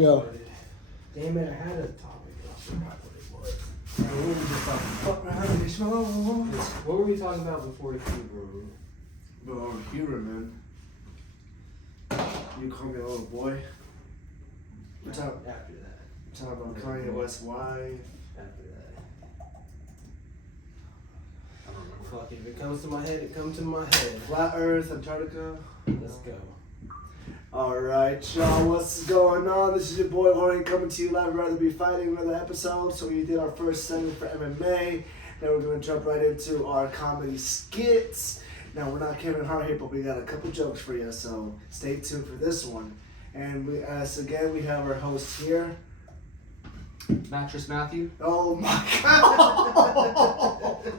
we go. Damn it, I had a topic and I forgot what it was. What were we talking about before it came, bro? Bro, humor, man. You call me a little boy. We're talking After that. about Kanye West's wife. After that. I don't know. Fuck it. If it comes to my head, it comes to my head. Flat Earth, Antarctica. Let's go. Alright, y'all, what's going on? This is your boy Jorge coming to you live. Rather be fighting another episode. So we did our first segment for MMA. Now we're going to jump right into our comedy skits. Now we're not Kevin Hart here, but we got a couple jokes for you. So stay tuned for this one. And we, again, we have our host here. Mattress Matthew. Oh my God!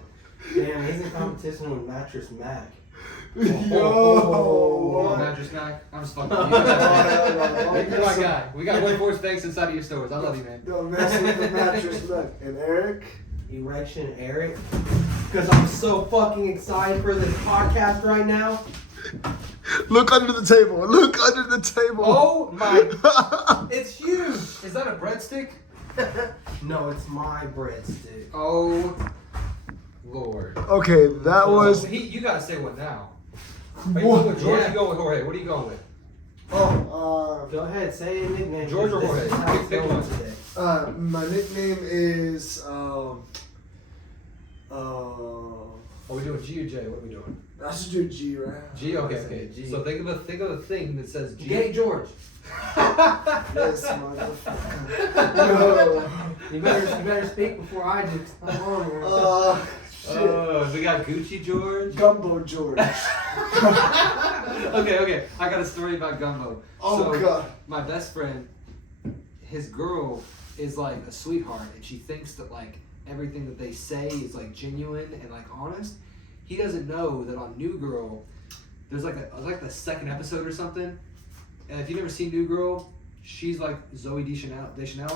Damn, he's in competition with Mattress Mac. Yo! Mattress Mac. I'm just fucking with you. You're my guy. We got one force banks inside of your stores. I love you, man. Don't mess with the mattress. Look, and Eric. Erection Eric. Because I'm so fucking excited for this podcast right now. Look under the table. Look under the table. Oh my! It's huge. Is that a breadstick? No, it's my breadstick. Oh Lord. Okay, that was. You gotta say one now. Are you going with George? Or you going with Jorge? What are you going with? Go ahead, say a nickname. George or Jorge? Pick one today. My nickname is Are we doing G or J? What are we doing? I should do G, right? G. Okay. G. So think of a thing that says G. Gay George. Yes, motherfucker. You better speak before I do. I'm on here. Shit. Oh, we got Gucci George. Gumbo George. Okay. I got a story about Gumbo. Oh, God. My best friend, his girl is like a sweetheart, and she thinks that like everything that they say is like genuine and like honest. He doesn't know that on New Girl, there's like the second episode or something. And if you've never seen New Girl, she's like Zoe Deschanel.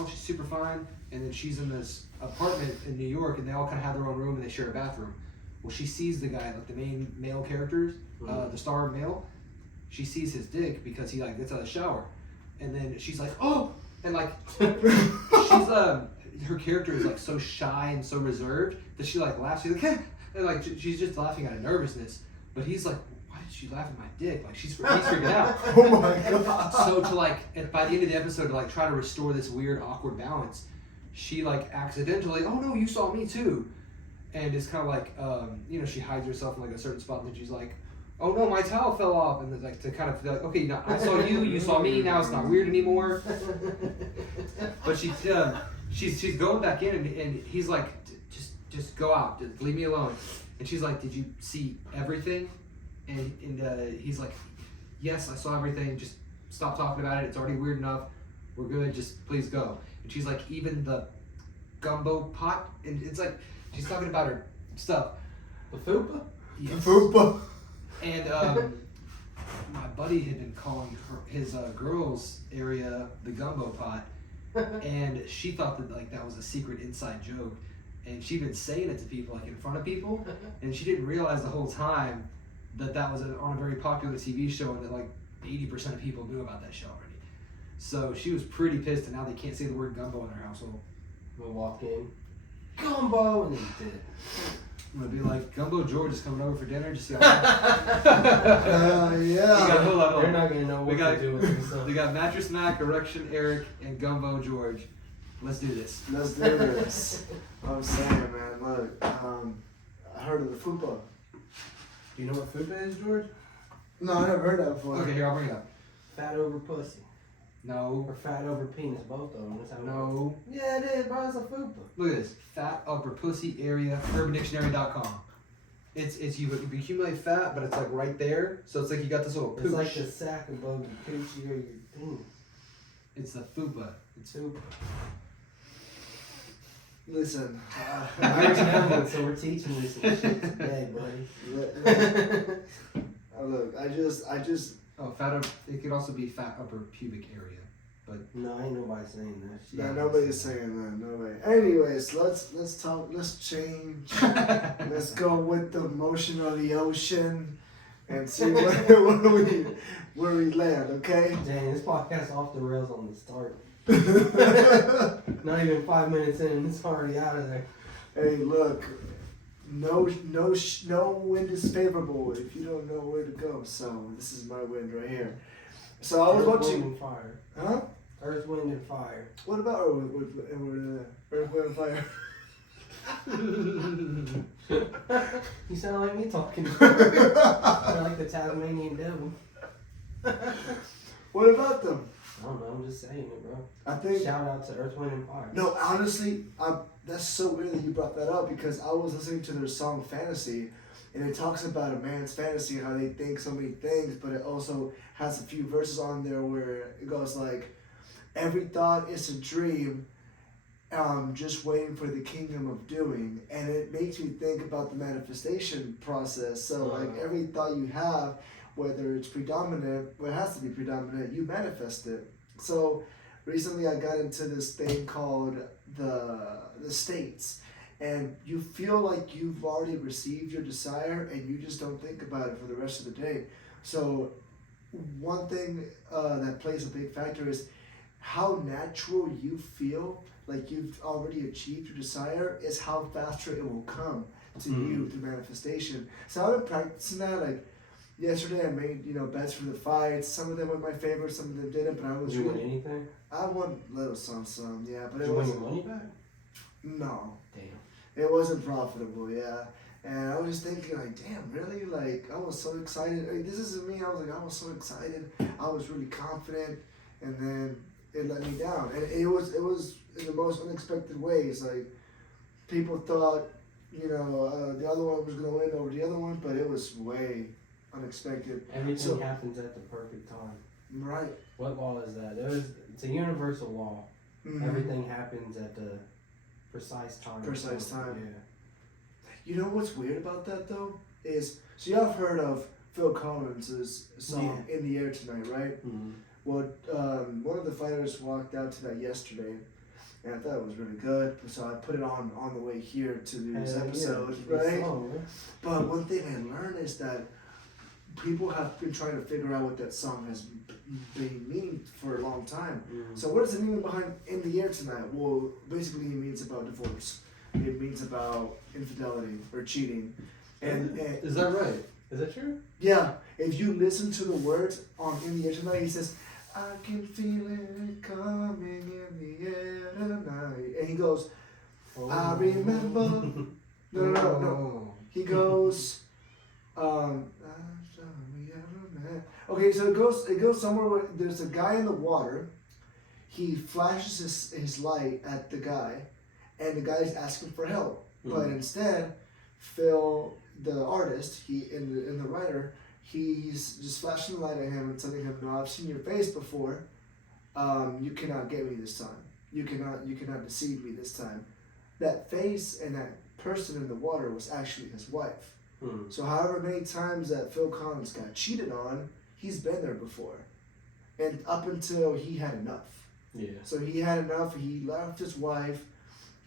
She's super fine, and then she's in this apartment in New York, and they all kind of have their own room, and they share a bathroom. Well, she sees the guy, like the main male characters, the star male. She sees his dick because he like gets out of the shower, and then she's like, oh, and like she's her character is like so shy and so reserved that she like laughs. She's like, hey, and like she's just laughing out of nervousness. But he's like, why did she laugh at my dick? Like he's freaking out. Oh my God. So to like, by the end of the episode, to like try to restore this weird awkward balance, she like accidentally, oh no, you saw me too, and it's kind of like, she hides herself in like a certain spot, and then she's like, oh no, my towel fell off, and then like to kind of feel like, okay, now I saw you, you saw me, now it's not weird anymore. But she's going back in, and he's like, just go out, just leave me alone. And she's like, did you see everything? And he's like, yes, I saw everything. Just stop talking about it. It's already weird enough. We're good. Just please go. And she's like, even the gumbo pot? And it's like, she's talking about her stuff. The fupa? Yes. The fupa. And my buddy had been calling his girls area the gumbo pot. And she thought that like that was a secret inside joke. And she'd been saying it to people, like in front of people, and she didn't realize the whole time that was on a very popular TV show, and that like 80% of people knew about that show already. So she was pretty pissed, and now they can't say the word gumbo in their household. We'll walk in, gumbo, and he did. I'm gonna be like, Gumbo George is coming over for dinner. Just see how. Yeah. Hold on. They're not gonna know what to do with themselves. We got Mattress Mac, Erection Eric, and Gumbo George. Let's do this. Let's do this. I'm saying, man, look, I heard of the fupa. Do you know what fupa is, George? No, I never heard that before. Okay, here, I'll bring it up. Fat over pussy. No. Or fat over penis, both of them. That's how it works. No. Yeah, it is, bro. It's a fupa. Look at this. Fat upper pussy area, UrbanDictionary.com. It's you accumulate fat, but it's like right there. So it's like you got this little pooch. It's like the sack above your coochie or your penis. It's the fupa. It's fupa. Listen. So we're teaching you some shit today, buddy. Look, I just. Oh, it could also be fat upper pubic area, but no, ain't nobody saying that shit. Yeah, nobody's saying that. Nobody. Anyways, let's talk. Let's change. Let's go with the motion of the ocean, and see where we land. Okay. Dang, this podcast off the rails on the start. Not even 5 minutes in, it's already out of there. Hey, look, no wind is favorable if you don't know where to go. So this is my wind right here. So I was Earth, watching. Wind, and Fire. Huh? Earth, Wind, and Fire. What about Earth, Wind, and Fire? You sound like me talking. Sound like the Tasmanian devil. What about them? I don't know, I'm just saying it, bro. I think. Shout out to Earth, Wind, and Fire. No, honestly, that's so weird that you brought that up because I was listening to their song Fantasy, and it talks about a man's fantasy and how they think so many things, but it also has a few verses on there where it goes like, every thought is a dream, just waiting for the kingdom of doing, and it makes me think about the manifestation process. So like every thought you have, whether it's predominant, well, it has to be predominant, you manifest it. So recently I got into this thing called the states, and you feel like you've already received your desire and you just don't think about it for the rest of the day. So one thing that plays a big factor is how natural you feel like you've already achieved your desire is how faster it will come to you through manifestation. So I've been practicing that. Like yesterday I made, bets for the fights. Some of them were my favorite, some of them didn't, but I was Did you win anything? I won little some, yeah, but Did it you win wasn't. your money back? No, Damn. it wasn't profitable, yeah. And I was just thinking, like, damn, really? Like, I was so excited. Like, this isn't me. I was so excited. I was really confident, and then it let me down. And it was in the most unexpected ways. Like, people thought, the other one was gonna win over the other one, but it was way unexpected. Everything happens at the perfect time. Right. What law is that? It's a universal law. Mm-hmm. Everything happens at the precise time. Precise time. Yeah. You know what's weird about that though is, so y'all have heard of Phil Collins's song "In the Air Tonight," right? Mm-hmm. Well, one of the fighters walked out to that yesterday, and I thought it was really good. So I put it on the way here to this episode, right? But one thing I learned is that people have been trying to figure out what that song has been meaning for a long time. Mm-hmm. So what is the meaning behind "In the Air Tonight"? Well, basically it means about divorce. It means about infidelity or cheating. And Is that right? Is that true? yeah, if you listen to the words on "In the Air Tonight," he says, "I can feel it coming in the air tonight," and he goes, "I remember." No. He goes, okay, so it goes somewhere where there's a guy in the water. He flashes his light at the guy, and the guy's asking for help. Mm-hmm. But instead, Phil, the artist, in the writer, he's just flashing the light at him and telling him, "No, I've seen your face before. You cannot get me this time. You cannot deceive me this time." That face and that person in the water was actually his wife. Mm. So however many times that Phil Collins got cheated on, he's been there before. And up until he had enough. Yeah. So he had enough, he left his wife,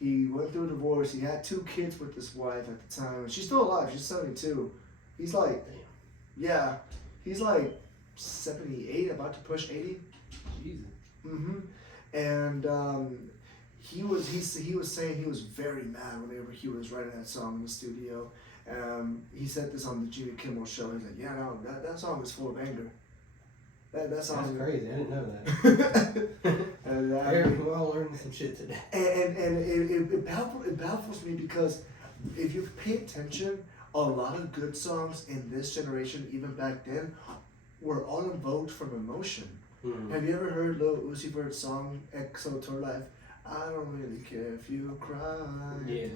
he went through a divorce, he had 2 kids with his wife at the time. She's still alive, she's 72. He's like, yeah, he's like 78, about to push 80. Jesus. Mm-hmm. And he was saying he was very mad whenever he was writing that song in the studio. He said this on the Jimmy Kimmel show. He's like, "Yeah, no, that song is full of anger. That song." That's crazy. I didn't know that. And we're all learning some shit today. And it baffles me because if you pay attention, a lot of good songs in this generation, even back then, were all invoked from emotion. Mm-hmm. Have you ever heard Lil Uzi Vert's song "XO Tour Life"? I don't really care if you cry. Yeah.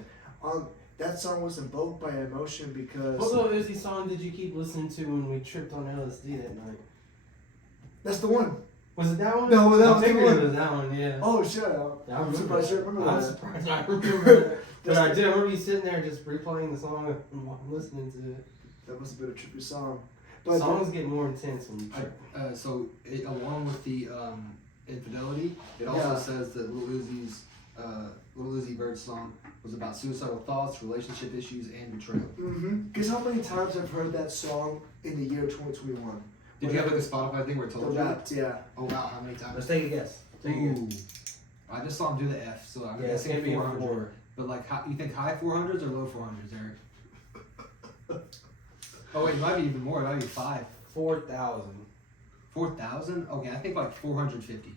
That song was invoked by emotion because. What Lil Uzi song did you keep listening to when we tripped on LSD that night? That's the one. Was it that one? No, that was the one. It was that one, yeah. Oh, shut up. I'm surprised you remember that. I'm surprised I remember that. But I did remember you sitting there just replaying the song and listening to it. That was a bit of a trippy song. But songs get more intense when you trip. Along with the infidelity, it also says that Lil Uzi Vert's song was about suicidal thoughts, relationship issues, and betrayal. Mm-hmm. Guess how many times I've heard that song in the year 2021? Did you have like a Spotify thing where it told you? Rapped, yeah. Oh wow, how many times? Let's take a guess. Ooh. I just saw him do the F, so I'm Yeah, it's guessing gonna be a 400. 4. But like, you think high 400s or low 400s, Eric? Oh wait, it might be even more. It might be 5. 4,000. 4,000? Okay, I think like 450.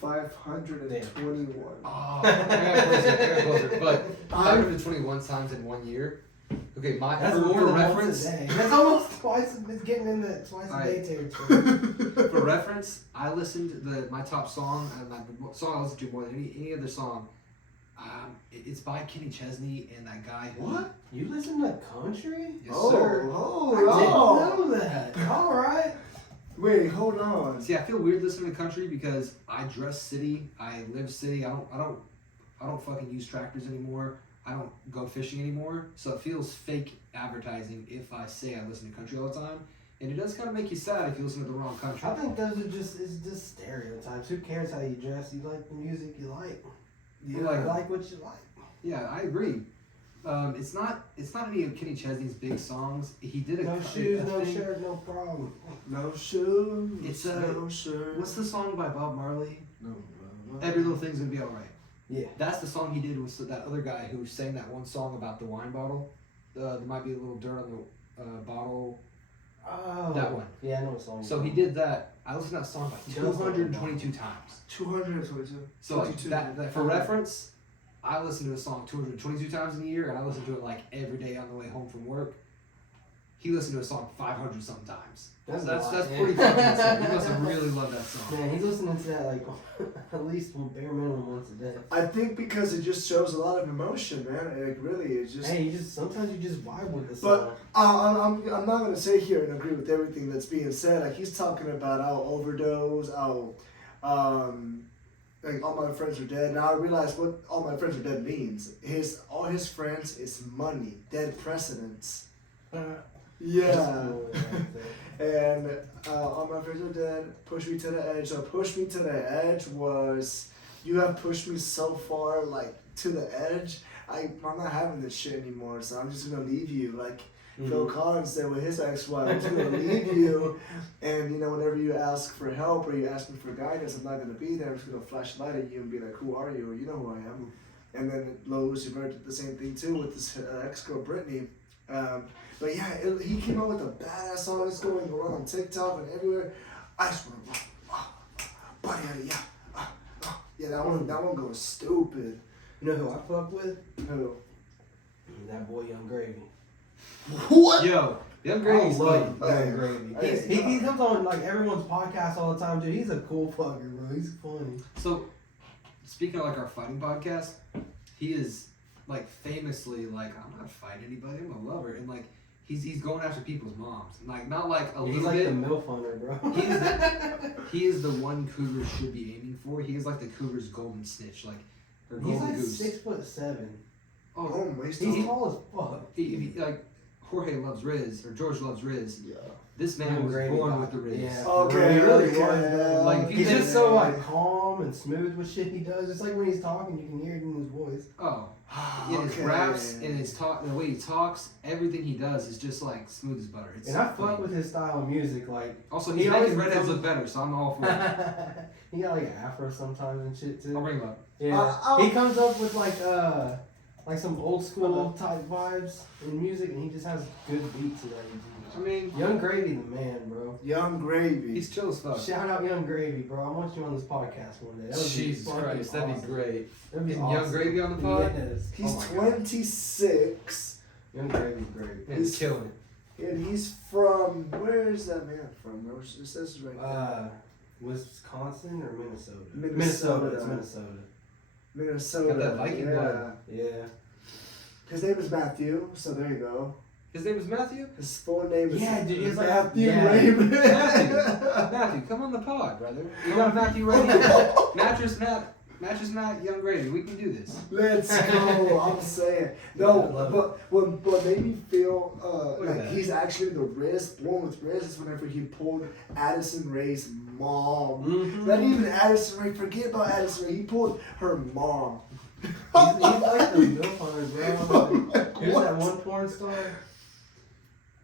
521. Oh, I got closer. But 521 times in 1 year. Okay, That's for more than reference. once a day. That's almost twice. It's getting in that twice a day territory. For reference, I listened to my top song, and my song I listen to more than any other song. It's by Kenny Chesney and that guy. What? You listen to country? Yes, Oh, sir. hold I didn't on. know that. All right. Wait, hold on. See, I feel weird listening to country because I dress city, I live city. I don't fucking use tractors anymore. I don't go fishing anymore. So it feels fake advertising if I say I listen to country all the time. And it does kind of make you sad if you listen to the wrong country. I think those are just stereotypes. Who cares how you dress? You like the music you like. You like what you like. Yeah, I agree. It's not any of Kenny Chesney's big songs. He did a No a shoes, no thing. shirt, no problem. No shoes. It's no shirt. What's the song by Bob Marley? No. Every Little Thing's Gonna Be Alright. Yeah. That's the song he did with that other guy who sang that one song about the wine bottle. There might be a little dirt on the bottle. Oh. That one. Yeah, I know what song. So he did that. I listened to that song like 222 times. 222. So like that for reference, I listen to a song 222 times in a year, and I listen to it like every day on the way home from work. He listened to a song 500 sometimes. That's pretty fucking insane. He must have really loved that song. Man, he's listening to that like at least bare minimum once a day. I think because it just shows a lot of emotion, man. Like really, it's just. Hey, sometimes you just vibe with the But song. I'm not gonna sit here and agree with everything that's being said. Like he's talking about how overdose, like all my friends are dead. Now I realize what all my friends are dead means. All his friends is money, dead precedents. Yeah. And all my friends are dead. Push me to the edge. So push me to the edge was you have pushed me so far like to the edge. I'm not having this shit anymore. So I'm just gonna leave you like. Phil Collins said with his ex-wife, I'm just gonna leave you, and whenever you ask for help or you ask me for guidance, I'm not gonna be there. I'm just gonna flash a light at you and be like, "Who are you?" Or you know who I am. And then Lil Uzi Vert did the same thing too with this ex-girl Brittany. But yeah, he came out with a badass song that's going around on TikTok and everywhere. I just wanna, body yeah, that one goes stupid. You know who I fuck with? Who? That boy Young Gravy. What? Yo, Young I Gravy's love funny. Young Gravy. He comes on like everyone's podcast all the time, dude. He's a cool fucker, bro. He's funny. So, speaking of like our fighting podcast, he is like famously like, I'm not fighting anybody, I'm a lover, and like he's going after people's moms, and like not like a He's little like bit. the MILF hunter, bro. He is the one Cougars should be aiming for. He is like the Cougars' golden snitch, like or He's golden like goose. 6'7". Oh, he's He's tall as fuck. He like Jorge loves Riz or George loves Riz. Yeah. This man Young was Gravy born dog. with the Riz. Yeah. Okay, He really was, okay. bro. Like, He's you just think- so like calm and smooth with shit he does. It's like when he's talking, you can hear it in his voice. Oh, in his raps, in his talk, the way he talks, everything he does is just like smooth as butter. It's And I funny. fuck with his style of music. Like Also, he he's always making redheads comes- look better, so I'm all for it. he got like an afro sometimes and shit too. I'll bring him up. Yeah, he comes up with like some old school type vibes in music, and he just has good beats and everything. I mean, Young Gravy, the man, bro. Young Gravy. he's chill as fuck. Shout out Young Gravy, bro. I want you on this podcast one day. That would be Jesus fucking Christ, that'd be awesome. great. That'd be Getting awesome. Young Gravy on the pod? Yes. He's Oh my God. 26, Young Gravy's great. And he's killing it. and he's from, where is that man from? It says right there. Wisconsin or Minnesota? Minnesota. It's Minnesota. Minnesota. Got that Viking yeah. blood. Yeah. His name is Matthew, so there you go. His name is Matthew? His full name is Yeah, dude, he's like- Matthew yeah. Raymond. Matthew, come on the pod, brother. We got Matthew right here. Mattress Matt, Young Gravy. We can do this. Let's go. I'm saying. Yeah, I No, love but what made me feel Look at like that. he's actually the Riz, born with Riz, is whenever he pulled Addison Rae's mom. Mm-hmm. Not even Addison Rae. Forget about Addison Rae. He pulled her mom. He's like the milf hunter, bro. Here's that one porn star.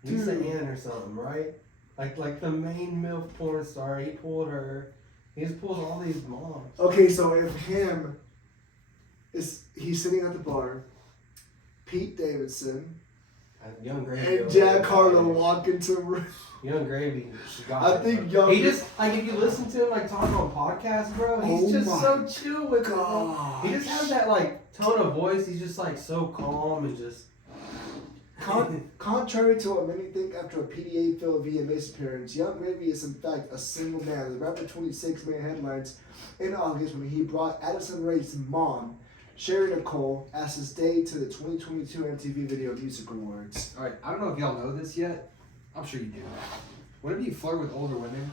Lisa Dude. Ann or something, right? Like the main milf porn star. He pulled her. He just pulls all these moms. Okay, so if he's sitting at the bar, Pete Davidson Young Gravy. and Jack Harlow walk into the room. Young Gravy. I think Young. He just like if you listen to him like talk on podcasts, bro. He's just so chill with it. He just has that like tone of voice. He's just like so calm and just. Contrary to what many think after a PDA-filled VMAs appearance, Young Gravy is in fact a single man. The rapper 26 made headlines in August when he brought Addison Rae's mom, Sherry Nicole, as his date to the 2022 MTV Video Music Awards. All right, I don't know if y'all know this yet. I'm sure you do. Whenever you flirt with older women,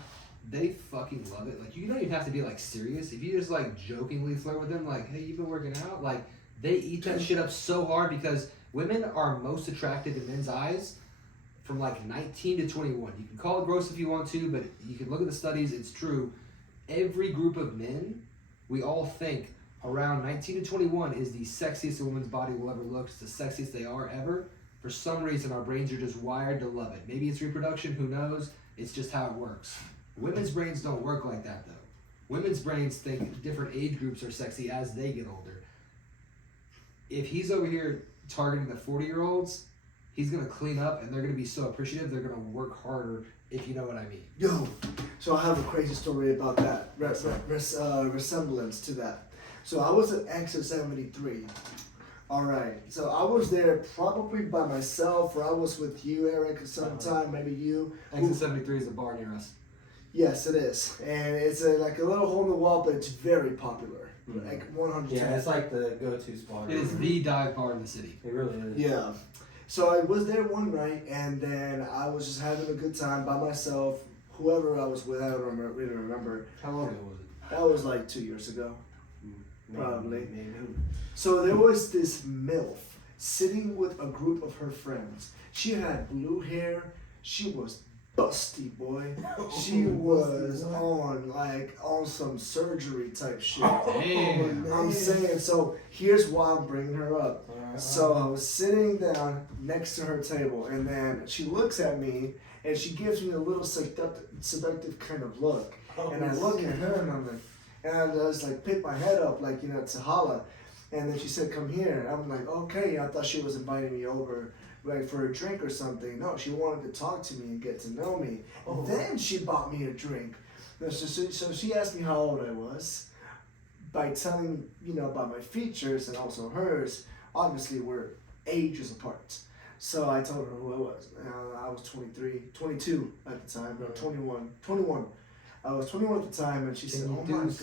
they fucking love it. Like, you don't even have to be like serious. If you just like jokingly flirt with them, like, hey, you've been working out, like, they eat that shit up so hard because women are most attractive in men's eyes from like 19 to 21. You can call it gross if you want to, but you can look at the studies, it's true. Every group of men, we all think around 19 to 21 is the sexiest a woman's body will ever look. It's the sexiest they are ever. For some reason, our brains are just wired to love it. Maybe it's reproduction, who knows? It's just how it works. Women's brains don't work like that, though. Women's brains think different age groups are sexy as they get older. If he's over here targeting the 40-year-olds, he's going to clean up, and they're going to be so appreciative, they're going to work harder, if you know what I mean. Yo, so I have a crazy story about that, resemblance to that. So I was at Exit 73. Alright, so I was there probably by myself, or I was with you, Eric, sometime, maybe you. Exit 73 is a bar near us. Yes, it is. And it's like a little hole in the wall, but it's very popular. Like 100. Yeah, it's like the go-to spot. It is the dive bar in the city. It really is. Yeah. So I was there one night, and then I was just having a good time by myself. Whoever I was with, I don't really remember. How long ago was it? That was like 2 years ago. Probably. Maybe. So there was this MILF sitting with a group of her friends. She had blue hair. She was busty, boy. She was on some surgery type shit. Damn. I'm saying, so here's why I'm bringing her up. So I was sitting down next to her table, and then she looks at me, and she gives me a little seductive kind of look. And I look at her, and I'm like, and I just like pick my head up, like, to holla. And then she said, come here. I'm like, okay. I thought she was inviting me over, like, for a drink or something. No, she wanted to talk to me and get to know me. And then she bought me a drink. So she asked me how old I was by telling, about my features and also hers. Obviously, we're ages apart. So I told her who I was. I was 22 at the time, or 21. I was 21 at the time, and she said, "Oh my gosh."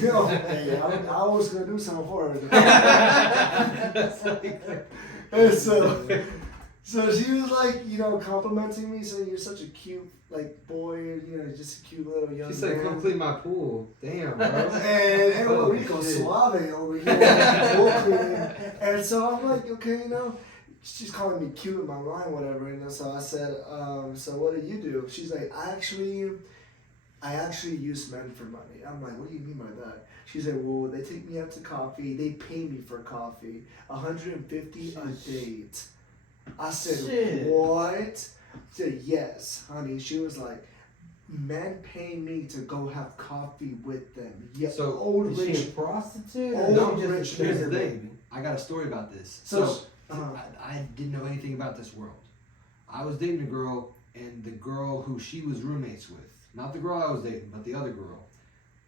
Hey, I was gonna do something for her. And so she was like, complimenting me, saying you're such a cute boy, just a cute little young man. She said, "Come clean my pool." Damn, bro. and Rico Suave over here, pool cleaning. And so I'm like, okay, she's calling me cute in my line, whatever. And so I said, so what do you do? She's like, I actually use men for money. I'm like, what do you mean by that? She said, well, they take me out to coffee. They pay me for coffee. $150 a date. I said, Shit. What? She said, yes, honey. She was like, men pay me to go have coffee with them. Yeah, So, old Is she rich. a prostitute? Old Or rich. Here's the thing. I got a story about this. So uh-huh. I didn't know anything about this world. I was dating a girl, and the girl who she was roommates with, not the girl I was dating, but the other girl,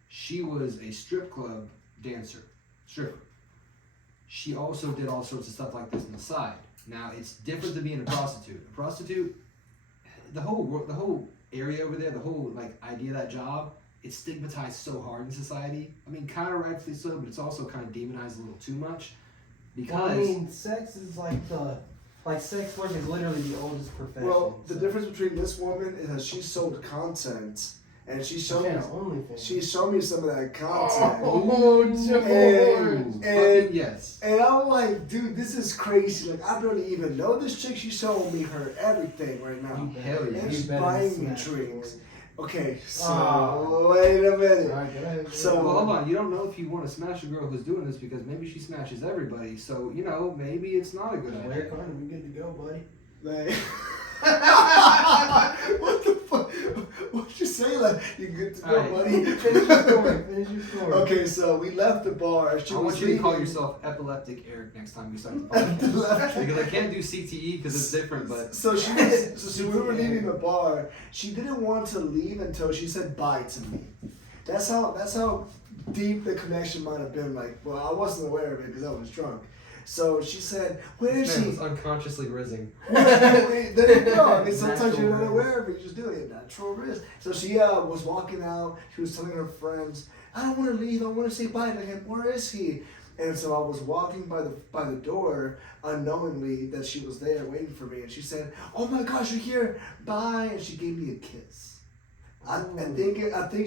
she was a strip club dancer, stripper. She also did all sorts of stuff like this on the side. Now, it's different than being a prostitute. A prostitute, the whole area over there, the whole idea of that job, it's stigmatized so hard in society. I mean, kind of rightfully so, but it's also kind of demonized a little too much. Because sex is sex work is literally the oldest profession. Well, the difference between this woman is that she sold content, and she showed me some of that content. And yes. And I'm like, dude, this is crazy. I barely even know this chick. She's showing me her everything right now. Hell yeah. And she's buying me drinks. Okay, so Oh. wait a minute. Alright, go ahead. So- Well, hold on. You don't know if you want to smash a girl who's doing this because maybe she smashes everybody. So, maybe it's not a good idea. Wear condom, we good to go, buddy. Like, what the fuck? What'd you say? Like, you good to go, Alright. buddy? Finish your story. Finish your story. Okay, so we left the bar. I want you to call yourself Epileptic Eric next time you start the podcast. Because I can't do CTE because it's different, but So we were leaving the bar. She didn't want to leave until she said bye to me. That's how deep the connection might have been. Like, well, I wasn't aware of it because I was drunk. So she said, "Where is this man she?" was unconsciously rizzing. There you go. I mean, sometimes Natural you're not risk. aware of it. You just do it. Natural risk. So she was walking out. She was telling her friends, "I don't want to leave. I want to say bye to him. Where is he?" And so I was walking by the door, unknowingly that she was there waiting for me. And she said, "Oh my gosh, you're here. Bye." And she gave me a kiss. I think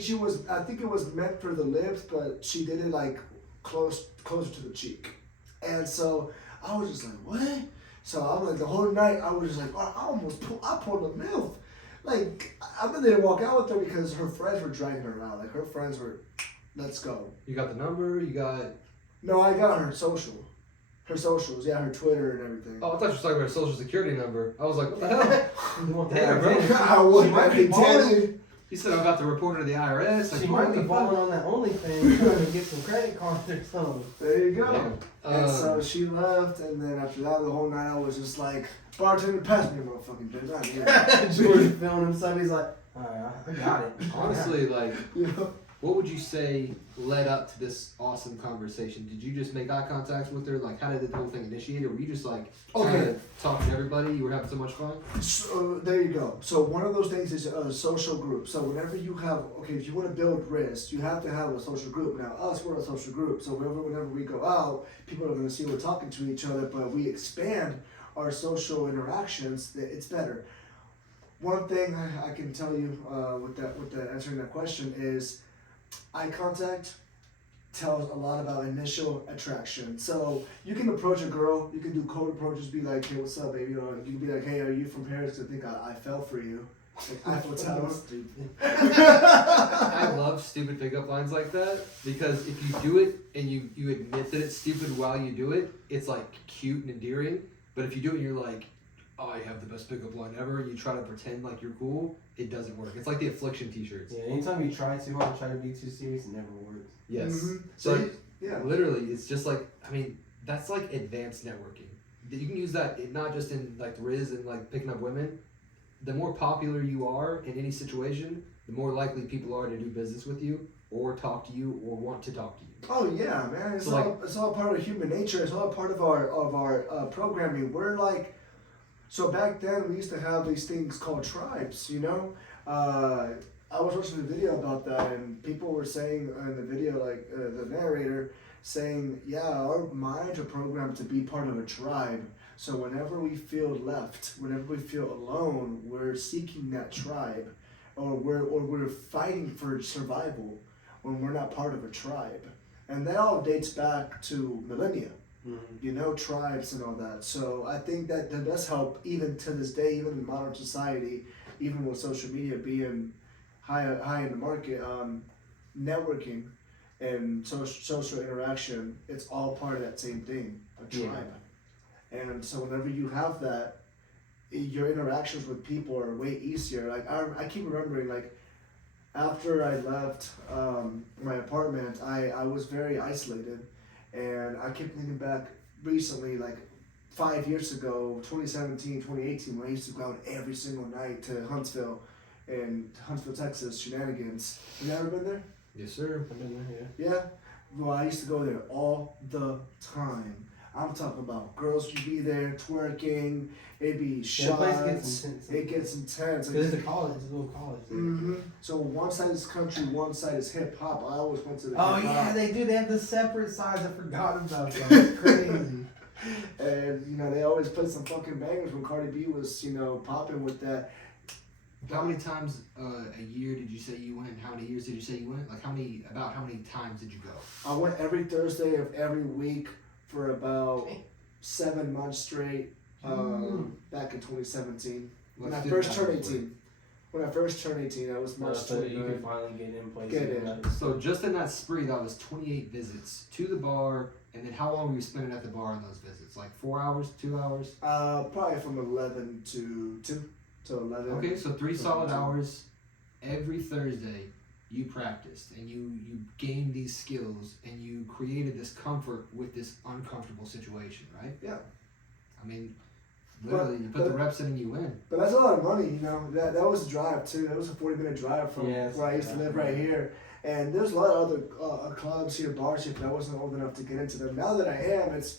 it was meant for the lips, but she did it like closer to the cheek. And so I was just like, what? So I'm like, the whole night I was just like, oh, I pulled a MILF. Like, I didn't walk out with her because her friends were dragging her out. Like, her friends were, let's go. You got the number, you got... No, I got her social. Her socials, yeah, her Twitter and everything. Oh, I thought you were talking about her social security number. I was like, what the hell? You want Damn, bro. I was She might be balling. He said I'm about to report her to the IRS. Like, She what might be the balling fuck? on that OnlyFans trying to get some credit cards or something. There you go. Damn. And so she left, and then after that, the whole night I was just like, bartender, pass me a motherfucking drink. I need it. George feeling himself. He's like, alright, I got it. Honestly, like, You know? what would you say led up to this awesome conversation? Did you just make eye contact with her? Like, how did the whole thing initiate? Or were you just like, Okay. talking to everybody? You were having so much fun? So there you go. So one of those things is a social group. So whenever you have, if you want to build risk, you have to have a social group. Now us, we're a social group. So whenever we go out, people are going to see we're talking to each other, but we expand our social interactions. It's better. One thing I can tell you with that answering that question is eye contact tells a lot about initial attraction. So you can approach a girl, you can do cold approaches, be like, hey, what's up, baby? Or you can be like, hey, are you from Paris? I think I fell for you. Like Eiffel Tower. Stupid. I love stupid pickup lines like that because if you do it and you admit that it's stupid while you do it, it's like cute and endearing. But if you do it and you're like, oh, I have the best pickup line ever, and you try to pretend like you're cool, it doesn't work. It's like the Affliction t-shirts. Yeah, anytime you try too hard, try to be too serious, it never works. Yes. Mhm. So So yeah. literally, it's just like, I mean, that's like advanced networking. You can use that not just in like Riz and like picking up women. The more popular you are in any situation, the more likely people are to do business with you or talk to you or want to talk to you. Oh yeah, man. It's So, all it's all part of human nature. It's all part of our programming. We're like, so back then we used to have these things called tribes. You know, I was watching a video about that, and people were saying in the video, like the narrator saying, yeah, our minds are programmed to be part of a tribe. So whenever we feel left, whenever we feel alone, we're seeking that tribe, or we're fighting for survival when we're not part of a tribe. And that all dates back to millennia, you know, tribes and all that. So I think that does help even to this day, even in modern society, even with social media being high in the market, networking and social interaction, it's all part of that same thing, a tribe. And so whenever you have that, your interactions with people are way easier. Like I keep remembering, like after I left my apartment, I was very isolated, and I kept thinking back recently, like 5 years ago, 2017, 2018, when I used to go out every single night to Huntsville, Texas, Shenanigans. Have you ever been there? Yes, sir. I've been there, Yeah? Well, I used to go there all the time. I'm talking about girls would be there twerking, it'd be Yeah, the place shots, gets intense. it gets intense. Because it's a college, it's a little college. Mm-hmm. So one side is country, one side is hip hop. I always went to the Oh hip yeah, hop. they do. They have the separate sides. I forgot about that. It's crazy. And you know, they always play some fucking bangers when Cardi B was, you know, popping with that. How many times a year did you say you went? How many years did you say you went? Like how many times did you go? I went every Thursday of every week for about 7 months straight. Back in 2017. When I first turned 18. When I first turned 18, I was March So that you 29. can finally get in places. Get in. Like, So just in that spree, that was 28 visits to the bar, and then how long were you spending at the bar on those visits? Like 4 hours, 2 hours? Probably from 11 to 2 to 11. Okay, so 3 solid hours, every Thursday you practiced and you gained these skills and you created this comfort with this uncomfortable situation, right? Yeah. I mean, literally, you put the reps in and you win. But that's a lot of money, you know. That was a drive too. That was a 40-minute drive from where I used to live right here. And there's a lot of other clubs here, bars here, but I wasn't old enough to get into them. Now that I am, it's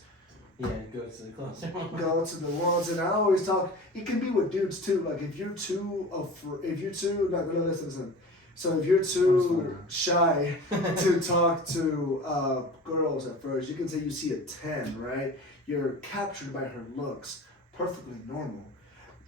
go to the clubs. go to the ones, and I always talk. It can be with dudes too. Like if you're too, listen. So if you're too shy to talk to girls at first, you can say you see a 10, right? You're captured by her looks, perfectly normal.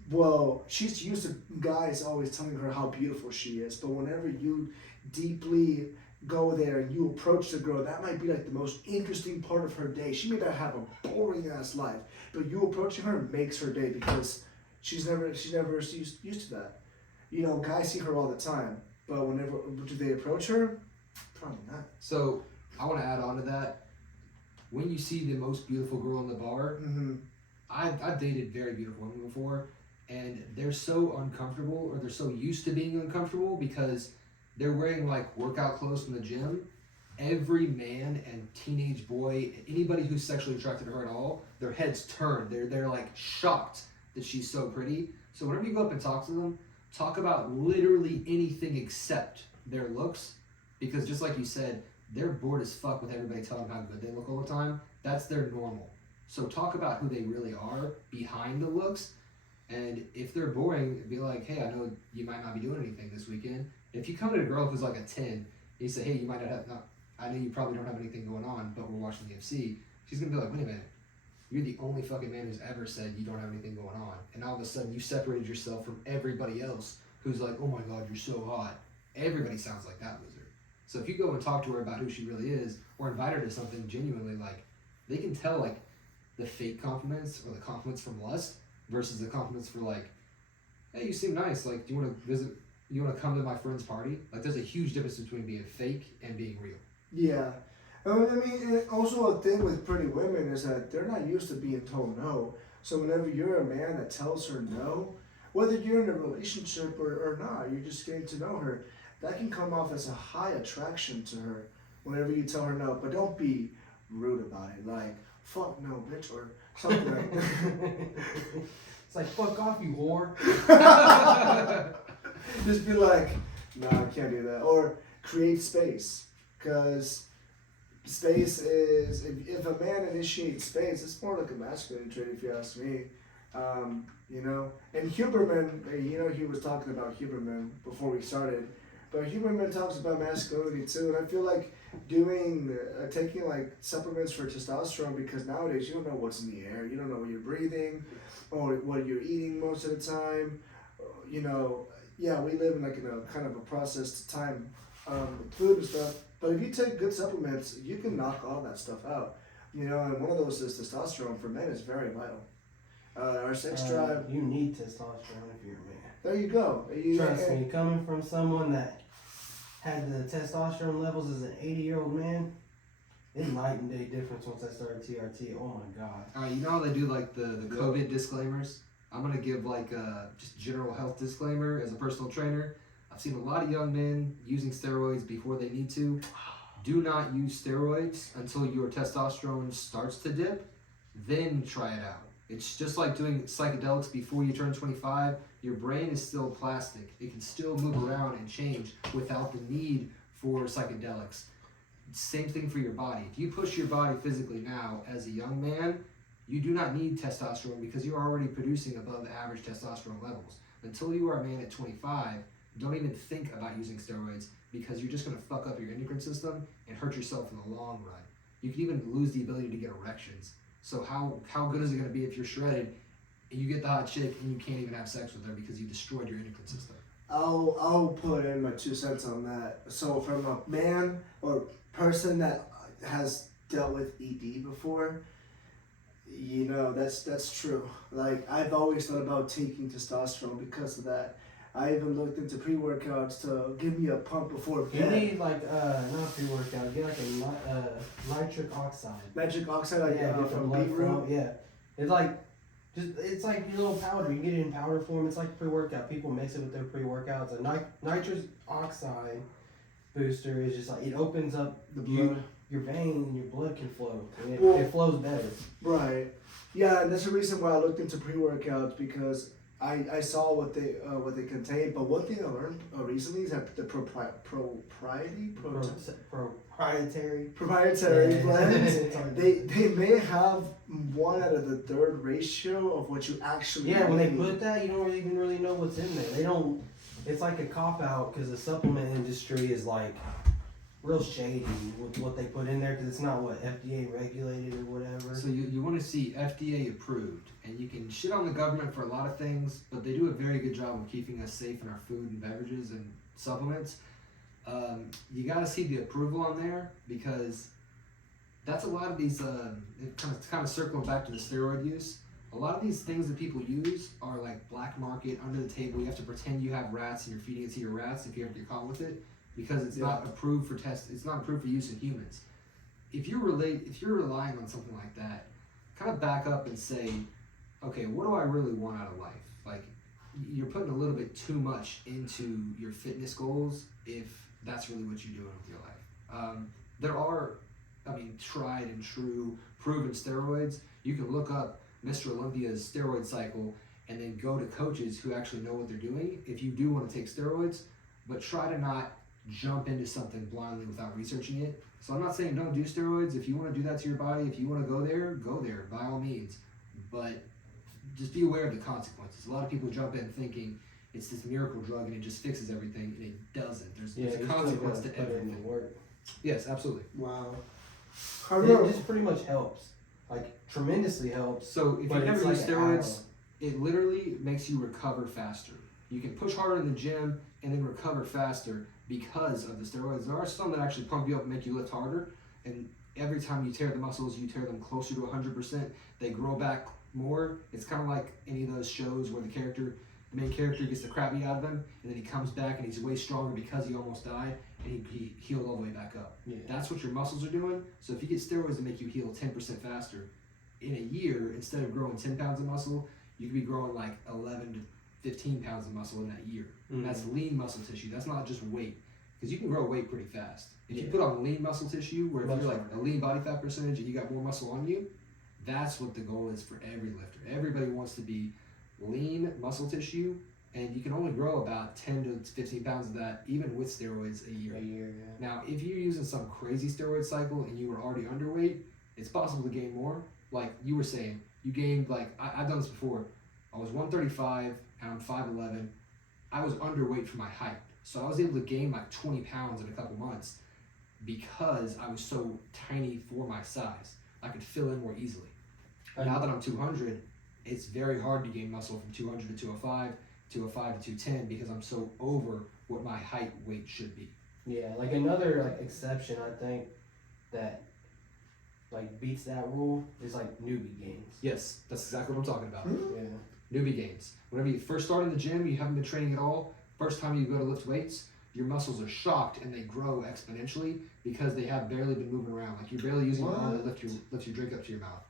Well, she's used to guys always telling her how beautiful she is, but whenever you deeply go there and you approach the girl, that might be like the most interesting part of her day. She may not have a boring ass life, but you approaching her makes her day because she's never used to that. You know, guys see her all the time, but whenever do they approach her? Probably not. So I want to add on to that. When you see the most beautiful girl in the bar, I've dated very beautiful women before, and they're so uncomfortable, or they're so used to being uncomfortable because they're wearing like workout clothes from the gym. Every man and teenage boy, anybody who's sexually attracted to her at all, their heads turn. They're like shocked that she's so pretty. So whenever you go up and talk to them, talk about literally anything except their looks, because just like you said, they're bored as fuck with everybody telling them how good they look all the time. That's their normal. So talk about who they really are behind the looks. And if they're boring, be like, hey, I know you might not be doing anything this weekend. If you come to a girl who's like a 10, and you say, hey, you might not have, I know you probably don't have anything going on, but we're watching the UFC. She's going to be like, wait a minute. You're the only fucking man who's ever said you don't have anything going on. And all of a sudden you separated yourself from everybody else who's like, oh my God, you're so hot. Everybody sounds like that loser. So if you go and talk to her about who she really is, or invite her to something genuinely, like, they can tell like the fake compliments or the compliments from lust versus the compliments for like, hey, you seem nice. Like, do you want to visit? You want to come to my friend's party? Like, there's a huge difference between being fake and being real. Yeah. I mean, also a thing with pretty women is that they're not used to being told no. So whenever you're a man that tells her no, whether you're in a relationship or not, you're just getting to know her, that can come off as a high attraction to her whenever you tell her no. But don't be rude about it. Like, fuck no, bitch, or something like that. It's like, fuck off, you whore. Just be like, no, I can't do that. Or create space. Because space is, if a man initiates space, it's more like a masculine trait, if you ask me. You know, and Huberman, you know, he was talking about Huberman before we started, but Huberman talks about masculinity too, and I feel like taking like supplements for testosterone, because nowadays you don't know what's in the air, you don't know what you're breathing, or what you're eating most of the time. You know, yeah, we live in like in a kind of a processed time with food and stuff, but if you take good supplements, you can knock all that stuff out. You know, and one of those is testosterone. For men is very vital. Our sex drive. You need testosterone if you're a man. There you go. Trust me, coming from someone that had the testosterone levels as an 80-year-old man, it's night and day difference once I started TRT. Oh my God. Alright, you know how they do like the COVID disclaimers? I'm going to give like a just general health disclaimer as a personal trainer. I've seen a lot of young men using steroids before they need to. Do not use steroids until your testosterone starts to dip, then try it out. It's just like doing psychedelics before you turn 25. Your brain is still plastic. It can still move around and change without the need for psychedelics. Same thing for your body. If you push your body physically now as a young man, you do not need testosterone because you're already producing above average testosterone levels. Until you are a man at 25, don't even think about using steroids because you're just going to fuck up your endocrine system and hurt yourself in the long run. You can even lose the ability to get erections. So how good is it going to be if you're shredded and you get the hot chick and you can't even have sex with her because you destroyed your endocrine system? I'll put in my 2 cents on that. So from a man or person that has dealt with ED before, you know, that's true. Like, I've always thought about taking testosterone because of that. I even looked into pre-workouts to give me a pump before bed. You need like not pre-workout. Get like a nitric oxide. Nitric oxide, like yeah, from beetroot. Yeah, it's like It's like your little powder. You get it in powder form. It's like pre-workout. People mix it with their pre-workouts. A nitrous oxide booster is just like it opens up The blood. your veins and your blood can flow. And it flows better. Right. Yeah, and that's the reason why I looked into pre-workouts because I saw what they contain. But one thing I learned recently is that the proprietary Yeah. blends they may have 1/3 ratio of what you actually Yeah, when they need. put that, you don't even really know what's in there. They don't. It's like a cop out because the supplement industry is like real shady with what they put in there because it's not what FDA regulated or whatever. So you want to see FDA approved, and you can shit on the government for a lot of things, but they do a very good job of keeping us safe in our food and beverages and supplements. You got to see the approval on there because that's a lot of these. It kind of circling back to the steroid use. A lot of these things that people use are like black market, under the table. You have to pretend you have rats and you're feeding it to your rats if you ever get caught with it, because it's not approved for test. It's not approved for use in humans. If you're relying on something like that, kind of back up and say, okay, what do I really want out of life? Like, you're putting a little bit too much into your fitness goals if that's really what you're doing with your life. There are, tried and true proven steroids. You can look up Mr. Olympia's steroid cycle and then go to coaches who actually know what they're doing if you do want to take steroids, but try to not jump into something blindly without researching it. So I'm not saying don't do steroids. If you want to do that to your body, if you want to go there by all means. But just be aware of the consequences. A lot of people jump in thinking it's this miracle drug and it just fixes everything, and it doesn't. There's a consequence to everything. Yes, absolutely. Wow. It just pretty much helps. Like, tremendously helps. So if you never use steroids, it literally makes you recover faster. You can push harder in the gym and then recover faster because of the steroids. There are some that actually pump you up and make you lift harder, and every time you tear the muscles, you tear them closer to 100%. They grow back more. It's kind of like any of those shows where the main character gets the crap beat out of him, and then he comes back and he's way stronger because he almost died, and he healed all the way back up. Yeah. That's what your muscles are doing. So if you get steroids that make you heal 10% faster, in a year, instead of growing 10 pounds of muscle, you could be growing like 11 to 15 pounds of muscle in that year. Mm-hmm. That's lean muscle tissue. That's not just weight, because you can grow weight pretty fast. If you put on lean muscle tissue, where if you're like a lean body fat percentage and you got more muscle on you, that's what the goal is for every lifter. Everybody wants to be lean muscle tissue, and you can only grow about 10 to 15 pounds of that even with steroids a year. Now, if you're using some crazy steroid cycle and you were already underweight, it's possible to gain more. Like you were saying, you gained, like, I've done this before. I was 135 and I'm 5'11". I was underweight for my height. So I was able to gain like 20 pounds in a couple months because I was so tiny for my size. I could fill in more easily. Now that I'm 200, it's very hard to gain muscle from 200 to 205, 205 to 210 because I'm so over what my height weight should be. Yeah, like another like exception I think that like beats that rule is like newbie gains. Yes, that's exactly what I'm talking about. Yeah. Newbie gains. Whenever you first start in the gym, you haven't been training at all, first time you go to lift weights, your muscles are shocked and they grow exponentially because they have barely been moving around. Like you're barely using your arm to lift your drink up to your mouth.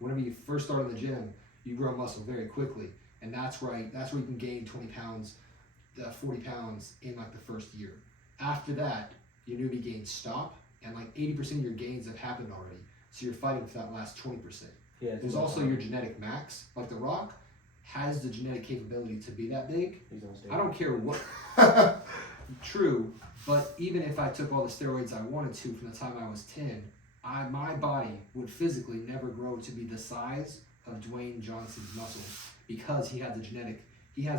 Whenever you first start in the gym, you grow muscle very quickly, and that's where you can gain 20 pounds, 40 pounds in like the first year. After that, your newbie gains stop, and like 80% of your gains have happened already. So you're fighting for that last 20%. Yeah. There's also your genetic max. Like The Rock has the genetic capability to be that big. I don't care what. True, but even if I took all the steroids I wanted to from the time I was 10, my body would physically never grow to be the size of Dwayne Johnson's muscles because he has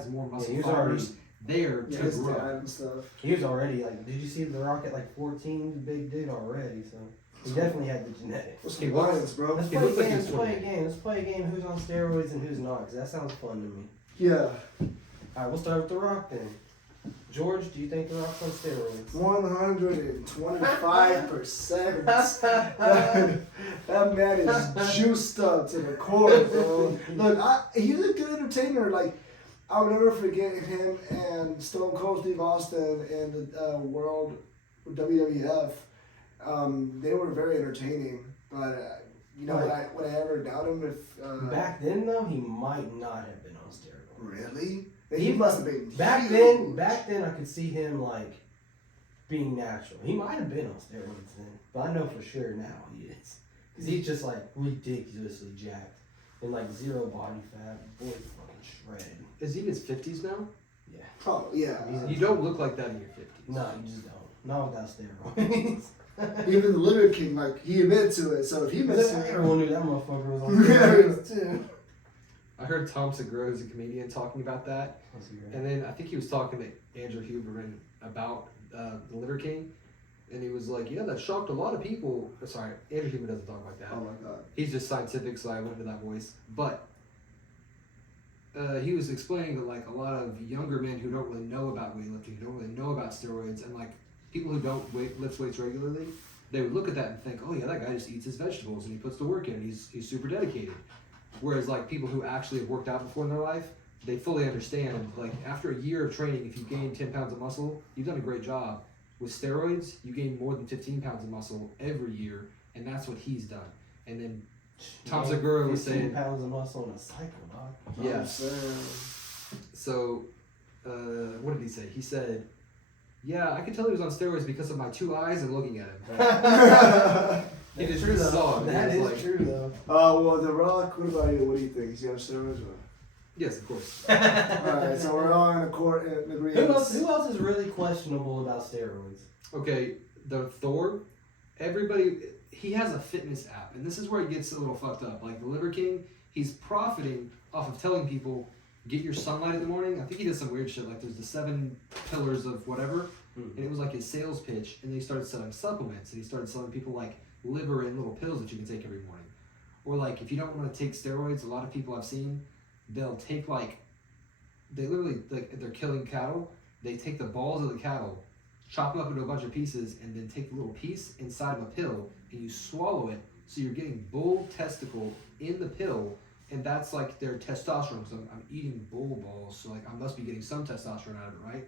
more muscle fibers there to grow. And stuff. He was already like, did you see The Rock at like 14? Big dude already, so he definitely had the genetics. What's the lines, bro? Let's play a game. Let's play a game. Who's on steroids and who's not? Cause that sounds fun to me. Yeah. All right, we'll start with The Rock then. George, do you think The Rock's on steroids? 125%. That man is juiced up to the core, bro. Look, he's a good entertainer. Like, I'll never forget him and Stone Cold Steve Austin in the World WWF. They were very entertaining, but You know, would I ever doubt him if... Back then, though, he might not have been on steroids. Really? He must have been Back then, I could see him, like, being natural. He might have been on steroids then, but I know for sure now he is. Because he's just, like, ridiculously jacked. And, like, zero body fat. Boy, fucking shredded. Is he in his 50s now? Yeah. Oh, yeah. You don't look like that in your 50s. No, you just don't. Not without steroids. Even the Liver King, like, he admitted to it, so if he missed it... Everyone knew that motherfucker was on steroids, too. I heard Tom Segura, who's a comedian, talking about that. And then I think he was talking to Andrew Huberman about the Liver King. And he was like, yeah, that shocked a lot of people. Sorry, Andrew Huberman doesn't talk like that. Oh, my God. He's just scientific, so I went into that voice. But he was explaining that, like, a lot of younger men who don't really know about weightlifting, who don't really know about steroids, and, like, people who don't lift weights regularly, they would look at that and think, oh, yeah, that guy just eats his vegetables and he puts the work in and he's super dedicated. Whereas, like, people who actually have worked out before in their life, they fully understand, like, after a year of training, if you gain 10 pounds of muscle, you've done a great job. With steroids, you gain more than 15 pounds of muscle every year, and that's what he's done. And then Tom Segura was saying... 15 pounds of muscle in a cycle, dog. Yeah. So, what did he say? He said, yeah, I could tell he was on steroids because of my 2 eyes and looking at him. It is true, though. That is true, though. Well, The Rock, what about you? What do you think? Is he on steroids or... Yes, of course. Alright, so we're all in agreement. Who else is really questionable about steroids? Okay, the Thor, everybody, he has a fitness app, and this is where it gets a little fucked up. Like, the Liver King, he's profiting off of telling people, get your sunlight in the morning. I think he did some weird shit, like there's the 7 pillars of whatever, and it was like his sales pitch, and then he started selling supplements, and he started selling people, like, liver and little pills that you can take every morning. Or, like, if you don't want to take steroids, a lot of people I've seen, they'll take, like, they literally, like, they're killing cattle, they take the balls of the cattle, chop them up into a bunch of pieces, and then take the little piece inside of a pill, and you swallow it, so you're getting bull testicle in the pill, and that's, like, their testosterone, because I'm eating bull balls, so, like, I must be getting some testosterone out of it, right?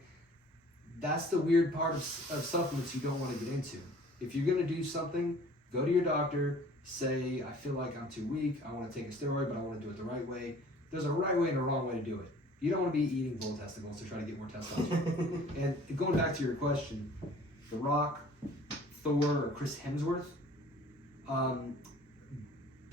That's the weird part of supplements you don't want to get into. If you're going to do something, go to your doctor, say, I feel like I'm too weak, I want to take a steroid, but I want to do it the right way. There's a right way and a wrong way to do it. You don't want to be eating bull testicles to try to get more testosterone. And going back to your question, The Rock, Thor, or Chris Hemsworth,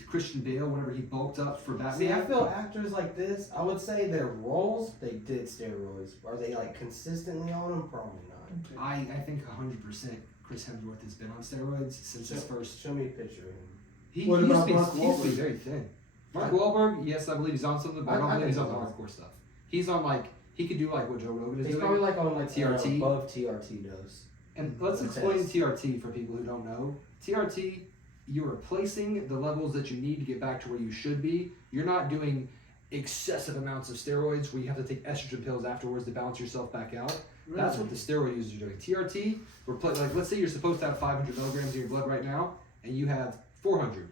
Christian Bale, whenever he bulked up for Batman. See, I feel actors like this, I would say their roles, they did steroids. Are they, like, consistently on them? Probably not. I think 100% Chris Hemsworth has been on steroids since his first. Show me a picture of him. He What used about to be, Mark he used to be Wahlberg? very thin. Mark Wahlberg, yes, I believe he's on something, but I don't believe he's on the hardcore stuff. He's on, like, he could do, like, what Joe Rogan is He's doing. probably, like, on, like, TRT. above TRT dose. And let's explain TRT for people who don't know. TRT, you're replacing the levels that you need to get back to where you should be. You're not doing excessive amounts of steroids where you have to take estrogen pills afterwards to balance yourself back out. Really? That's what the steroid users are doing. TRT, like, let's say you're supposed to have 500 milligrams in your blood right now, and you have 400.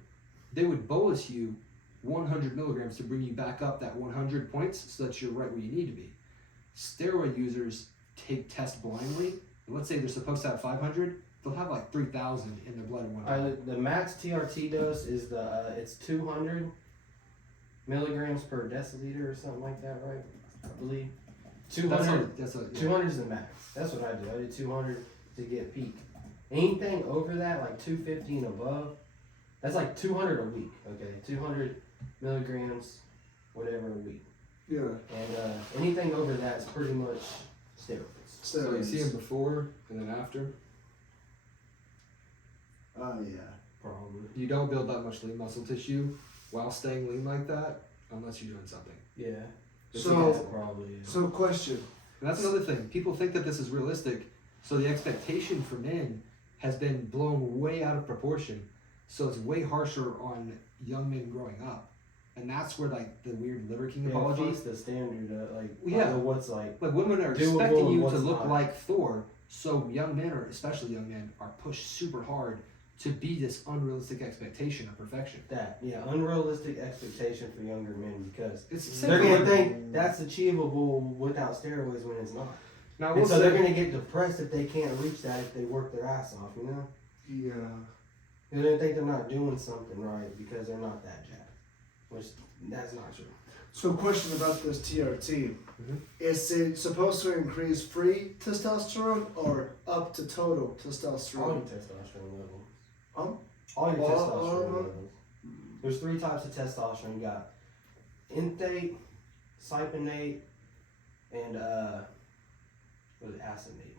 They would bolus you 100 milligrams to bring you back up that 100 points so that you're right where you need to be. Steroid users test blindly. And let's say they're supposed to have 500, they'll have like 3,000 in their blood one time. The max TRT dose is it's 200 milligrams per deciliter or something like that, right? I believe. 200. 200 is the max. That's what I do. I do 200 to get peak. Anything over that, like 250 and above, that's like 200 a week. Okay, 200 milligrams, whatever a week. Yeah. And anything over that is pretty much steroids. So you see him before and then after. Oh yeah. Probably. You don't build that much lean muscle tissue while staying lean like that unless you're doing something. Yeah. So question. And that's another thing. People think that this is realistic, so the expectation for men has been blown way out of proportion. So it's way harsher on young men growing up. And that's where, like, the weird Liver King apology. It's the standard, what's like. Like, women are expecting you to look like Thor, so young men, or especially young men, are pushed super hard to be this unrealistic expectation of perfection. Unrealistic expectation for younger men because it's they're gonna think that's achievable without steroids when it's not. Now, they're gonna get depressed if they can't reach that if they work their ass off, you know? Yeah. Because they think they're not doing something right because they're not that jacked. Which, that's not true. So, question about this TRT. Is it supposed to increase free testosterone or up to total testosterone? All your testosterone levels. Huh? All your All testosterone of them? levels. There's 3 types of testosterone. You got enthate, cypionate, and what is it, acinate.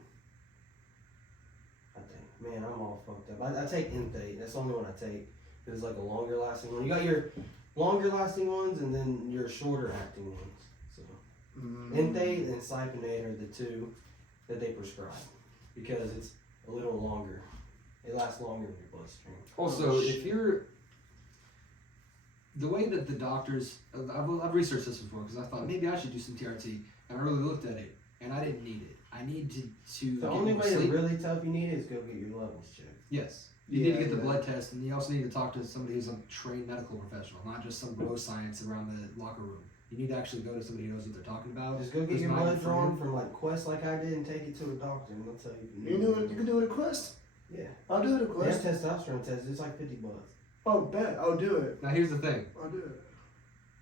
I think. Man, I'm all fucked up. I take enthate. That's the only one I take. It's like a longer lasting one. You got your longer lasting ones and then your shorter acting ones. So enthate and cypionate are the 2 that they prescribe because it's a little longer. It lasts longer in your bloodstream. Also, if you're the way that the doctors, I've researched this before because I thought maybe I should do some TRT, and I really looked at it, and I didn't need it. I need to The get only more way to sleep. really tell if you need it is go get your levels checked. Yes. You need to get the blood test, and you also need to talk to somebody who's a trained medical professional, not just some bro science around the locker room. You need to actually go to somebody who knows what they're talking about. Just go get who's your not blood informed. drawn from like Quest like I did and take it to a doctor and they'll tell you if You know you can do it at Quest? Yeah. I'll do it at Their Quest. testosterone test, it's like $50. Oh, bet. I'll do it. Now here's the thing. I'll do it.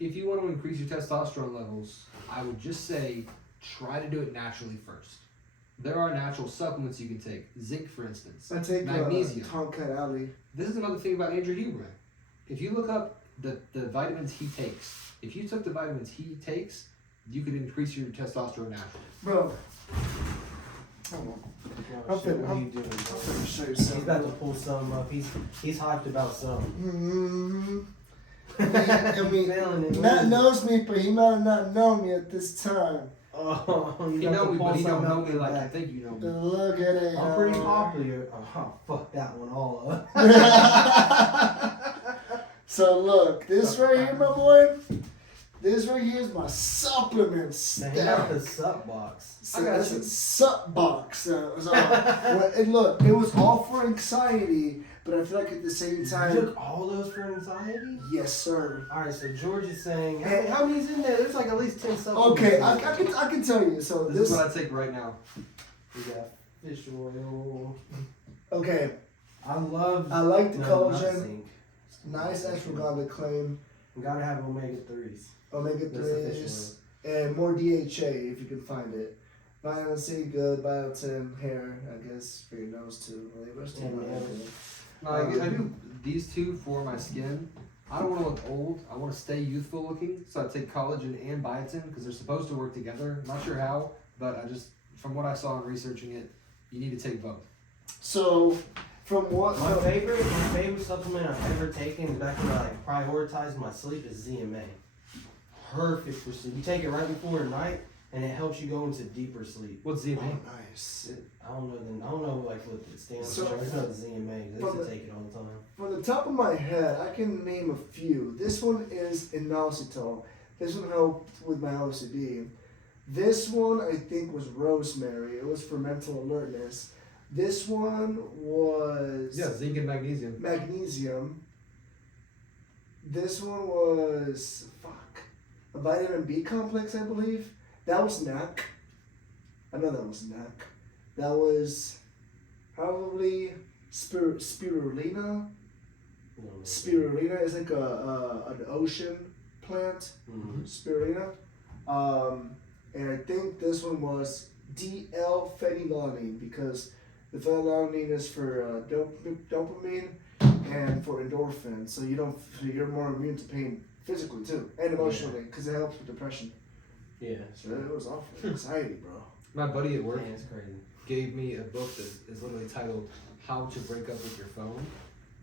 If you want to increase your testosterone levels, I would just say try to do it naturally first. There are natural supplements you can take. Zinc, for instance. I take magnesium. Tomcat Alley. This is another thing about Andrew Huber. If you look up the vitamins he takes, if you took the vitamins he takes, you could increase your testosterone naturally. Bro. Hold on. Oh, shit, what are you doing, I'm bro? finna show you He's something. about to pull something up. He's hyped about something. I mean, Feeling it. Matt knows me, but he might not know me at this time. Oh, You know me, but he don't know me like I think you know me. Look at it. I'm pretty popular. Oh, fuck that one all up. So look, this right here, my boy. This right here is my supplement Now he got the stack. sup box. So I got that's you. a sup box. And look, it was all for anxiety, but I feel like at the same You time, took all those for anxiety? yes, sir. Alright, so George is saying, Hey. how many's in there? There's like at least 10 supplements. Okay, in I there. can tell you. So This is what I take right now. We got fish oil. okay. I love I like the nut collagen. zinc. Nice ashwagandha claim, We gotta have omega 3s. omega That's the fish 3s, and more DHA if you can find it. Vitamin C, good. Biotin, hair, I guess, for your nose too. Well, the rest of Yeah, it, yeah. okay. No, I do these 2 for my skin. I don't want to look old. I want to stay youthful looking. So I take collagen and biotin because they're supposed to work together. I'm not sure how, but from what I saw in researching it, you need to take both. So, from what? My favorite supplement I've ever taken is back when I like prioritized my sleep is ZMA. Perfect for sleep. You take it right before night and it helps you go into deeper sleep. What's Oh, ZMA? nice. I don't know like what it stands So- for. I just know the ZMA. I From used the- to take it all the time. From the top of my head, I can name a few. This one is inositol. This one helped with my OCD. This one I think was rosemary. It was for mental alertness. This one was Yeah, zinc and magnesium. magnesium. This one was a vitamin B complex, I believe. That was NAC. I know that was NAC. That was probably spirulina. Spirulina is like an ocean plant. Mm-hmm. Spirulina. And I think this one was DL-phenylalanine because the phenylalanine is for dopamine and for endorphin, so you're more immune to pain physically too and emotionally because it helps with depression. Yeah. So it was awful anxiety, bro. My buddy at work Man, it's crazy. gave me a book that is literally titled "How to Break Up with Your Phone,"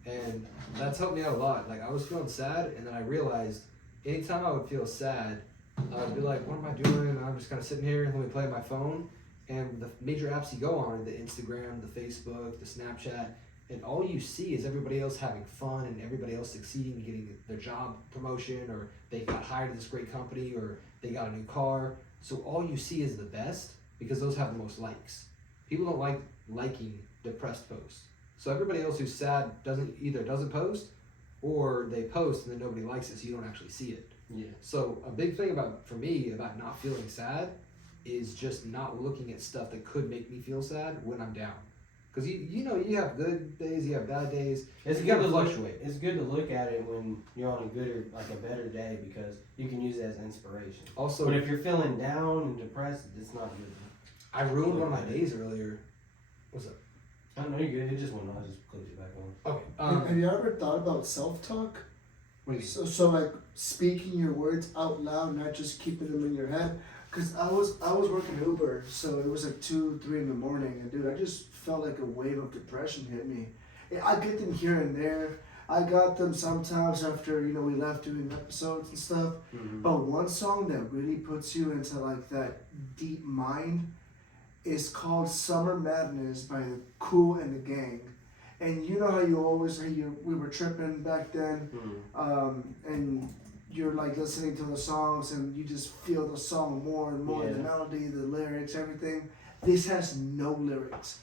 and that's helped me out a lot. Like I was feeling sad, and then I realized anytime I would feel sad, I would be like, "What am I doing?" And I'm just kind of sitting here and let me play my phone. And the major apps you go on are the Instagram, the Facebook, the Snapchat, and all you see is everybody else having fun and everybody else succeeding and getting their job promotion, or they got hired at this great company, or they got a new car. So all you see is the best because those have the most likes. People don't like liking depressed posts. So everybody else who's sad doesn't post, or they post and then nobody likes it, so you don't actually see it. Yeah. So a big thing for me about not feeling sad is just not looking at stuff that could make me feel sad when I'm down. Because you know you have good days, you have bad days. It's You good gotta to fluctuate. It's good to look at it when you're on a good or like a better day because you can use it as inspiration. Also, But if you're feeling down and depressed, it's not good. I ruined one of my days earlier. What's up? I know you're good. It just went on. I just closed it back on. Okay. Have you ever thought about self-talk? What do you mean? So like speaking your words out loud, not just keeping them in your head. Cause I was working Uber, so it was like 2, 3 in the morning, and dude, I just felt like a wave of depression hit me. Yeah, I get them here and there. I got them sometimes after we left doing episodes and stuff. Mm-hmm. But one song that really puts you into like that deep mind is called "Summer Madness" by the Kool and the Gang. And you know how we were tripping back then, and you're like listening to the songs and you just feel the song more and more, the melody, the lyrics, everything. This has no lyrics.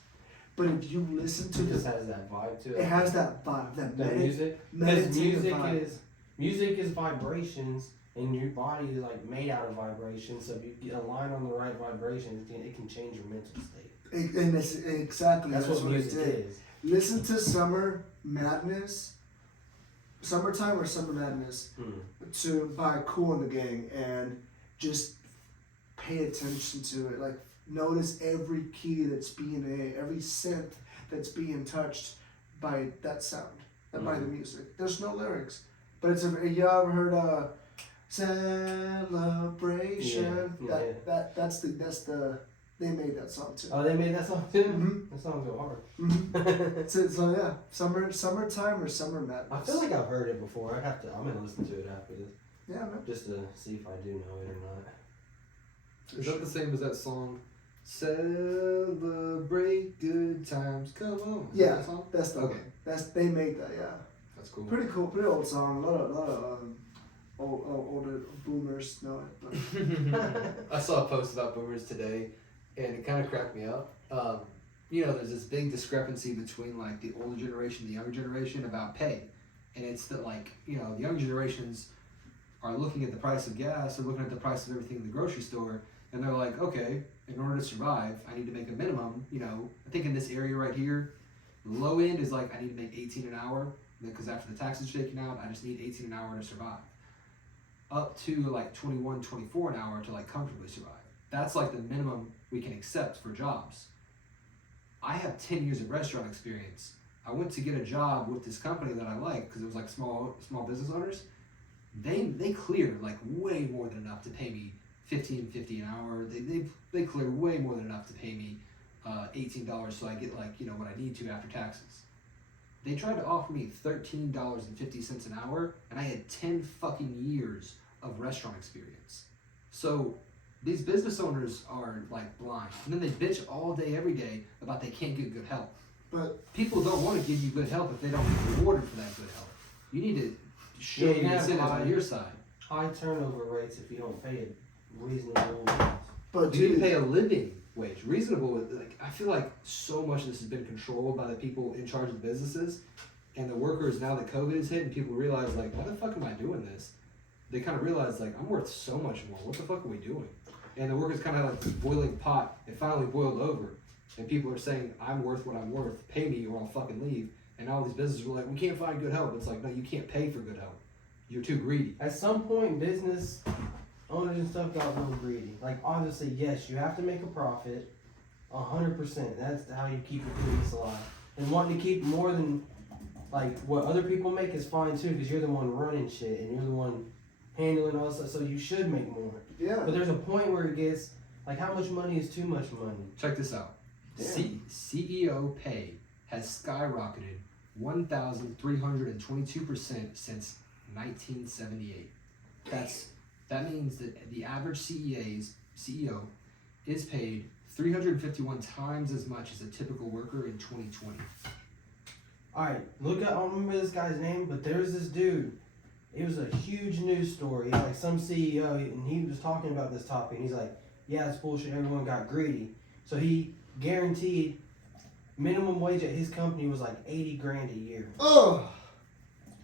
But if you listen to it just has that vibe to it. It has that vibe, that music. Because vibe. music is vibrations, and your body is like made out of vibrations. So if you get a line on the right vibration, it can change your mental state. And it's exactly that's what music it did. is. Listen to Summer Madness, Summertime or Summer Madness, by Kool and the Gang, and just pay attention to it. Like notice every key that's being hit, every synth that's being touched by that sound, by the music. There's no lyrics, but it's you ever heard Celebration? That's the they made that song too. Oh, they made that song too? Mm-hmm. That song go hard. Mm-hmm. so yeah, summertime or Summer Madness. I feel like I've heard it before. I'm gonna listen to it after this. Yeah, man. Just to see if I do know it or not. Is that the same as that song? Celebrate good times, come on. Yeah, that song? that's the Okay. one. They made that. Yeah. That's cool. Pretty cool. Pretty old song. A lot of older boomers know it. But. I saw a post about boomers today, and it kind of cracked me up. There's this big discrepancy between like the older generation and the younger generation about pay, and it's that the younger generations are looking at the price of gas, or looking at the price of everything in the grocery store, and they're like, okay, in order to survive, I need to make a minimum. I think in this area right here, the low end is like I need to make $18 an hour because after the taxes shaken out, I just need $18 an hour to survive. Up to like 21, 24 an hour to like comfortably survive. That's like the minimum we can accept for jobs. I have 10 years of restaurant experience. I went to get a job with this company that I like because it was like small business owners. They cleared like way more than enough to pay me $15.50 an hour. They clear way more than enough to pay me $18 so I get what I need to after taxes. They tried to offer me $13.50 an hour, and I had 10 fucking years of restaurant experience. So these business owners are like blind, and then they bitch all day every day about they can't get good help. But people don't want to give you good help if they don't get rewarded for that good help. You need to show the incentives on your side. High turnover rates if you don't pay a reasonable wage. But you need to pay a living wage. Reasonable, I feel like so much of this has been controlled by the people in charge of the businesses and the workers. Now that COVID is hit and people realize like, why the fuck am I doing this? They kind of realize like, I'm worth so much more. What the fuck are we doing? And the workers kind of like this boiling pot. It finally boiled over, and people are saying, I'm worth what I'm worth. Pay me or I'll fucking leave. And all these businesses were like, we can't find good help. It's like, no, you can't pay for good help. You're too greedy. At some point, business owners and stuff got real greedy. Like, obviously, yes, you have to make a profit, 100%. That's how you keep your business alive. And wanting to keep more than, like, what other people make is fine, too, because you're the one running shit, and you're the one handling all stuff, so you should make more. Yeah. But there's a point where it gets, like, how much money is too much money? Check this out. CEO pay has skyrocketed 1,322% since 1978. That means that the average CEO is paid 351 times as much as a typical worker in 2020. Alright, I don't remember this guy's name, but there's this dude. It was a huge news story, like some CEO, and he was talking about this topic, and he's like, yeah, it's bullshit, everyone got greedy. So he guaranteed minimum wage at his company was like $80,000 a year. Oh.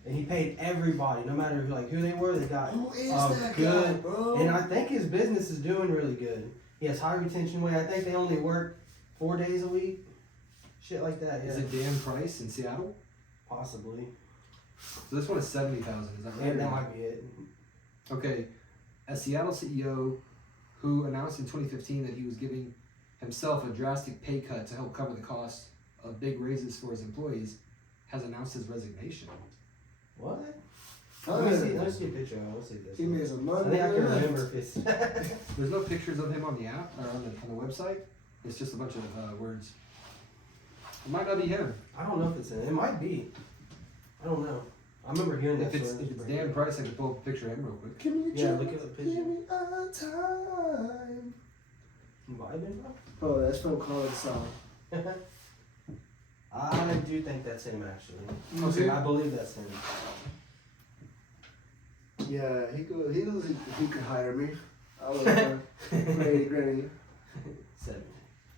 And he paid everybody, no matter who they were. They got who is that guy, bro? And I think his business is doing really good. He has high retention rate. I think they only work 4 days a week. shit like that. Yeah, Is it Dan Price in Seattle? possibly. So this one is 70,000. Is that right? Yeah, that might be it. Okay, a Seattle CEO who announced in 2015 that he was giving himself a drastic pay cut to help cover the cost of big raises for his employees has announced his resignation. What? Oh, Let me yeah. see a picture of it. Let's see this. He made some I money. think I can man. remember if it's. There's no pictures of him on the app or on the website. It's just a bunch of words. It might not be him. I don't know if it's him. It might be. I don't know. I remember hearing that. If it's story. Dan Price, I can pull up a picture of him real quick. Give me a Yeah, chance, look at the picture. Give me a time. You vibing, bro? Bro, that's Phil Collins' song. I do think that's him, actually. Okay. I believe that's him. Yeah, he knows he could hire me. I was granny. 70.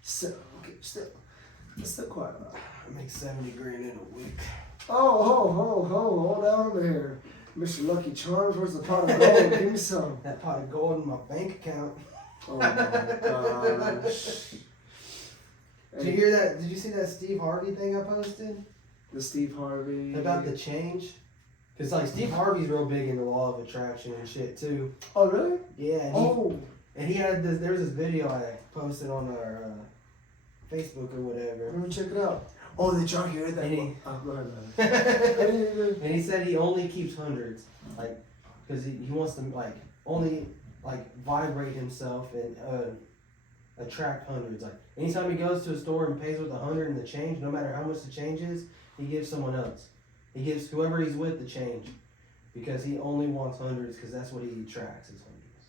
So, okay, still quite a lot. I make 70 grand in a week. Oh, hold on there. Mr. Lucky Charms, where's the pot of gold? Give me some. That pot of gold in my bank account. Oh my gosh. Did you hear that? Did you see that Steve Harvey thing I posted? The Steve Harvey. About the change? Because, like, Steve Harvey's real big in the law of attraction and shit, too. Oh, really? Yeah. And he had this, there's this video I posted on our Facebook or whatever. Let me check it out. Oh, the Jorge read that And he- one. Oh, go ahead, And he said he only keeps hundreds, like, because he wants to, like, only, like, vibrate himself and attract hundreds. Like, anytime he goes to a store and pays with 100 and the change, no matter how much the change is, he gives someone else. He gives whoever he's with the change, because he only wants hundreds, because that's what he attracts is hundreds.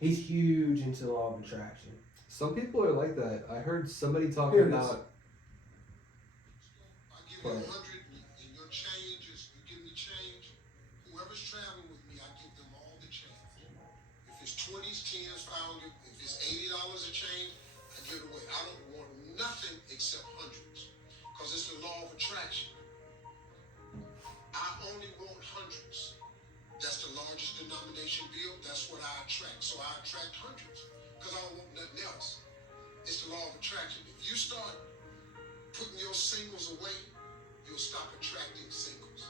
He's huge into the law of attraction. Some people are like that. I heard somebody Here talking it is. about. I give you 100 and your change is, you give me change. Whoever's traveling with me, I give them all the change. If it's 20s, 10s, if it's $80 a change, I give it away. I don't want nothing except hundreds. Because it's the law of attraction. I only want hundreds. That's the largest denomination bill. That's what I attract. So I attract hundreds. Because I don't want nothing else. It's the law of attraction. If you start putting your singles away, you'll stop attracting singles.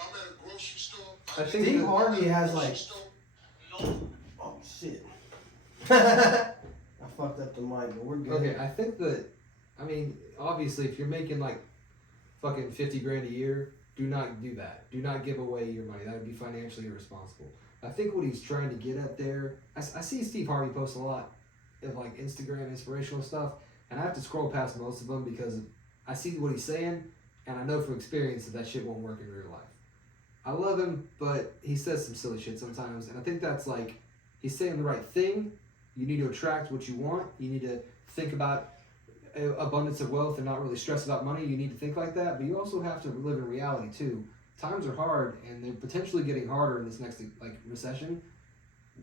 I'm at a grocery store. I think Steve that- Harvey has, grocery like, store, no. oh, shit. I fucked up the mic, but we're good. Okay, I think that. I mean, obviously, if you're making like fucking 50 grand a year, do not do that. Do not give away your money. That would be financially irresponsible. I think what he's trying to get at there, I see Steve Harvey post a lot of like Instagram inspirational stuff, and I have to scroll past most of them because I see what he's saying, and I know from experience that shit won't work in real life. I love him, but he says some silly shit sometimes, and I think that's like, he's saying the right thing. You need to attract what you want. You need to think about abundance of wealth and not really stress about money. You need to think like that, but you also have to live in reality too. Times are hard, and they're potentially getting harder in this next like recession.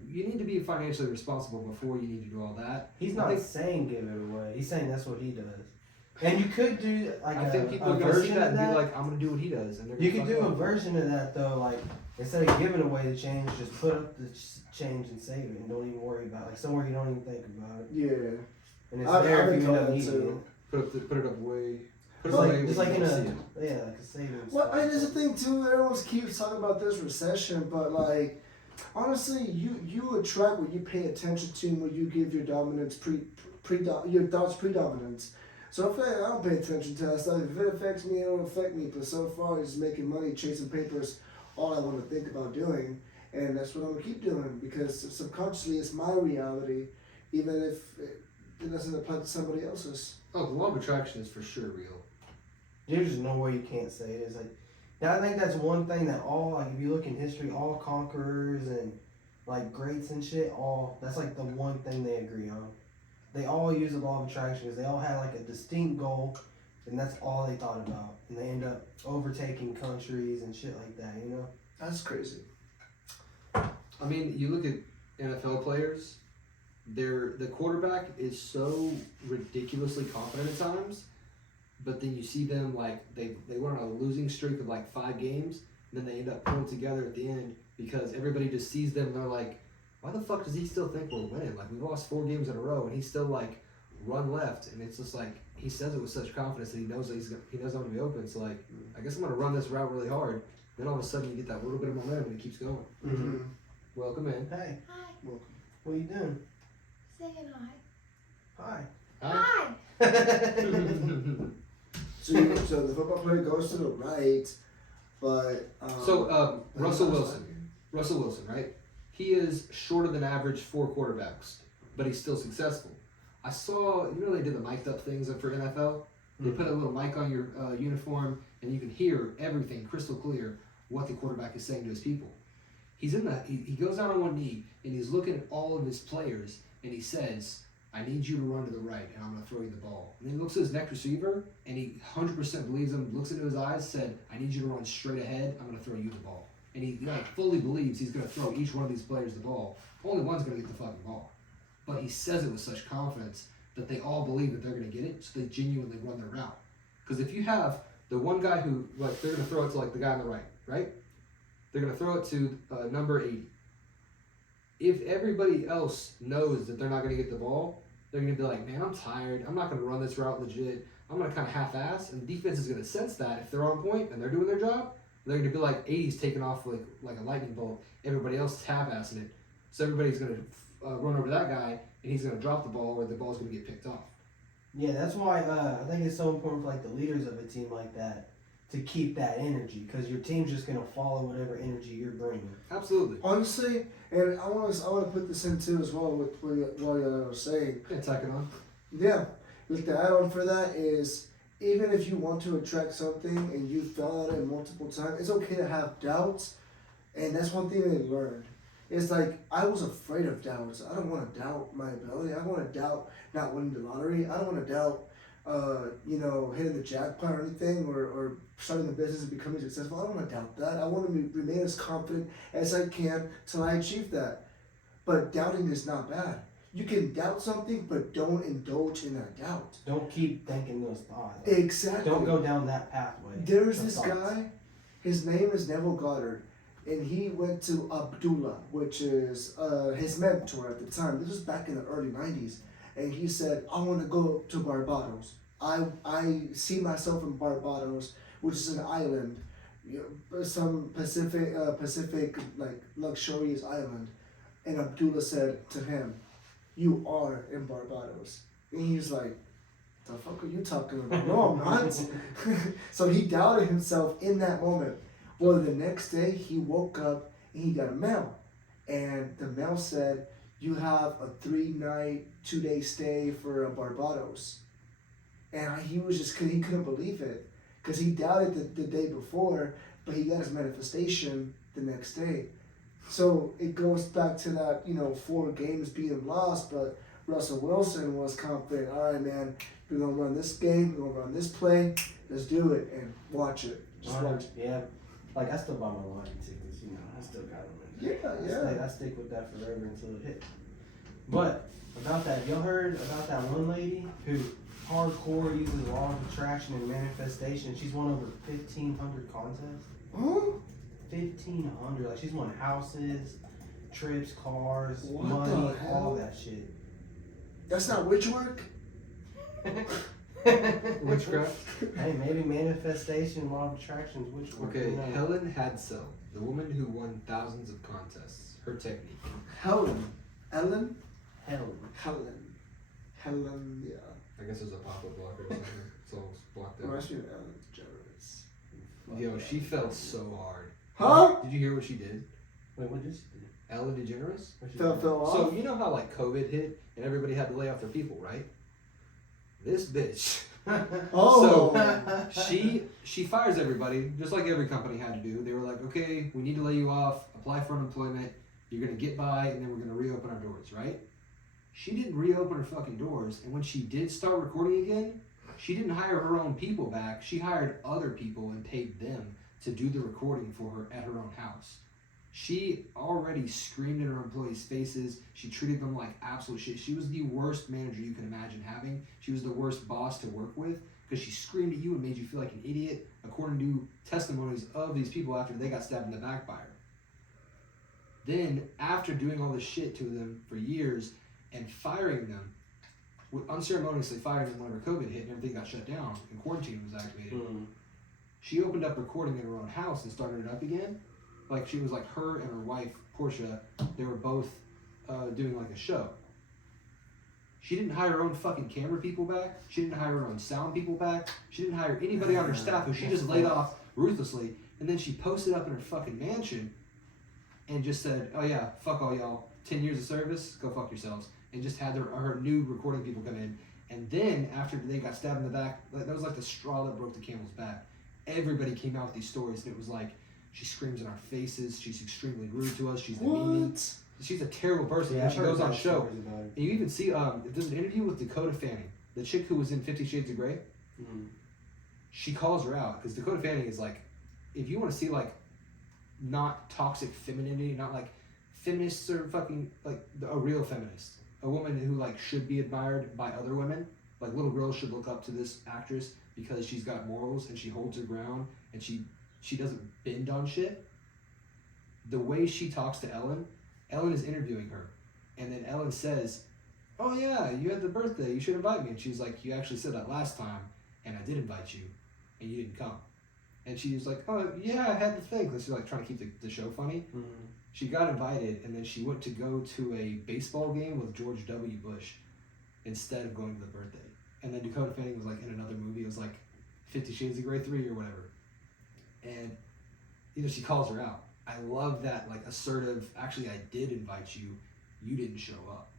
You need to be financially responsible before you need to do all that. He's I not think- saying give it away. He's saying that's what he does. And you could do like I think people a are gonna see version that of and that. be like, "I'm gonna do what he does," and they're You gonna could fuck do a up. version of that though, like instead of giving away the change, just put up the change and save it, and don't even worry about it. Like somewhere you don't even think about it, Yeah. and it's I've there been if you end up told needing to. Put it up way. Put it It's like away just where like you in don't a see it. yeah, like a savings. Well, spot. and there's a thing too. Everyone keeps talking about this recession, but like, honestly, you attract what you pay attention to, and what you give your dominance your thoughts predominance. So if I don't pay attention to that stuff, if it affects me, it don't affect me. But so far, it's making money, chasing papers, all I want to think about doing, and that's what I'm gonna keep doing because subconsciously it's my reality, even if it doesn't apply to somebody else's. Oh, the law of attraction is for sure real. There's just no way you can't say it. It's like, yeah, I think that's one thing that all, like, if you look in history, all conquerors and, like, greats and shit, that's, like, the one thing they agree on. They all use the law of attraction because they all had, like, a distinct goal, and that's all they thought about. And they end up overtaking countries and shit like that, you know? That's crazy. I mean, you look at NFL players, the quarterback is so ridiculously confident at times, but then you see them like they went on a losing streak of like 5 games, and then they end up pulling together at the end because everybody just sees them and they're like, why the fuck does he still think we're winning? Like, we lost 4 games in a row and he's still like run left, and it's just like he says it with such confidence that he knows I'm going to be open. So, like, I guess I'm going to run this route really hard. Then all of a sudden you get that little bit of momentum and it keeps going. Mm-hmm. Welcome in. Hey, Hi. Welcome. what are you doing? Saying hi. Hi. Hi. So the football player goes to the right, but Russell Wilson, right? He is shorter than average for quarterbacks, but he's still successful. I saw, they did the mic'd up things for NFL. They put a little mic on your uniform, and you can hear everything crystal clear what the quarterback is saying to his people. He goes down on one knee, and he's looking at all of his players, and he says, I need you to run to the right, and I'm going to throw you the ball. And then he looks at his next receiver, and he 100% believes him, looks into his eyes, said, I need you to run straight ahead, I'm going to throw you the ball. And he fully believes he's going to throw each one of these players the ball. Only one's going to get the fucking ball. But he says it with such confidence that they all believe that they're going to get it, so they genuinely run their route. Because if you have the one guy who, they're going to throw it to, the guy on the right? They're going to throw it to number 80. If everybody else knows that they're not going to get the ball, they're going to be like, man, I'm tired. I'm not going to run this route legit. I'm going to kind of half-ass. And the defense is going to sense that if they're on point and they're doing their job, they're going to be like 80's taking off like a lightning bolt. Everybody else is half-assing it. So everybody's going to run over that guy, and he's going to drop the ball, or the ball's going to get picked off. Yeah, that's why I think it's so important for the leaders of a team like that to keep that energy, because your team's just going to follow whatever energy you're bringing. Absolutely. Honestly, and I want to put this in too as well with what y'all were saying. Yeah, tack it on. Yeah, like the add-on for that is, even if you want to attract something and you fell at it multiple times, it's okay to have doubts, and that's one thing they learned. It's like, I was afraid of doubts. I don't want to doubt my ability. I don't want to doubt not winning the lottery. I don't want to doubt, hitting the jackpot or anything, or starting the business and becoming successful. I don't want to doubt that. I want to remain as confident as I can till I achieve that. But doubting is not bad. You can doubt something, but don't indulge in that doubt. Don't keep thinking those thoughts. Exactly. Don't go down that pathway. There's this guy, his name is Neville Goddard, and he went to Abdullah, which is his mentor at the time. This was back in the early 90s. And he said, I want to go to Barbados. I see myself in Barbados, which is an island, some Pacific luxurious island. And Abdullah said to him, you are in Barbados. And he's like, the fuck are you talking about? No, I'm not. So he doubted himself in that moment. Well, the next day he woke up and he got a mail. And the mail said, you have a 3-night, 2-day stay for Barbados. And he couldn't believe it. Because he doubted the day before, but he got his manifestation the next day. So it goes back to that, 4 games being lost, but Russell Wilson was confident. All right, man, we're going to run this game, we're going to run this play, let's do it, and watch it. Just watch it. Yeah. I still buy my lottery tickets, I still got them. Yeah. I stick with that forever until it hits. But about that, y'all heard about that one lady who hardcore uses law of attraction and manifestation? She's won over 1,500 contests. Huh? 1,500. She's won houses, trips, cars, What money, the hell? all that shit. That's not witch work? Witchcraft. Hey, maybe manifestation, law of attraction is witchcraft. Okay, Helen Hadsell, the woman who won thousands of contests. Her technique. Helen. Ellen? Helen. Helen, yeah. I guess there's a pop-up blocker or something. It's all blocked out. Reminds me of Ellen DeGeneres. Yo, she fell so hard. Huh? Did you hear what she did? Wait, what did she do? Ellen DeGeneres? What she Fell do? off? So you know how COVID hit and everybody had to lay off their people, right? This bitch. Oh. So she fires everybody, just like every company had to do. They were like, okay, we need to lay you off, apply for unemployment, you're gonna get by, and then we're gonna reopen our doors, right? She didn't reopen her fucking doors, and when she did start recording again, she didn't hire her own people back. She hired other people and paid them to do the recording for her at her own house. She already screamed in her employees' faces. She treated them like absolute shit. She was the worst manager you can imagine having. She was the worst boss to work with because she screamed at you and made you feel like an idiot, according to testimonies of these people after they got stabbed in the back by her. Then, after doing all this shit to them for years and firing them, unceremoniously fired him whenever COVID hit and everything got shut down and quarantine was activated. Mm. She opened up recording in her own house and started it up again. Like she was like her and her wife Portia. They were both doing like a show. She didn't hire her own fucking camera people back. She didn't hire her own sound people back. She didn't hire anybody on her staff who she just laid off ruthlessly. And then she posted up in her fucking mansion and just said, "Oh yeah, fuck all y'all. 10 years of service, go fuck yourselves." And just had her new recording people come in. And then after they got stabbed in the back, that was like the straw that broke the camel's back. Everybody came out with these stories, and it was like, she screams in our faces. She's extremely rude to us. She's demeaning. She's a terrible person. Yeah, when she goes on show. And And you even see, there's an interview with Dakota Fanning, the chick who was in 50 Shades of Grey. Mm. She calls her out because Dakota Fanning is like, if you want to see like, not toxic femininity, not like feminists or fucking like a real feminist, a woman who like should be admired by other women. Like little girls should look up to this actress because she's got morals and she holds her ground and she doesn't bend on shit. The way she talks to Ellen is interviewing her, and then Ellen says, "Oh yeah, you had the birthday, you should invite me." And she's like, "You actually said that last time, and I did invite you, and you didn't come." And she was like, "Oh yeah, I had the thing." She's like trying to keep the show funny. Mm. She got invited, and then she went to go to a baseball game with George W. Bush instead of going to the birthday. And then Dakota Fanning was like in another movie. It was like 50 Shades of Grey 3 or whatever. And she calls her out. I love that, like, assertive, actually, I did invite you, you didn't show up.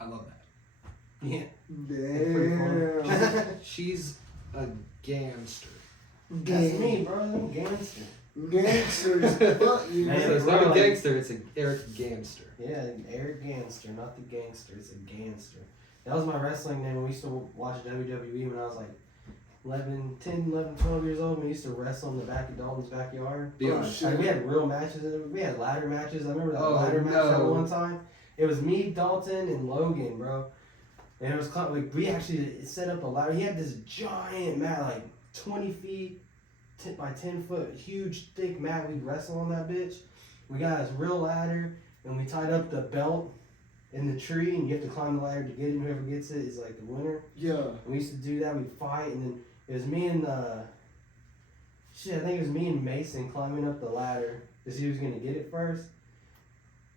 I love that. Yeah. Damn. She's a gangster. That's me, bro. I'm a gangster. Gangsters. Fuck you. Man, So it's bro, not a like- gangster, it's an Eric Gamster. Yeah, an Eric Gangster, not the gangster. It's a gangster. That was my wrestling name when we used to watch WWE when I was like 12 years old. We used to wrestle in the back of Dalton's backyard. Be Oh, honest. shit. Like, we had real matches. We had ladder matches. I remember that Oh, ladder match that no. one time. It was me, Dalton, and Logan, bro. And it was like we actually set up a ladder. He had this giant mat, like 20 feet by 10 foot, huge thick mat. We'd wrestle on that bitch. We got this real ladder, and we tied up the belt in the tree, and you have to climb the ladder to get it. And whoever gets it is like the winner. Yeah. And we used to do that. We'd fight, and then it was me and I think it was me and Mason climbing up the ladder to see who was gonna get it first.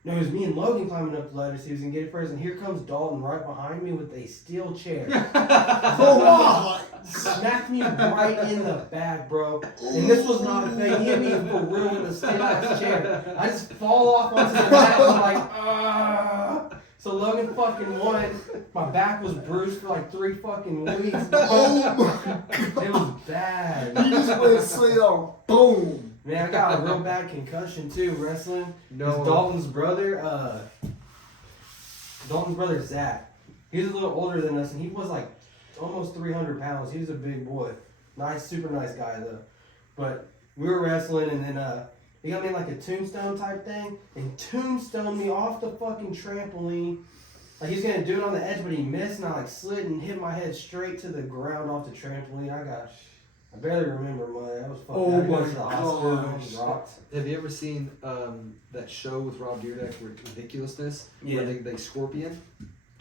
No, it was me and Logan climbing up the ladder to see who was gonna get it first, and here comes Dalton right behind me with a steel chair. Oh, Smacked me right in the back, bro. And this was not a thing. He hit me for real with a steel ass chair. I just fall off onto the mat and I'm like, ah. So Logan fucking won. My back was bruised for like 3 fucking weeks. oh my god. It was bad. You just went straight on. Boom. Man, I got a real bad concussion too, wrestling. No. It's Dalton's brother, Zach. He was a little older than us, and he was like almost 300 pounds. He was a big boy. Nice, super nice guy though. But we were wrestling, and then he got me in like a tombstone type thing, and tombstoned me off the fucking trampoline. Like he's gonna do it on the edge, but he missed, and I like slid and hit my head straight to the ground off the trampoline. I barely remember much. I was fucking. Oh I had to go my to the hospital gosh. and rocked. Have you ever seen that show with Rob Dyrdek, Ridiculousness, Yeah. where they scorpion?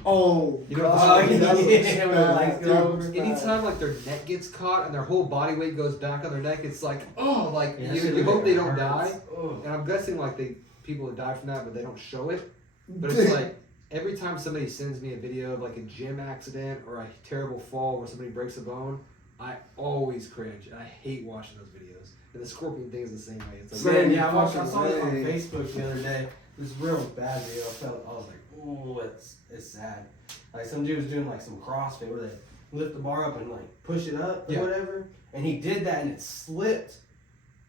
Oh, You know what god. the That looks yeah, bad. when the lights go That over. looks bad. Anytime like their neck gets caught and their whole body weight goes back on their neck, it's like, oh, like Yeah, you hope they don't hurts. die. Ugh. And I'm guessing like people have died from that, but they don't show it. But it's like every time somebody sends me a video of like a gym accident or a terrible fall where somebody breaks a bone, I always cringe. And I hate watching those videos. And the scorpion thing is the same way. It's like, Same. Man, yeah, I saw it on way. Facebook the other day. This real bad video. I was like, ooh, it's sad. Like some dude was doing like some CrossFit where they lift the bar up and like push it up or Yeah. whatever. And he did that and it slipped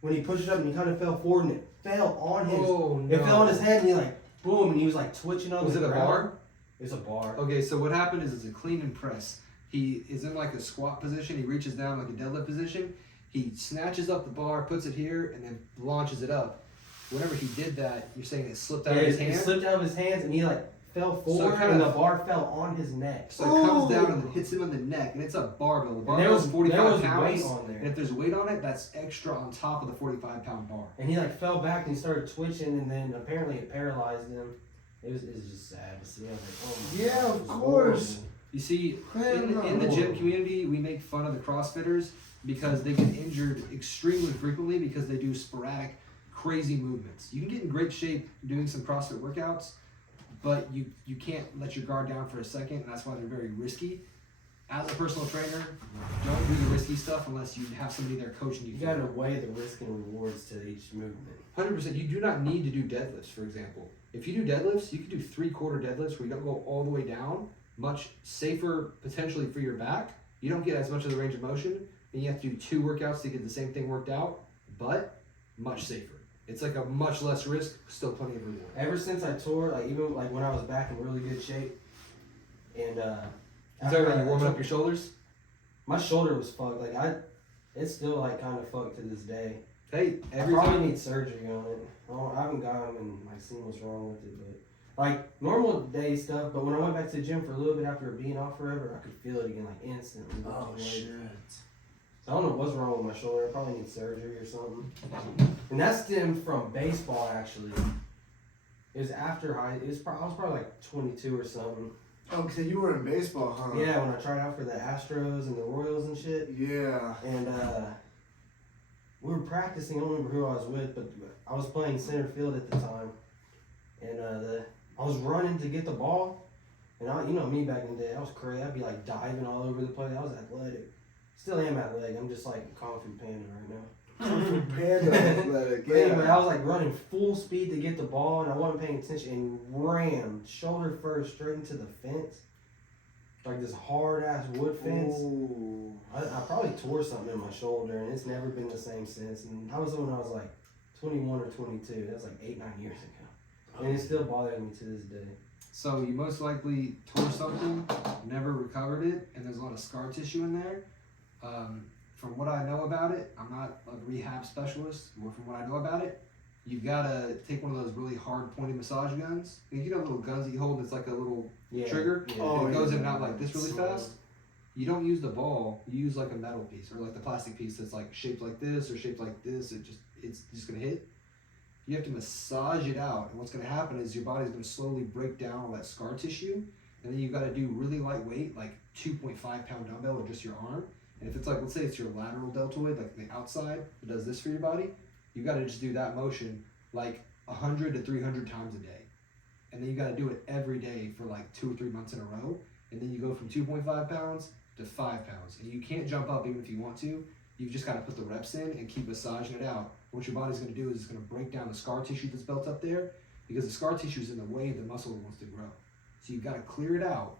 when he pushed it up and he kind of fell forward and it fell on his. oh no. It fell on his head and he like boom and he was like twitching on Was the it a ground. bar? It's a bar. Okay, so what happened is it's a clean and press. He is in like a squat position. He reaches down like a deadlift position. He snatches up the bar, puts it here, and then launches it up. Whenever he did that, you're saying it slipped out Yeah, of his it hand? slipped out of his hands and he like fell forward kind and of- the bar fell on his neck. So it comes Ooh. down and then hits him in the neck, and it's a barbell. The And barbell is 45 weight pounds, on there. and if there's weight on it, that's extra on top of the 45-pound bar. And he like fell back and he started twitching and then apparently it paralyzed him. It was just sad to see. I was like, oh my Yeah, God, of it was course. horrible. You see, Hell no. in the gym community, we make fun of the CrossFitters because they get injured extremely frequently because they do sporadic, crazy movements. You can get in great shape doing some CrossFit workouts, but you can't let your guard down for a second, and that's why they're very risky. As a personal trainer, don't do the risky stuff unless you have somebody there coaching you. You gotta weigh the risk and rewards to each movement. 100%. You do not need to do deadlifts, for example. If you do deadlifts, you can do 3/4 deadlifts where you don't go all the way down. Much safer potentially for your back. You don't get as much of the range of motion, and you have to do 2 workouts to get the same thing worked out, but much safer. It's like a much less risk, still plenty of reward. Ever since I tore, like even like when I was back in really good shape, and Is that when you warming up your shoulders? my shoulder was fucked. Like it's still like kind of fucked to this day. Hey, I every probably time. need surgery on it. I haven't got them and like seen what's wrong with it, but like normal day stuff. But when I went back to the gym for a little bit after being off forever, I could feel it again, like instantly. Oh Like, shit. I don't know what's wrong with my shoulder. I probably need surgery or something. And that stemmed from baseball actually. It was after I was probably like 22 or something. Oh, so you were in baseball, huh? Yeah, when I tried out for the Astros and the Royals and shit. Yeah. And we were practicing. I don't remember who I was with, but I was playing center field at the time. And I was running to get the ball. And you know me back in the day, I was crazy. I'd be like diving all over the place. I was athletic. Still am athletic. I'm just like Kung Fu Panda right now. Panda athletic. But anyway, I was like running full speed to get the ball, and I wasn't paying attention, and rammed shoulder first straight into the fence, like this hard ass wood fence. Ooh. I probably tore something in my shoulder, and it's never been the same since. And I was when I was like 21 or 22. That was like 8-9 years ago, and it still bothers me to this day. So you most likely tore something, never recovered it, and there's a lot of scar tissue in there. From what I know about it, I'm not a rehab specialist, but from what I know about it, you've got to take one of those really hard pointed massage guns. You know, little guns that you hold, it's like a little trigger. Yeah. Oh, It goes in yeah. and out like this really So- fast. You don't use the ball, you use like a metal piece or like the plastic piece that's like shaped like this or shaped like this. It's just gonna hit. You have to massage it out, and what's gonna happen is your body's gonna slowly break down all that scar tissue, and then you've got to do really lightweight, like 2.5 pound dumbbell or just your arm. And if it's like, let's say it's your lateral deltoid, like the outside that does this for your body, you got to just do that motion like 100 to 300 times a day. And then you got to do it every day for like 2 or 3 months in a row. And then you go from 2.5 pounds to 5 pounds. And you can't jump up even if you want to. You've just got to put the reps in and keep massaging it out. What your body's going to do is it's going to break down the scar tissue that's built up there, because the scar tissue is in the way the muscle wants to grow. So you've got to clear it out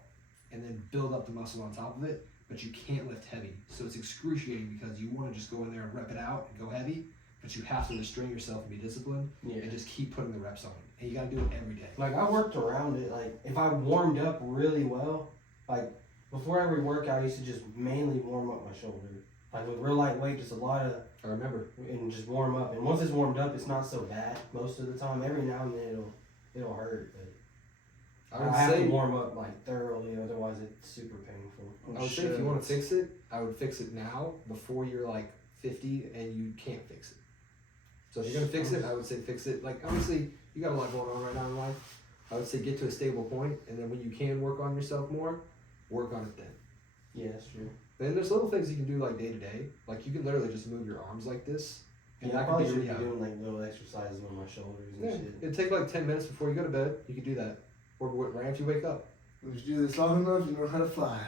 and then build up the muscle on top of it. But you can't lift heavy. So it's excruciating because you want to just go in there and rep it out and go heavy, but you have to restrain yourself and be disciplined and just keep putting the reps on it. And you got to do it every day. Like I worked around it. Like if I warmed up really well, like before every workout, I used to just mainly warm up my shoulder. Like with real light weight, just a lot of, I remember. and just warm up. And once it's warmed up, it's not so bad most of the time. Every now and then it'll hurt, but I have to warm up like thoroughly, otherwise it's super painful. I would say if you want to fix it, I would fix it now before you're like 50 and you can't fix it. So if you're going to fix it, I would say fix it. Like obviously you got a lot going on right now in life. I would say get to a stable point, and then when you can work on yourself more, work on it then. Yeah, that's true. Then there's little things you can do like day to day. Like you can literally just move your arms like this. And Yeah, I that probably could should be be rehab. doing like little exercises on my shoulders and Yeah, shit. it'd take like 10 minutes before you go to bed. You could do that. Or right after you wake up. If you do this long enough, you know how to fly.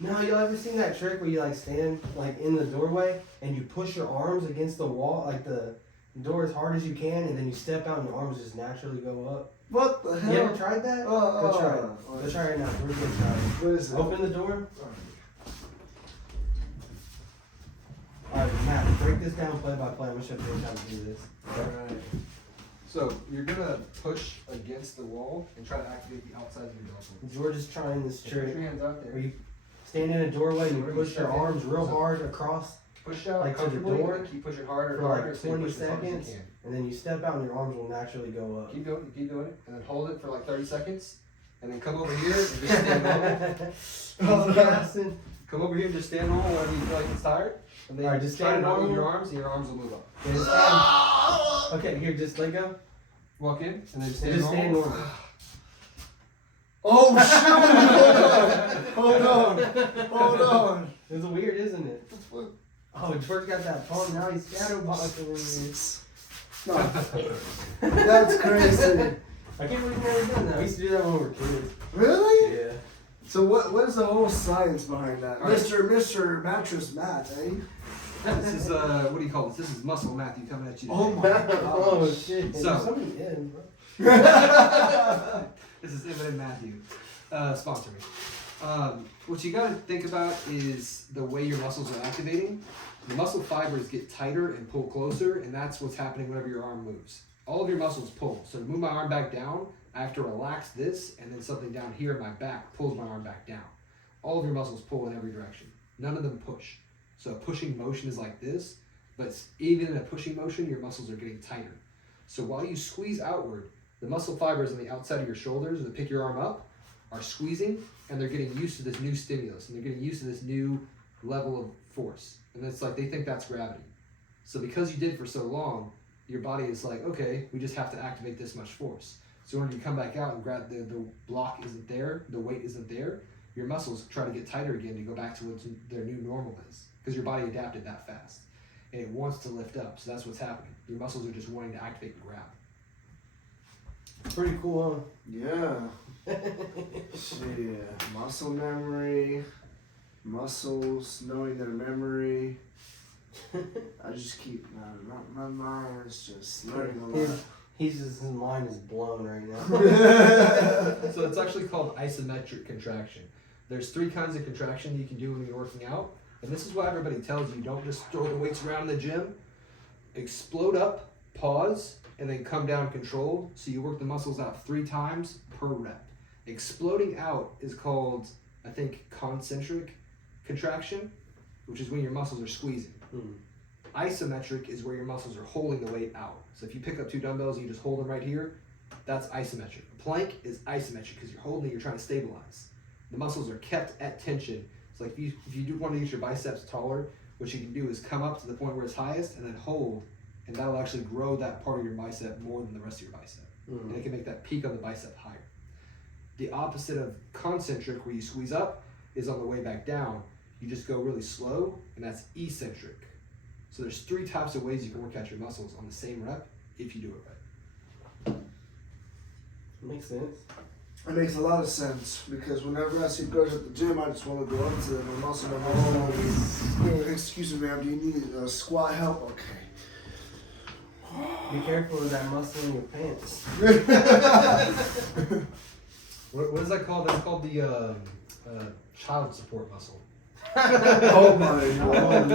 No, y'all ever seen that trick where you like stand like in the doorway and you push your arms against the wall, like the door as hard as you can, and then you step out and your arms just naturally go up? What the hell? You ever tried that? Go try it. oh. Go try it now. We're gonna try it. What is it? Open the door. Alright, Matt, break this down play by play. I'm gonna show you how to do this. Alright. So you're gonna push against the wall and try to activate the outside of your deltoid. George is trying this Put your trick hands out where there. you stand in a doorway and you Where you push your step in. arms real hard across, Push out like to the comfortably, door and keep pushing harder and for harder. like so you 20 push as hard as you seconds, can. and then you step out and your arms will naturally go up. Keep doing it, and then hold it for like 30 seconds, and then come over here and just stand normal. Casting. Come over here and just stand normal whenever you feel like it's tired. And then Alright, just try to stand not move normal. your arms, and your arms will move up. Yeah, just stand. Okay, here, just let go. Walk in, and then And stand just stand normal. normal. Oh shoot! Hold on. It's weird, isn't it? Oh, George got that phone, now he's shadowboxing in No. That's crazy. I can't believe we never done that. We used to do that when we were kids. Really? Yeah. So what is the whole science behind that? All right. Mr. Mattress Matt, eh? This is what do you call this? This is Muscle Matthew coming at you today. Oh my Oh gosh. shit. So- There's so many M's, bro. This is Eminem Matthew. Sponsor me. What you gotta think about is the way your muscles are activating. The muscle fibers get tighter and pull closer, and that's what's happening whenever your arm moves. All of your muscles pull. So to move my arm back down, I have to relax this, and then something down here in my back pulls my arm back down. All of your muscles pull in every direction. None of them push. So a pushing motion is like this, but even in a pushing motion, your muscles are getting tighter. So while you squeeze outward, the muscle fibers on the outside of your shoulders that pick your arm up are squeezing, and they're getting used to this new stimulus, and they're getting used to this new level of force. And it's like they think that's gravity. So because you did for so long, your body is like, okay, we just have to activate this much force. So when you come back out and grab the block isn't there, the weight isn't there, your muscles try to get tighter again to go back to what their new normal is, because your body adapted that fast. And it wants to lift up, so that's what's happening. Your muscles are just wanting to activate and grab. Pretty cool, Yeah. huh? Shit. Muscle memory. Muscles, knowing their memory. I just keep my mind is just learning a lot. His mind is blown right now. So it's actually called isometric contraction. There's 3 kinds of contraction you can do when you're working out. And this is why everybody tells you, don't just throw the weights around in the gym. Explode up, pause, and then come down controlled. So you work the muscles out 3 times per rep. Exploding out is called, I think, concentric contraction, which is when your muscles are squeezing. Isometric is where your muscles are holding the weight out. So if you pick up 2 dumbbells and you just hold them right here, that's isometric. Plank is isometric because you're holding it, you're trying to stabilize. The muscles are kept at tension. It's like if you do want to get your biceps taller, what you can do is come up to the point where it's highest and then hold, and that'll actually grow that part of your bicep more than the rest of your bicep. And it can make that peak of the bicep higher. The opposite of concentric, where you squeeze up, is on the way back down. You just go really slow, and that's eccentric. So there's 3 types of ways you can work out your muscles on the same rep if you do it right. Makes sense. It makes a lot of sense because whenever I see girls at the gym, I just want to go up to them and muscle them. Excuse me, ma'am, do you need squat help? Okay. Be careful of that muscle in your pants. What is that called? That's called the child support muscle. Oh my lord.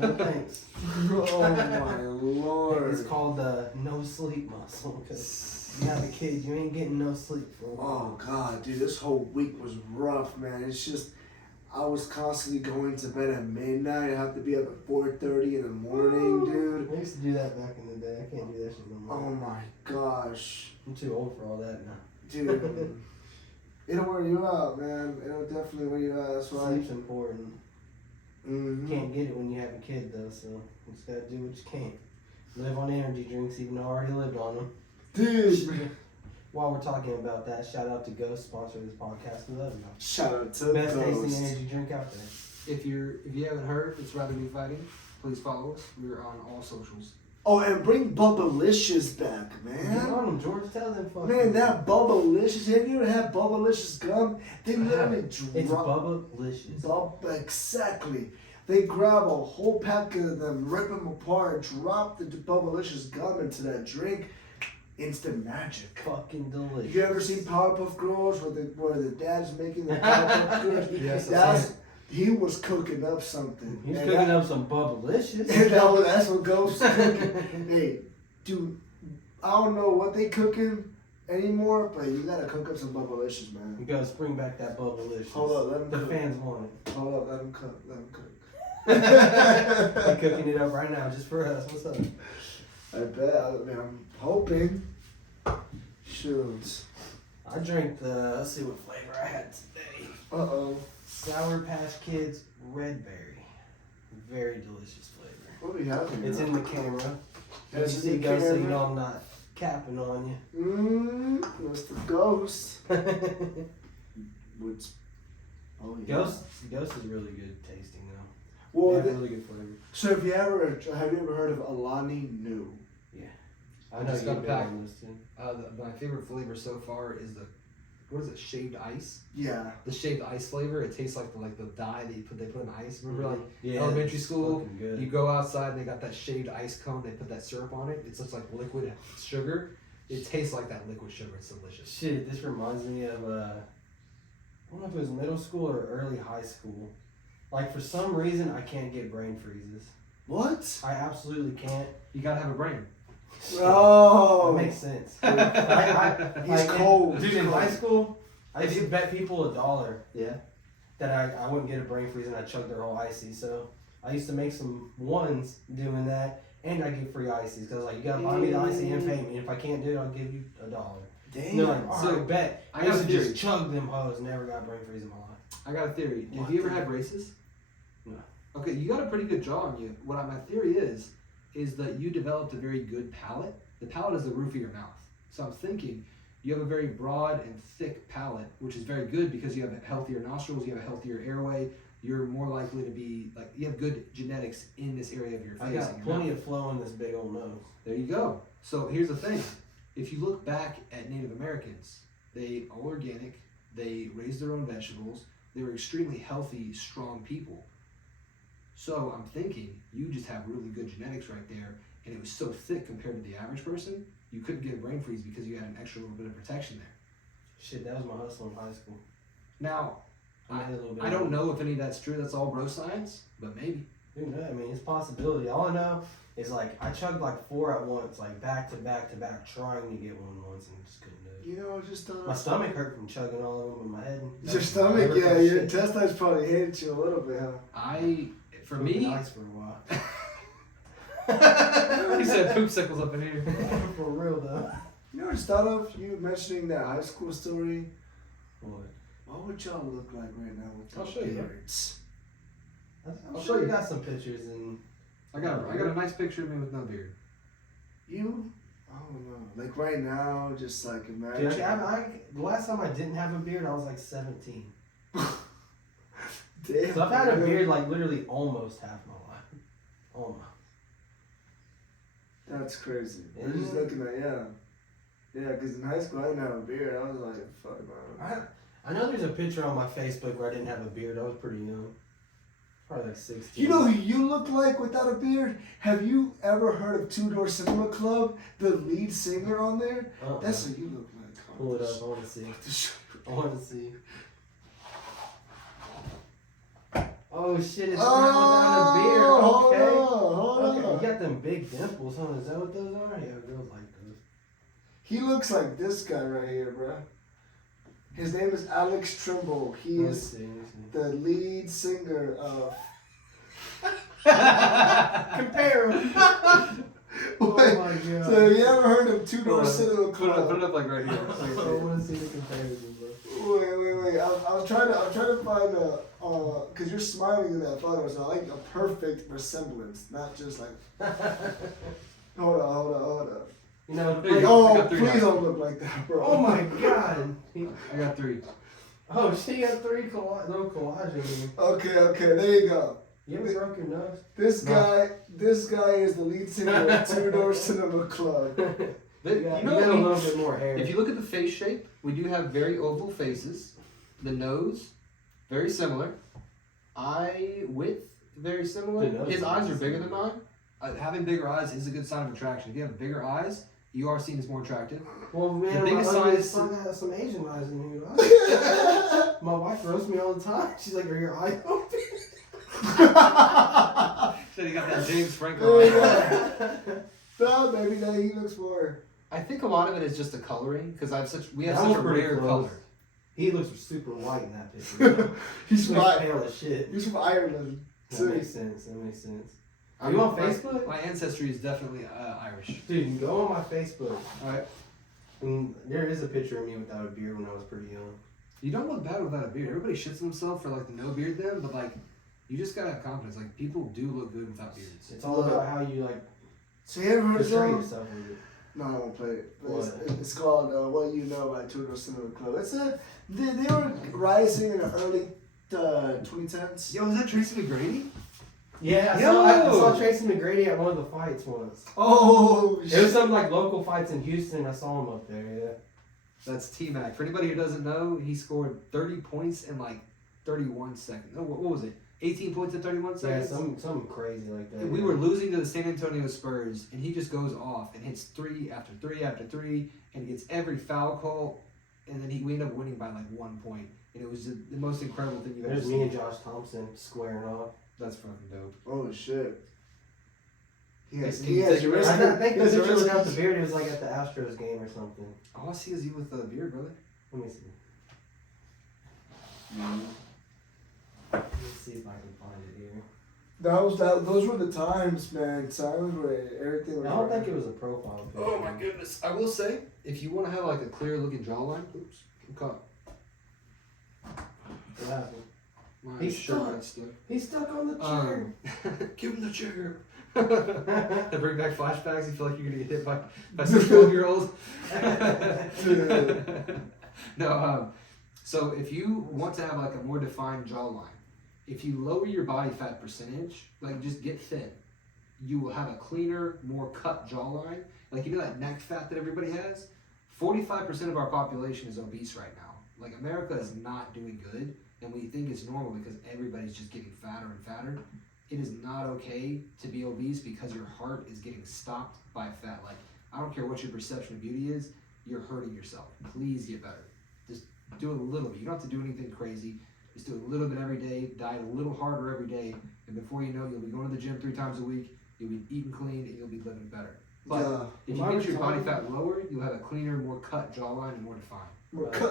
No thanks. Oh my lord. It's called the no sleep muscle because you have a kid, you ain't getting no sleep for a while. Oh god, dude, this whole week was rough, man. It's just, I was constantly going to bed at midnight. I have to be up at 4:30 in the morning, dude. I used to do that back in the day. I can't do that shit no more. Oh my gosh. I'm too old for all that now. Dude. It'll wear you out, man. It'll definitely wear you out. That's why. Sleep's important. Mm-hmm. You can't get it when you have a kid though, so you just gotta do what you can. Live on energy drinks, even though I already lived on them. Dude. While we're talking about that, shout out to Ghost, sponsor of this podcast. We love you. Shout out to Best tasting Ghost. energy drink out there. If you haven't heard, it's Rather Be Fighting. Please follow us. We're on all socials. Oh, and bring Bubbalicious back, Get man. on them, George. Tell them fucking. Man, that Bubbalicious. Have you ever had Bubbalicious gum? They literally It's drop. Bubba-licious. Exactly. They grab a whole pack of them, rip them apart, drop the Bubbalicious gum into that drink. Instant magic. Fucking delicious. You ever seen Powerpuff Girls where the dad's making the Powerpuff Girls? Yes, he was cooking up something. He's And cooking that- up some Bubba-licious. And that's what Ghost cooking. Hey, dude, I don't know what they cooking anymore, but you gotta cook up some Bubbalicious, man. You gotta bring back that Bubba-licious. Hold up, let him The cook. fans want it. Hold up, let him cook. They're cooking it up right now just for us. What's up? I bet. I mean, I'm hoping. Shoot. I drank the, let's see what flavor I had today. Uh-oh. Sour Patch Kids Red Berry. Very delicious flavor. What do we have here? It's in the camera. It's You see, in the guys, so you camera. know I'm not capping on you. What's the ghost? Which, oh yeah. Ghost is really good tasting though. Well, They have really good flavor. so have you ever heard of Alani Nu? Yeah. I know Just you've got been back. on this too. My favorite flavor so far is what is it? Shaved ice. Yeah. The shaved ice flavor. It tastes like the dye that they put in ice. Remember like elementary it's school? fucking good. You go outside and they got that shaved ice cone. They put that syrup on it. It's just like liquid sugar. It tastes like that liquid sugar. It's delicious. Shit, this reminds me of I don't know if it was middle school or early high school. Like for some reason I can't get brain freezes. What? I absolutely can't. You gotta have a brain. Oh. That makes sense. He's cold. Dude, in high school, I used to bet people $1 Yeah. that I wouldn't get a brain freeze and I chugged their whole icy. So I used to make some ones doing that, and I get free ices because like you gotta buy me the icy and pay me. If I can't do it, I'll give you $1. Damn. They're like, all So, right, bet. I I got used a to theory. just chug them hoes. Never got brain freeze in my life. I got a theory. What Have you ever theory? had braces? No. Okay, you got a pretty good jaw on you. My theory is that you developed a very good palate. The palate is the roof of your mouth. So I'm thinking you have a very broad and thick palate, which is very good because you have healthier nostrils, you have a healthier airway. You're more likely to be you have good genetics in this area of your face. I got plenty of flow in this big old nose. There you go. So here's the thing. If you look back at Native Americans, they all organic, they raised their own vegetables, they were extremely healthy, strong people. So I'm thinking you just have really good genetics right there, and it was so thick compared to the average person, you couldn't get a brain freeze because you had an extra little bit of protection there. Shit, that was my hustle in high school. Now, I had a little bit I of don't know if any of that's true, that's all bro science, but maybe. Dude, no, I mean, it's a possibility. All I know is like I chugged like 4 at once, like back to back to back, trying to get one once and just couldn't do it. You know, just My stomach hurt from chugging all of them in my head. Your stomach, yeah, your intestines probably hated you a little bit, huh? For me, nice for a while. he said poop sickles up in here. For real though. You know, just thought of you mentioning that high school story. What? What would y'all look like right now with I'll those show you. beards? I'm sure you got some pictures and I got a nice picture of me with no beard. You? I don't know. Like right now, just like imagine. dude, the last time I didn't have a beard, I was like 17. Damn, So I've had a man. beard like literally almost half my life. Almost. That's crazy. Yeah. I'm just looking at yeah, because in high school I didn't have a beard. I was like, fuck man. I know there's a picture on my Facebook where I didn't have a beard. I was pretty young. Probably like 16. You know who you look like without a beard? Have you ever heard of Two Door Cinema Club? The lead singer on there? That's what you look like. Pull it up. I want to see. I want to see. Oh shit! It's without a beard. Okay. Hold Okay. on. You got them big dimples, huh? Is that what those are? Yeah, girls like those. He looks like this guy right here, bro. His name is Alex Trimble. He Let's is see. the lead singer of. Compare them. Oh Wait, my god. so have you ever heard of Two Door Cinema Put it Club? up like right here. I want to see the comparison, bro. Wait. I'm trying to find cause you're smiling in that photo, so I like a perfect resemblance, not just like. Hold on. You know. There you go. Oh, I got three please now. don't look like that, bro. Oh my god. I got 3. Oh, she got 3 little collages. Okay, there you go. You ever broke your nose? This No. guy is the lead singer of Two Door Cinema Club. You You got know, a little bit more hair. if you look at the face shape, we do have very oval faces. The nose, very similar. Eye width, very similar. The nose His is eyes are bigger similar. than mine. Having bigger eyes is a good sign of attraction. If you have bigger eyes, you are seen as more attractive. Well, man, The biggest my ugliest size- son has some Asian eyes in here. My wife roasts me all the time. She's like, "Are your eyes open?" Said he got that James Franco. Oh, yeah. No, maybe that he looks more. I think a lot of it is just the coloring because we have That such was a pretty rare close. color. He looks super white in that picture. He's He from looks pale as shit. He's from Ireland. That makes sense. Are you on Facebook? My ancestry is definitely Irish. Dude, you go on my Facebook. Alright. And there is a picture of me without a beard when I was pretty young. You don't look bad without a beard. Everybody shits themselves for like the no beard then, but like you just gotta have confidence. Like people do look good without beards. It's all about how you like So you ever heard of portray some? yourself with it. No, I won't play it. But What? it's called What You Know by Two Girls Cinema Club. They were rising in the early 2010s. Yo, is that Tracy McGrady? Yeah, I Yo! saw Tracy McGrady at one of the fights once. Oh, It was some like local fights in Houston. I saw him up there. Yeah. That's T-Mac. For anybody who doesn't know, he scored 30 points in like 31 seconds. No, what was it? 18 points in 31 Yeah, seconds? something crazy like that. And we were losing to the San Antonio Spurs, and he just goes off and hits 3 after 3 after 3, and gets every foul call, and then we end up winning by like 1 point. And it was the most incredible thing you've ever There's seen. me and Josh Thompson squaring off. That's fucking dope. Oh shit. He has Can you take your risk. risk? I think He the has picture risk. without the beard, it was like at the Astros game or something. All I see is you with a beard, brother. Let me see. Let me see if I can find it here. Those were the times, man. Times where everything was. I don't think it was a profile picture. Oh my goodness. I will say, if you want to have like a clear looking jawline, oops, I'm caught. What happened? My He's shirt stuck. got stuck. He's stuck on the chair. Give him the chair. That bring back flashbacks. You feel like you're gonna get hit by some 12-year-old. No. So if you want to have like a more defined jawline, if you lower your body fat percentage, like just get thin, you will have a cleaner, more cut jawline. Like you know that neck fat that everybody has. 45% of our population is obese right now. Like America is not doing good, and we think it's normal because everybody's just getting fatter and fatter. It is not okay to be obese because your heart is getting stopped by fat. Like, I don't care what your perception of beauty is, you're hurting yourself. Please get better. Just do a little bit. You don't have to do anything crazy. Just do a little bit every day, diet a little harder every day, and before you know, you'll be going to the gym 3 times a week, you'll be eating clean, and you'll be living better. But if you get your body fat lower, you'll have a cleaner, more cut jawline and more defined.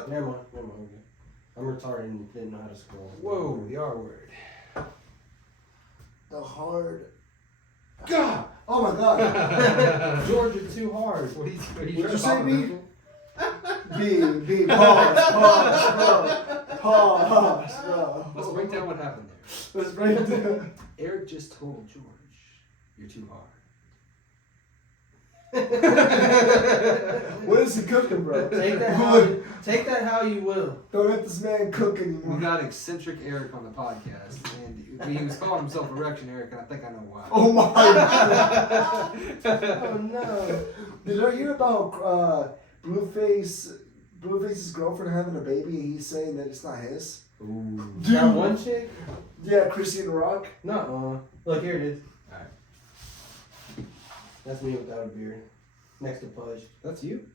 Never mind. Okay. I'm retarded and didn't know how to scroll. Whoa, the R word. The hard. God! Oh my god. Georgia too hard. What are you What'd trying you to say, pop a B? pimple? B. Pause, bro. Let's break down what happened there. Let's break it down. Eric just told George, you're too hard. What is he cooking, bro? Take that how you will. Don't let this man cook We anymore. got eccentric Eric on the podcast, and he was calling himself Erection Eric, and I think I know why. Oh my god. Oh no. Did you hear about Blueface's girlfriend having a baby and he's saying that it's not his? Ooh. Dude. That one chick? Yeah, Christine Rock. No. Look, here it is. Alright. That's me without a beard. Next to Pudge. That's you?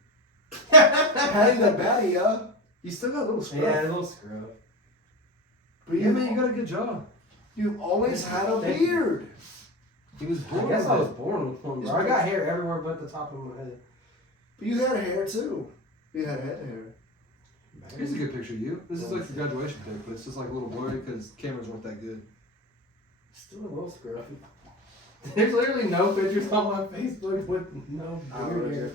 Patty the Batty, yeah. You still got a little scrub. Yeah, a little scrub. But Yeah, man, you got a good job. you've always had a Thank you. beard. He was I born guess with I was it. born with one, bro. I got hair everywhere but the top of my head. But you had hair too. You had head hair. Here's a good picture of you. This is like your graduation pic, but it's just like a little blurry because cameras weren't that good. Still a little scruffy. There's literally no pictures on my Facebook with no beard hair.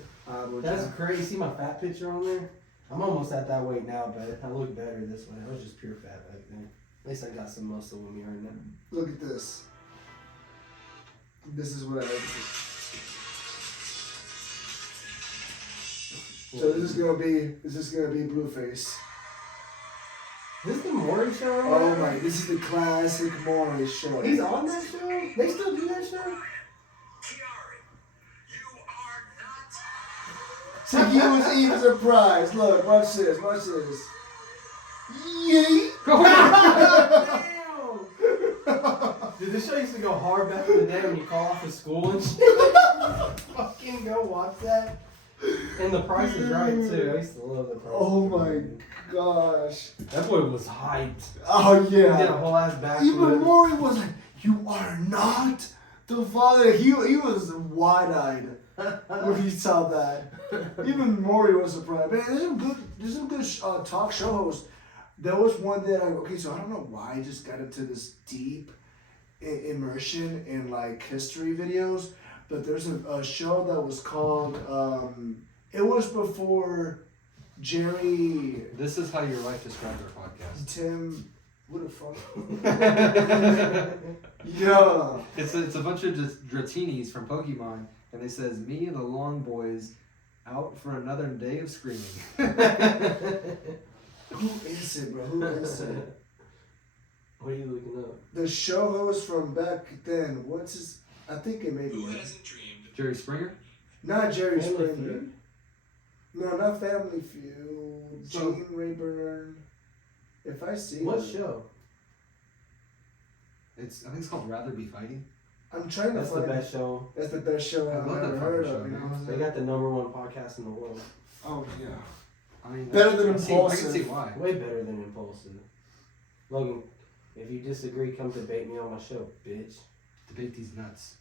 That's crazy. See my fat picture on there? I'm almost at that weight now, but I look better this way. I was just pure fat back then. At least I got some muscle with me right now. Look at this. This is what I like to see. So this is gonna be Blueface. This is the Maury show? Right Oh now? my! This is the classic Maury show. He's on that show? They still do that show? See, he was even surprised. Look, watch this. Watch this. Yeet. Damn! Dude, this show used to go hard back in the day when you call off of school and shit. Fucking go watch that. And The Price is Right too. I used to love The Price. Oh is my Right. gosh. That boy was hyped. Oh He did a yeah. whole ass backflip. Even Maury was like, "You are not the father." He was wide-eyed when he saw that. Even Maury was surprised. Man, there's some good talk show hosts. There was one that so I don't know why I just got into this deep immersion in like history videos, but there's a show that was called it was before Jerry This is how your wife described our podcast. Tim what the fuck yeah It's a bunch of just Dratinis from Pokemon, and they says me and the Long Boys out for another day of screaming. Who is it, bro? Who is it? What are you looking up? The show host from back then. What's his? I think it may be. Who hasn't dreamed? Jerry Springer? Not Jerry Family Springer. Feud? No, not Family Feud. So- Gene Rayburn. If I see What it, show? I think it's called Rather Be Fighting. I'm trying That's to the find. best show. That's the best show I I've love ever that heard fucking of. show, You know man. what I'm They saying? got the #1 podcast in the world. Oh yeah. I mean, Better than I can see Impulsive. why. Way better than Impulsive. Logan, if you disagree, come debate me on my show, bitch. Debate these nuts.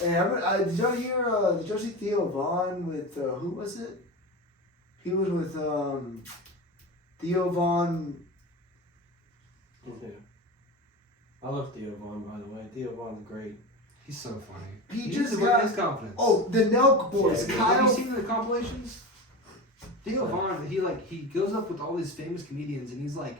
Hey, did y'all hear? Did y'all see Theo Vaughn with who was it? He was with Theo Vaughn. Okay. I love Theo Vaughn, by the way. Theo Vaughn's great. He's so funny. He needs just to work got- his confidence. Oh, the Nelk Boys. Yeah, Have you Kyle. seen the compilations? Theo Vaughn, he goes up with all these famous comedians and he's like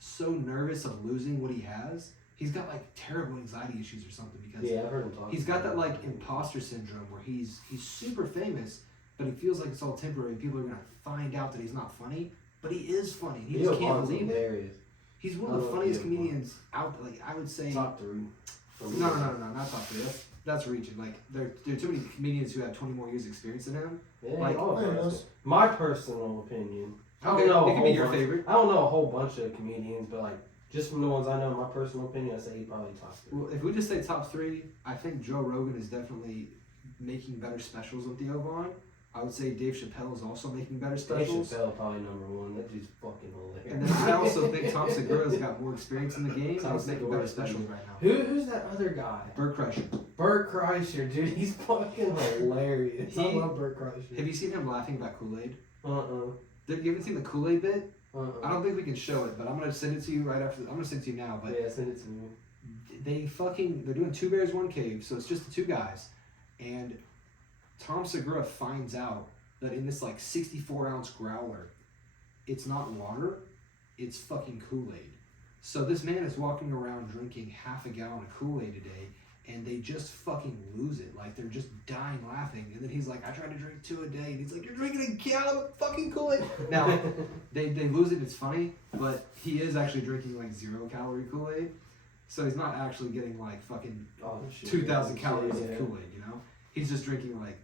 so nervous of losing what he has. He's got like terrible anxiety issues or something because Yeah, I've heard him talk. he's got that like imposter syndrome where he's super famous, but he feels like it's all temporary. People are gonna find out that he's not funny, but he is funny. He Theo just can't Vaughn's believe it. hilarious. He's one I of the love funniest Theo Vaughn. comedians out. Like I would say, Top 3. no, not top 3. That's reaching. Like there are too many comedians who have 20 more years experience than him. Yeah, Like- all Yeah, of us. My personal opinion. I Okay, don't know. it a could be whole your bunch- favorite. I don't know a whole bunch of comedians, but like just from the ones I know, my personal opinion, I say he probably top 3. Well, if we just say top 3, I think Joe Rogan is definitely making better specials with Theo Vaughn. I would say Dave Chappelle is also making better Dave specials. Chappelle probably #1. That dude's fucking hilarious. And then I also think Tom Segura's got more experience in the game and Tom he's making better Segura's specials right now. Who's that other guy? Bert Kreischer. Bert Kreischer, dude. He's fucking hilarious. I He- love Bert Kreischer. Have you seen him laughing about Kool-Aid? Uh-uh. You haven't seen the Kool-Aid bit? I Uh-uh. don't think we can show it, but I'm gonna send it to you right after. I'm gonna send it to you now. But Yeah, send it to me. they're doing 2 bears, 1 cave, so it's just the 2 guys, and Tom Segura finds out that in this like 64-ounce growler, it's not water, it's fucking Kool-Aid. So this man is walking around drinking half a gallon of Kool-Aid a day, and they just fucking lose it. Like they're just dying laughing. And then he's like, I try to drink 2 a day, and he's like, you're drinking a gallon of fucking Kool-Aid. Now they lose it. It's funny, but he is actually drinking like 0-calorie Kool-Aid. So he's not actually getting like fucking Oh, shit. 2,000 calories Yeah. of Kool-Aid, you know? He's just drinking like,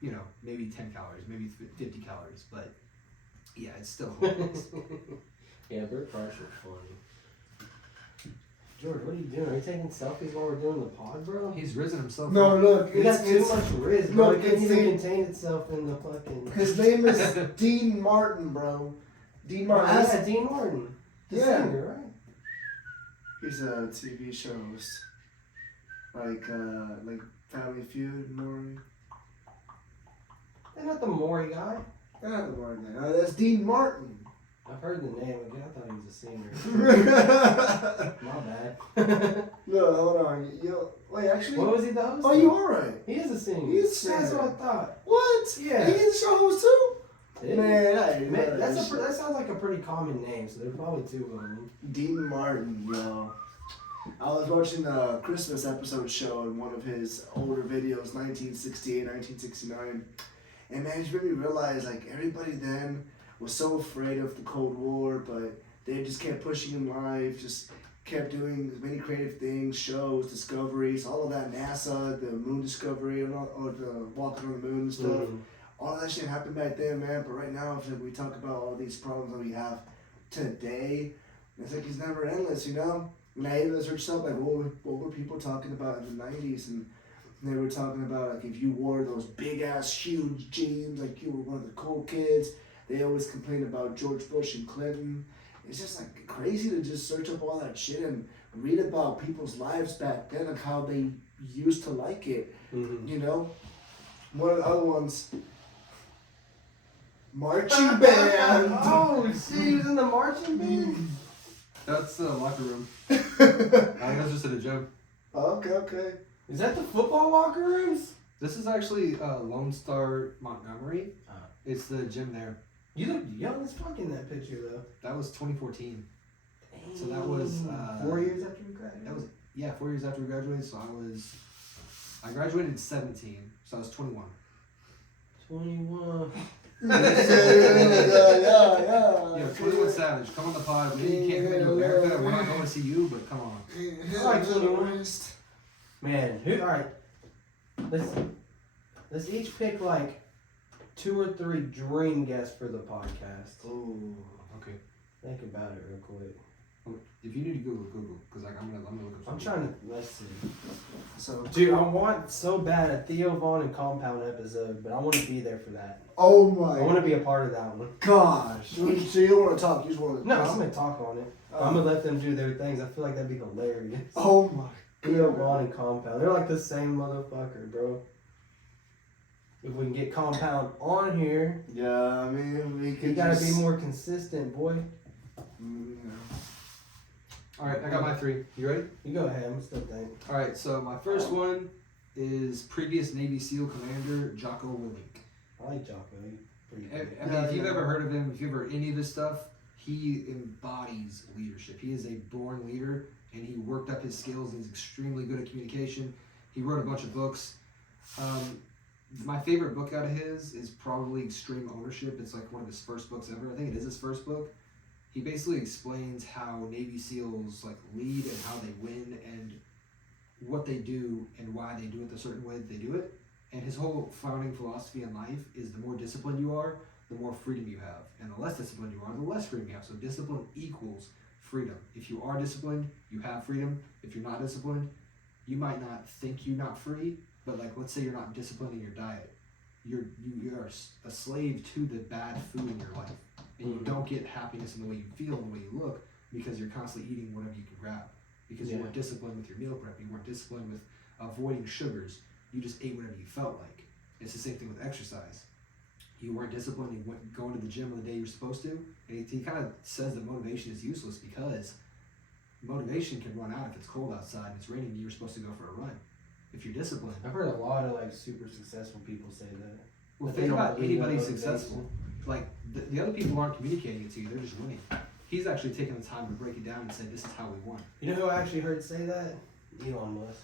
you know, maybe 10 calories, maybe 50 calories, but yeah, it's still hilarious. Yeah, Bert Kreischer's funny. George, what are you doing? Are you taking selfies while we're doing the pod, bro? He's risen himself No, up. look, You got too it's much riz, look, bro. It couldn't it's even the- contain itself in the fucking... his name is Dean Martin, bro. Dean Martin. Oh, yeah, That's- Dean Martin. The Yeah. singer, right? He's a TV show host, like Family Feud, Maury. They're not the Maury guy. Not the Martin. That's Dean Martin. I've heard the name again. I thought he was a singer. My bad. No, hold on. Yo, wait, actually. What was he the host? Oh, of? you alright? He is a singer. He's a That's singer. what I thought. What? Yeah. He is a show host too? Did Man, I ain't Man, know that shit. sounds like a pretty common name, so there's probably 2 of them. Dean Martin, yo. I was watching a Christmas episode show in one of his older videos, 1968, 1969. And man, it just made me realize, like, everybody then was so afraid of the Cold War, but they just kept pushing in life, just kept doing as many creative things, shows, discoveries, all of that, NASA, the moon discovery, or the walking on the moon and stuff. Mhm. All of that shit happened back then, man. But right now, if we talk about all these problems that we have today, it's like it's never endless, you know? And I even searched up, like, what were people talking about in the 90s? And they were talking about, like, if you wore those big-ass, huge jeans, like you were one of the cool kids. They always complained about George Bush and Clinton. It's just, like, crazy to just search up all that shit and read about people's lives back then and how they used to like it, Mhm. you know? One of the other ones... Marching band. Oh, shit, he was in the marching band? That's the locker room. I think that's just a joke. Okay. Is that the football locker rooms? This is actually Lone Star Montgomery. It's the gym there. You look young as fuck in that picture, though. That was 2014. So that was, 4 years after we graduated? That was 4 years after we graduated. So I graduated in 17, so I was 21. 21. Yeah, 21 Savage, come on the pod. Maybe you can't come to America. We're not going to see you, but come on. I like 21. Man, alright. Let's each pick like 2 or 3 dream guests for the podcast. Ooh, okay. Think about it real quick. If you need to Google, because I'm gonna look up. I'm trying to. Let's see. So, Dude, I want so bad a Theo Vaughn and Compound episode, but I want to be there for that. oh my I want to be a part of that one. gosh. So you don't want to talk, you just want to. No, I'm gonna talk on it. I'm gonna let them do their things. I feel like that'd be hilarious. Oh my Theo Vaughn and Compound, they're like the same motherfucker, bro. If we can get Compound on here, Yeah, I mean, we could you gotta just... be more consistent, boy. Alright, I got my 3. You ready? You go ahead. I'm still thinking. Alright, so my first one is previous Navy SEAL Commander Jocko Willink. I like Jocko. He's pretty I good. mean, if you've ever heard of him, if you've heard any of his stuff, he embodies leadership. He is a born leader, and he worked up his skills. He's extremely good at communication. He wrote a bunch of books. My favorite book out of his is probably Extreme Ownership. It's like one of his first books ever. I think it is his first book. He basically explains how Navy SEALs like lead and how they win and what they do and why they do it the certain way that they do it. And his whole founding philosophy in life is the more disciplined you are, the more freedom you have. And the less disciplined you are, the less freedom you have. So discipline equals freedom. If you are disciplined, you have freedom. If you're not disciplined, you might not think you're not free, but like let's say you're not disciplined in your diet. You are a slave to the bad food in your life. And you don't get happiness in the way you feel and the way you look because you're constantly eating whatever you can grab. Because you weren't disciplined with your meal prep. You weren't disciplined with avoiding sugars. You just ate whatever you felt like. It's the same thing with exercise. You weren't disciplined. You went going to the gym on the day you're supposed to. And he kind of says that motivation is useless because motivation can run out if it's cold outside and it's raining and you're supposed to go for a run. If you're disciplined. I've heard a lot of like super successful people say that. Well, But they think don't about believe in anybody motivation. successful. Like, the other people aren't communicating it to you, they're just winning. He's actually taking the time to break it down and say, this is how we won. You know who I actually heard say that? Elon Musk.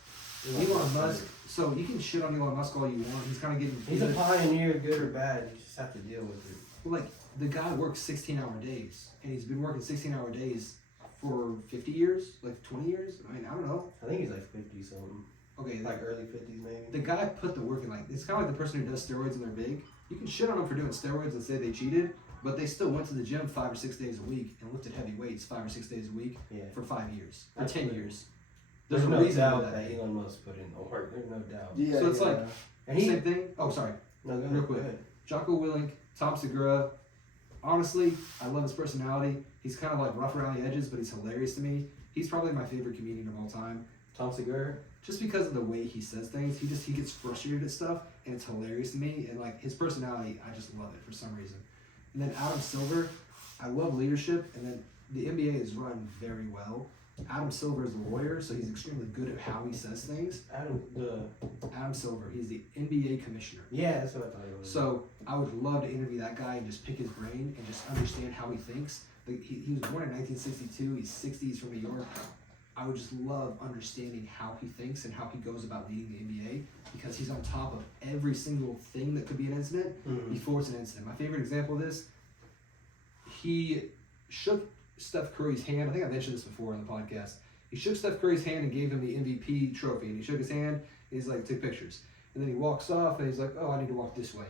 Elon Musk, so you can shit on Elon Musk all you want. He's kind of getting... He's a pioneer, good or bad. You just have to deal with it. Well, like, the guy works 16-hour days. And he's been working 16-hour days for 50 years? Like, 20 years? I mean, I don't know. I think he's like 50 something. Okay, Like early 50s maybe. the guy put the work in. Like, it's kind of like the person who does steroids and they're big. You can shit on them for doing steroids and say they cheated, but they still went to the gym 5 or 6 days a week and lifted heavy weights 5 or 6 days a week for 5 years or 10 years. There's a no reason doubt for that Elon Musk put in the work. There's no doubt. Yeah, So it's yeah. like, And he, same thing. Oh, sorry. no, go Real ahead, quick. go ahead. Jocko Willink, Tom Segura. Honestly, I love his personality. He's kind of like rough around the edges, but he's hilarious to me. He's probably my favorite comedian of all time. Tom Segura. Just because of the way he says things, he gets frustrated at stuff, and it's hilarious to me. And like his personality, I just love it for some reason. And then Adam Silver, I love leadership, and then the NBA is run very well. Adam Silver is a lawyer, so he's extremely good at how he says things. Adam Silver, he's the NBA commissioner. Yeah, that's what I thought it was. So I would love to interview that guy and just pick his brain and just understand how he thinks. Like he was born in 1962. He's 60. He's from New York. I would just love understanding how he thinks and how he goes about leading the NBA because he's on top of every single thing that could be an incident before it's an incident. My favorite example of this, he shook Steph Curry's hand. I think I mentioned this before on the podcast. He shook Steph Curry's hand and gave him the MVP trophy. And he shook his hand and he's like, take pictures. And then he walks off and he's like, oh, I need to walk this way.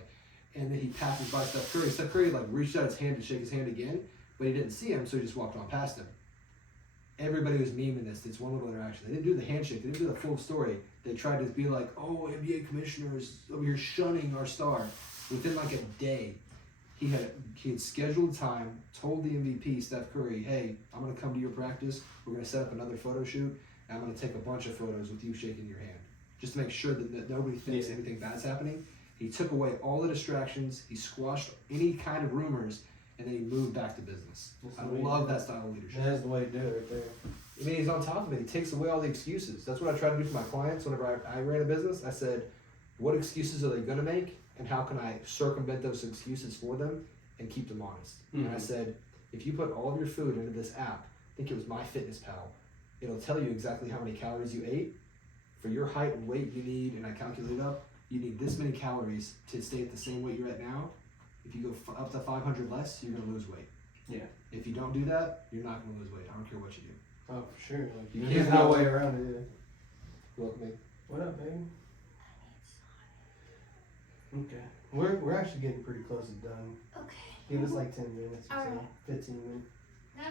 And then he passes by Steph Curry. Steph Curry like reached out his hand to shake his hand again, but he didn't see him, so he just walked on past him. Everybody was memeing this. It's one little interaction. They didn't do the handshake. They didn't do the full story. They tried to be like, oh, NBA commissioners over here shunning our star. Within like a day, he had scheduled time, told the MVP, Steph Curry, hey, I'm going to come to your practice. We're going to set up another photo shoot, and I'm going to take a bunch of photos with you shaking your hand, just to make sure that nobody thinks anything bad's happening. He took away all the distractions. He squashed any kind of rumors, and then he moved back to business. I love that style of leadership. That's the way to do it right there. I mean, he's on top of it. He takes away all the excuses. That's what I try to do for my clients whenever I ran a business. I said, what excuses are they going to make, and how can I circumvent those excuses for them and keep them honest? And I said, if you put all of your food into this app, I think it was MyFitnessPal, it'll tell you exactly how many calories you ate. For your height and weight you need, and I calculated up, you need this many calories to stay at the same weight you're at now. If you go up to 500 less, you're gonna lose weight. Yeah. If you don't do that, you're not gonna lose weight. I don't care what you do. Oh, for sure. Like, You there's can't no go- way around it. Look, man. What up, baby? Okay. We're actually getting pretty close to done. Okay. Give us like 10 minutes or so. Alright. 15 minutes.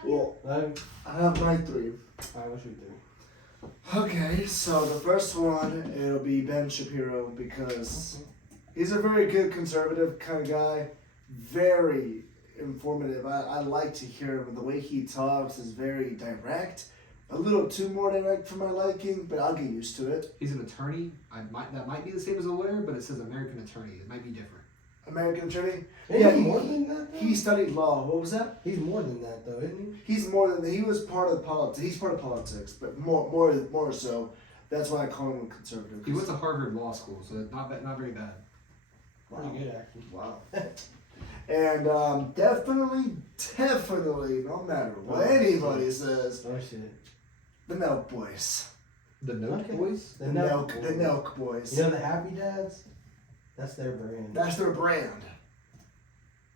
Well, 11? I have my three. Alright, what's your three? Okay, so the first one, it'll be Ben Shapiro because he's a very good conservative kind of guy. Very informative. I like to hear him. The way he talks is very direct. A little too more direct for my liking, but I'll get used to it. He's an attorney. That might be the same as a lawyer, but it says American attorney. It might be different. American attorney? Maybe Yeah, he's more than that, though? He studied law. What was that? He's more than that, though, isn't He's more than he was part of politics. He's part of politics, but more so. That's why I call him a conservative. He went to Harvard Law School, so not very bad. he? Pretty good, actually. Wow. And definitely, no matter what anybody says, Oh, shit. the Nelk Boys. The Note Okay. Boys? The The Nelk Boys. You know the Happy Dads? That's their brand. That's their brand.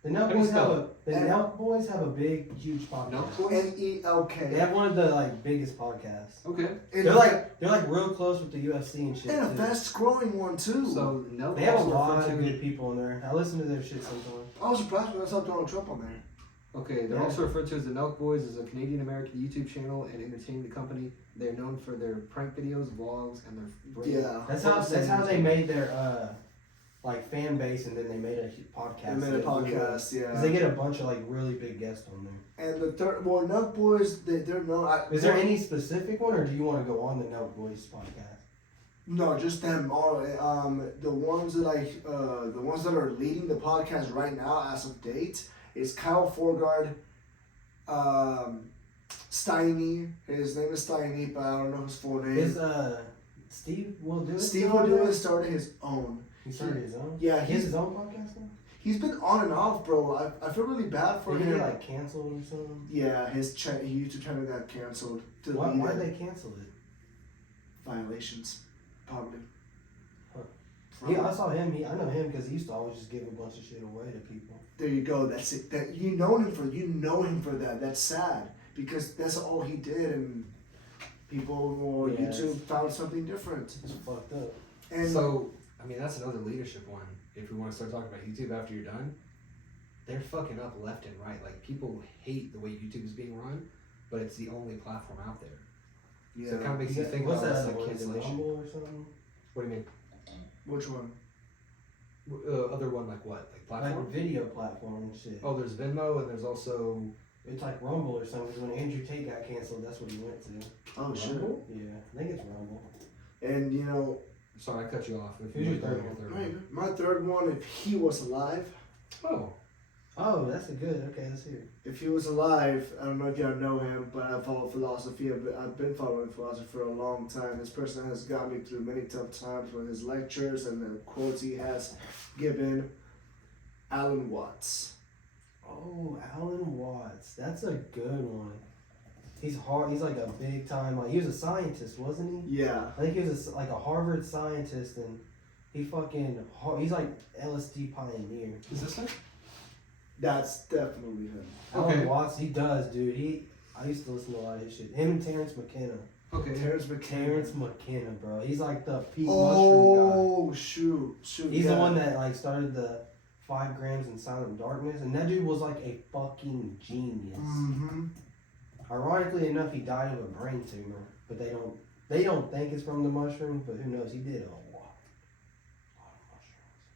The Nelk How do you Boys have spell a Nelk Boys have a big, huge podcast. Nelk Boys? Nelk. They have one of the like biggest podcasts. Okay. They're like real close with the UFC and shit. and a too. fast growing one too. So Nelk They have a also lot referred of to. good people in there. I listen to their shit sometimes. I was surprised when I saw Donald Trump on there. Okay, they're Yeah. also referred to as the Nelk Boys, is a Canadian-American YouTube channel and entertainment company. They're known for their prank videos, vlogs, and their brand. Yeah. That's how they made their like fan base, and then they made a podcast. They made a podcast, Because yeah. they get a bunch of like really big guests on there. And the third, well, Nelk Boys, they're known. Is there any specific one, or do you want to go on the Nelk Boys podcast? No, just them. All the ones that the ones that are leading the podcast right now, as of date, is Kyle Forgard, Steiny. His name is Steiny, but I don't know his full name. Is Steve will do it? Steve will do it. Started his own. He started his own. Yeah, he has his own podcast now. He's been on and off, bro. I feel really bad for Did he him. get like canceled or something? Yeah, his YouTube channel got canceled. Why Deleted. they cancel it? Violations, probably. Huh. Yeah, I saw him. I know him because he used to always just give a bunch of shit away to people. There you go. That's it. That you know him for that. That's sad because that's all he did, and people or Yeah, YouTube found something different. It's fucked up. And So, I mean, that's another leadership one. If we want to start talking about YouTube after you're done, they're fucking up left and right. Like, people hate the way YouTube is being run, but it's the only platform out there. yeah, So it kind of makes you think What's about that this, other like, one? Is it cancellation. Rumble or something? What do you mean? which one? Other one, like what? Like Like platform? a video platform and shit. Oh, there's Venmo, and there's also... It's like Rumble or something. 'Cause when Andrew Tate got canceled, that's what he went to. Oh shit! Rumble? Yeah, I think it's Rumble. And you know, Sorry, I cut you off. If Who's you your wanna third go one? with your my third one, if he was alive, Oh, Oh, that's a good. Okay, let's hear it. if he was alive, I don't know if y'all know him, but I follow philosophy. I've been following philosophy for a long time. This person has got me through many tough times with his lectures and the quotes he has given. Alan Watts. Oh, Alan Watts. That's a good one. He's hard. He's like a big time. Like he was a scientist, wasn't he? Yeah. I think he was like a Harvard scientist, and he fucking. He's like LSD pioneer. is this it? That's definitely him. Okay. Alan Watts. He does, dude. I used to listen to a lot of his shit. Him and Terrence McKenna. Okay. Terrence McKenna. Terrence McKenna, bro. He's like the peak mushroom guy. Oh shoot! He's yeah. the one that like started the 5 grams in Silent Darkness, and that dude was like a fucking genius. Mm-hmm. Ironically enough, he died of a brain tumor, but they don't think it's from the mushroom, but who knows? He did a lot of mushrooms.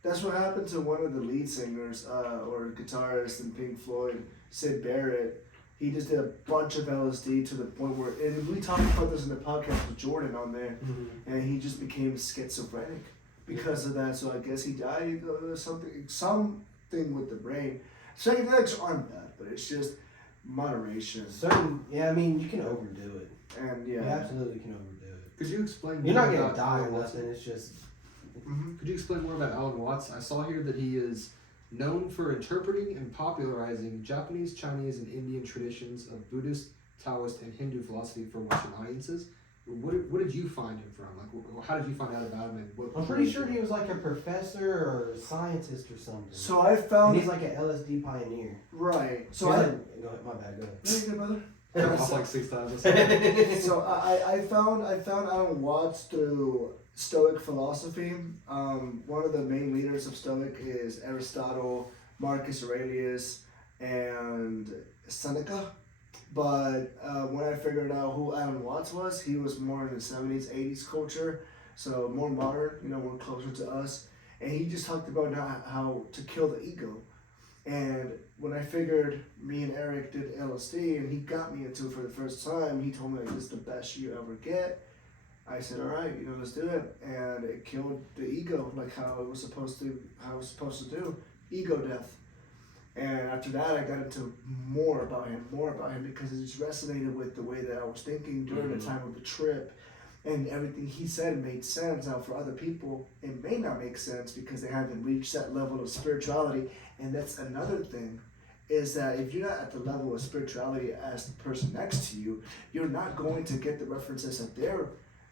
That's what happened to one of the lead singers or guitarists in Pink Floyd, Sid Barrett. He just did a bunch of LSD to the point where, and we talked about this in the podcast with Jordan on there, and he just became schizophrenic because of that. So I guess he died of something with the brain. Psychedelics aren't bad, but it's just moderation. I mean, you can overdo it. And You yeah. absolutely can overdo it. Could you explain You're more not gonna about die or Alan Watts? nothing. It's just Mm-hmm. Could you explain more about Alan Watts? I saw here that he is known for interpreting and popularizing Japanese, Chinese, and Indian traditions of Buddhist, Taoist, and Hindu philosophy for Western audiences. What did you find him from? Like, how did you find out about him? And what? I'm pretty sure he was like a professor or a scientist or something. So I And found he's like an LSD pioneer. right. So He's I like, go ahead, my bad. Go ahead. no, you're good, brother. Cut off like 6 times or something. So I found Alan Watts through Stoic philosophy. One of the main leaders of Stoic is Aristotle, Marcus Aurelius, and Seneca. But when I figured out who Alan Watts was, he was more in the 70s, 80s culture, so more modern, more closer to us. And he just talked about how to kill the ego. And when I figured me and Eric did LSD and he got me into it for the first time, he told me like, this is the best you ever get. I said, all right, let's do it. And it killed the ego, like how it was supposed to do, ego death. And after that, I got into more about him because it just resonated with the way that I was thinking during the time of the trip. And everything he said made sense. Now, for other people, it may not make sense because they haven't reached that level of spirituality. And that's another thing, is that if you're not at the level of spirituality as the person next to you, you're not going to get the references that they're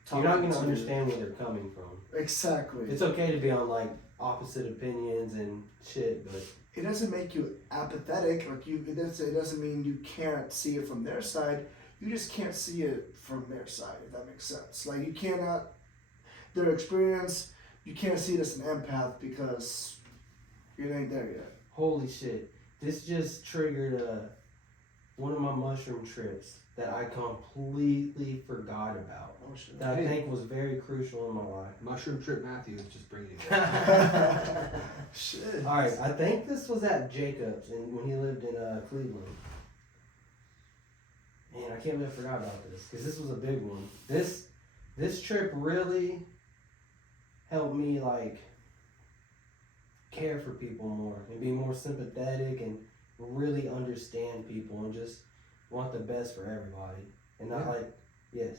talking You're not going to to understand where they're coming from. Exactly. It's okay to be on like opposite opinions and shit, but it doesn't make you apathetic. Like it doesn't mean you can't see it from their side. You just can't see it from their side, if that makes sense. Like you cannot, their experience, you can't see it as an empath because you ain't there yet. holy shit. This just triggered one of my mushroom trips that I completely forgot about. Oh shit. That I think was very crucial in my life. Mushroom Trip Matthew is just bringing it. Shit. Alright, I think this was at Jacob's when he lived in Cleveland. Man, I can't believe I forgot about this because this was a big one. This trip really helped me like care for people more and be more sympathetic and really understand people and just want the best for everybody and not yes.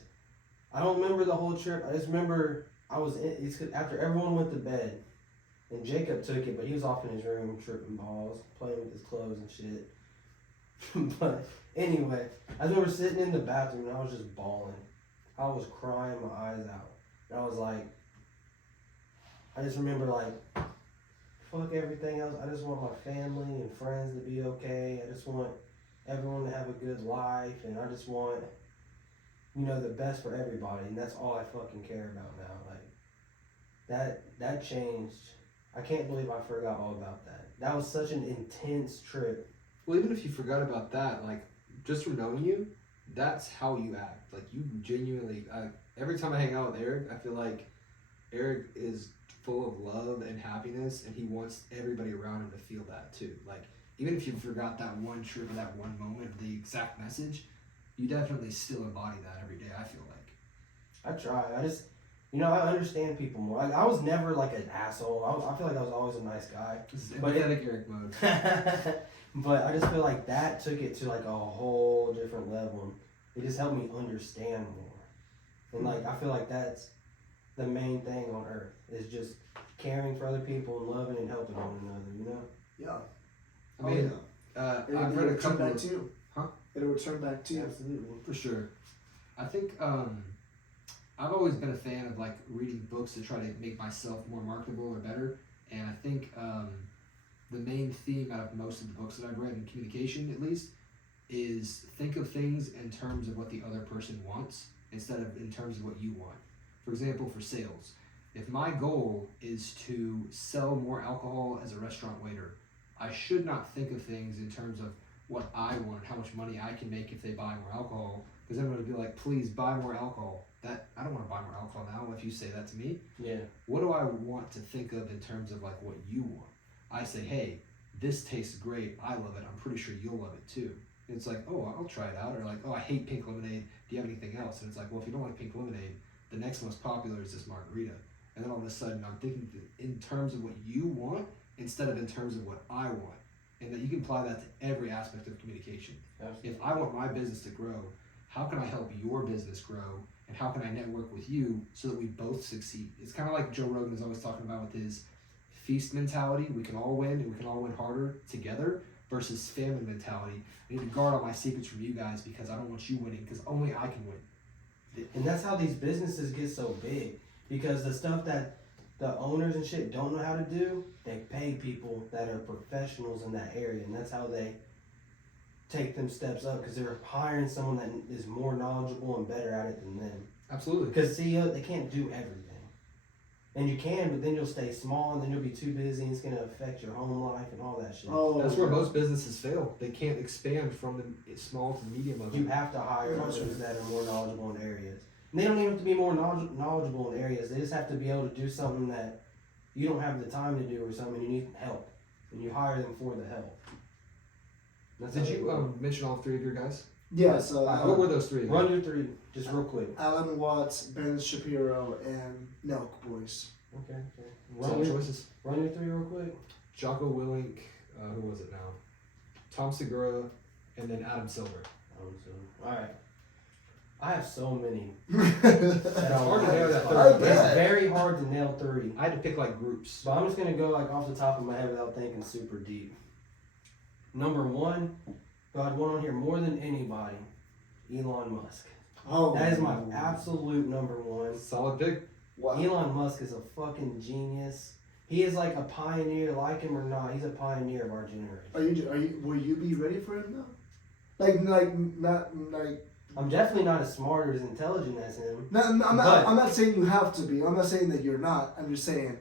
I don't remember the whole trip. I just remember it's after everyone went to bed and Jacob took it, but he was off in his room tripping balls, playing with his clothes and shit. But anyway, I remember sitting in the bathroom and I was just bawling. I was crying my eyes out. And I was like, I just remember like, fuck everything else. I just want my family and friends to be okay. I just want everyone to have a good life. And I just want, the best for everybody. And that's all I fucking care about now. Like, that changed. I can't believe I forgot all about that. That was such an intense trip. Well, even if you forgot about that, like, just from knowing you, that's how you act. Like, you genuinely, every time I hang out with Eric, I feel like Eric is full of love and happiness, and he wants everybody around him to feel that too. Like, even if you forgot that one trip or that one moment, the exact message, you definitely still embody that every day, I feel like. I try. I just, I understand people more. I was never like an asshole. I feel like I was always a nice guy. This is empathetic Eric mode. But I just feel like that took it to like a whole different level. It just helped me understand more. And like, I feel like that's the main thing on earth is just caring for other people and loving and helping one another, Yeah. I mean, I've read a couple back of... to you. Huh? It'll return back to you. Absolutely. For sure. I think I've always been a fan of like reading books to try to make myself more marketable or better. And I think the main theme out of most of the books that I've read in communication, at least, is think of things in terms of what the other person wants instead of in terms of what you want. For example, for sales, if my goal is to sell more alcohol as a restaurant waiter, I should not think of things in terms of what I want, how much money I can make if they buy more alcohol, because everyone would be like, please buy more alcohol. I don't want to buy more alcohol now if you say that to me. Yeah. What do I want to think of in terms of like what you want? I say, hey, this tastes great. I love it. I'm pretty sure you'll love it too. And it's like, oh, I'll try it out. Or like, oh, I hate pink lemonade. Do you have anything else? And it's like, well, if you don't like pink lemonade, the next most popular is this margarita. And then all of a sudden, I'm thinking in terms of what you want instead of in terms of what I want. And that you can apply that to every aspect of communication. Absolutely. If I want my business to grow, how can I help your business grow? And how can I network with you so that we both succeed? It's kind of like Joe Rogan is always talking about with his feast mentality. We can all win, and we can all win harder together, versus famine mentality. I need to guard all my secrets from you guys because I don't want you winning, because only I can win. and that's how these businesses get so big, because the stuff that the owners and shit don't know how to do, they pay people that are professionals in that area, and that's how they take them steps up, because they're hiring someone that is more knowledgeable and better at it than them. Absolutely. Because CEO, they can't do everything. And you can, but then you'll stay small, and then you'll be too busy, and it's going to affect your home life and all that shit. Oh, That's where most businesses fail. They can't expand from the small to medium level. You have to hire others that are more knowledgeable in areas. And they don't even have to be more knowledgeable in areas. They just have to be able to do something that you don't have the time to do or something, you need help. And you hire them for the help. That's Did how they you work. mention all three of your guys? Yeah, so What were those three? Run your three, just real quick. Alan Watts, Ben Shapiro, and Nelk Boys. Okay. Solid choices. Run your three real quick. Jocko Willink, who was it now? Tom Segura, and then Adam Silver. Alright. I have so many. It's hard to nail that I third. bet. It's very hard to nail three. I had to pick like groups. So I'm just gonna go like off the top of my head without thinking super deep. Number one, who I'd want on here more than anybody, Elon Musk. Oh, That is my absolute number one. Solid pick. Wow. Elon Musk is a fucking genius. He is like a pioneer, like him or not. He's a pioneer of our generation. Are you? Will you be ready for him though? Not like. I'm definitely not as smart or as intelligent as him. No, I'm not. But- I'm not saying you have to be. I'm not saying that you're not. I'm just saying,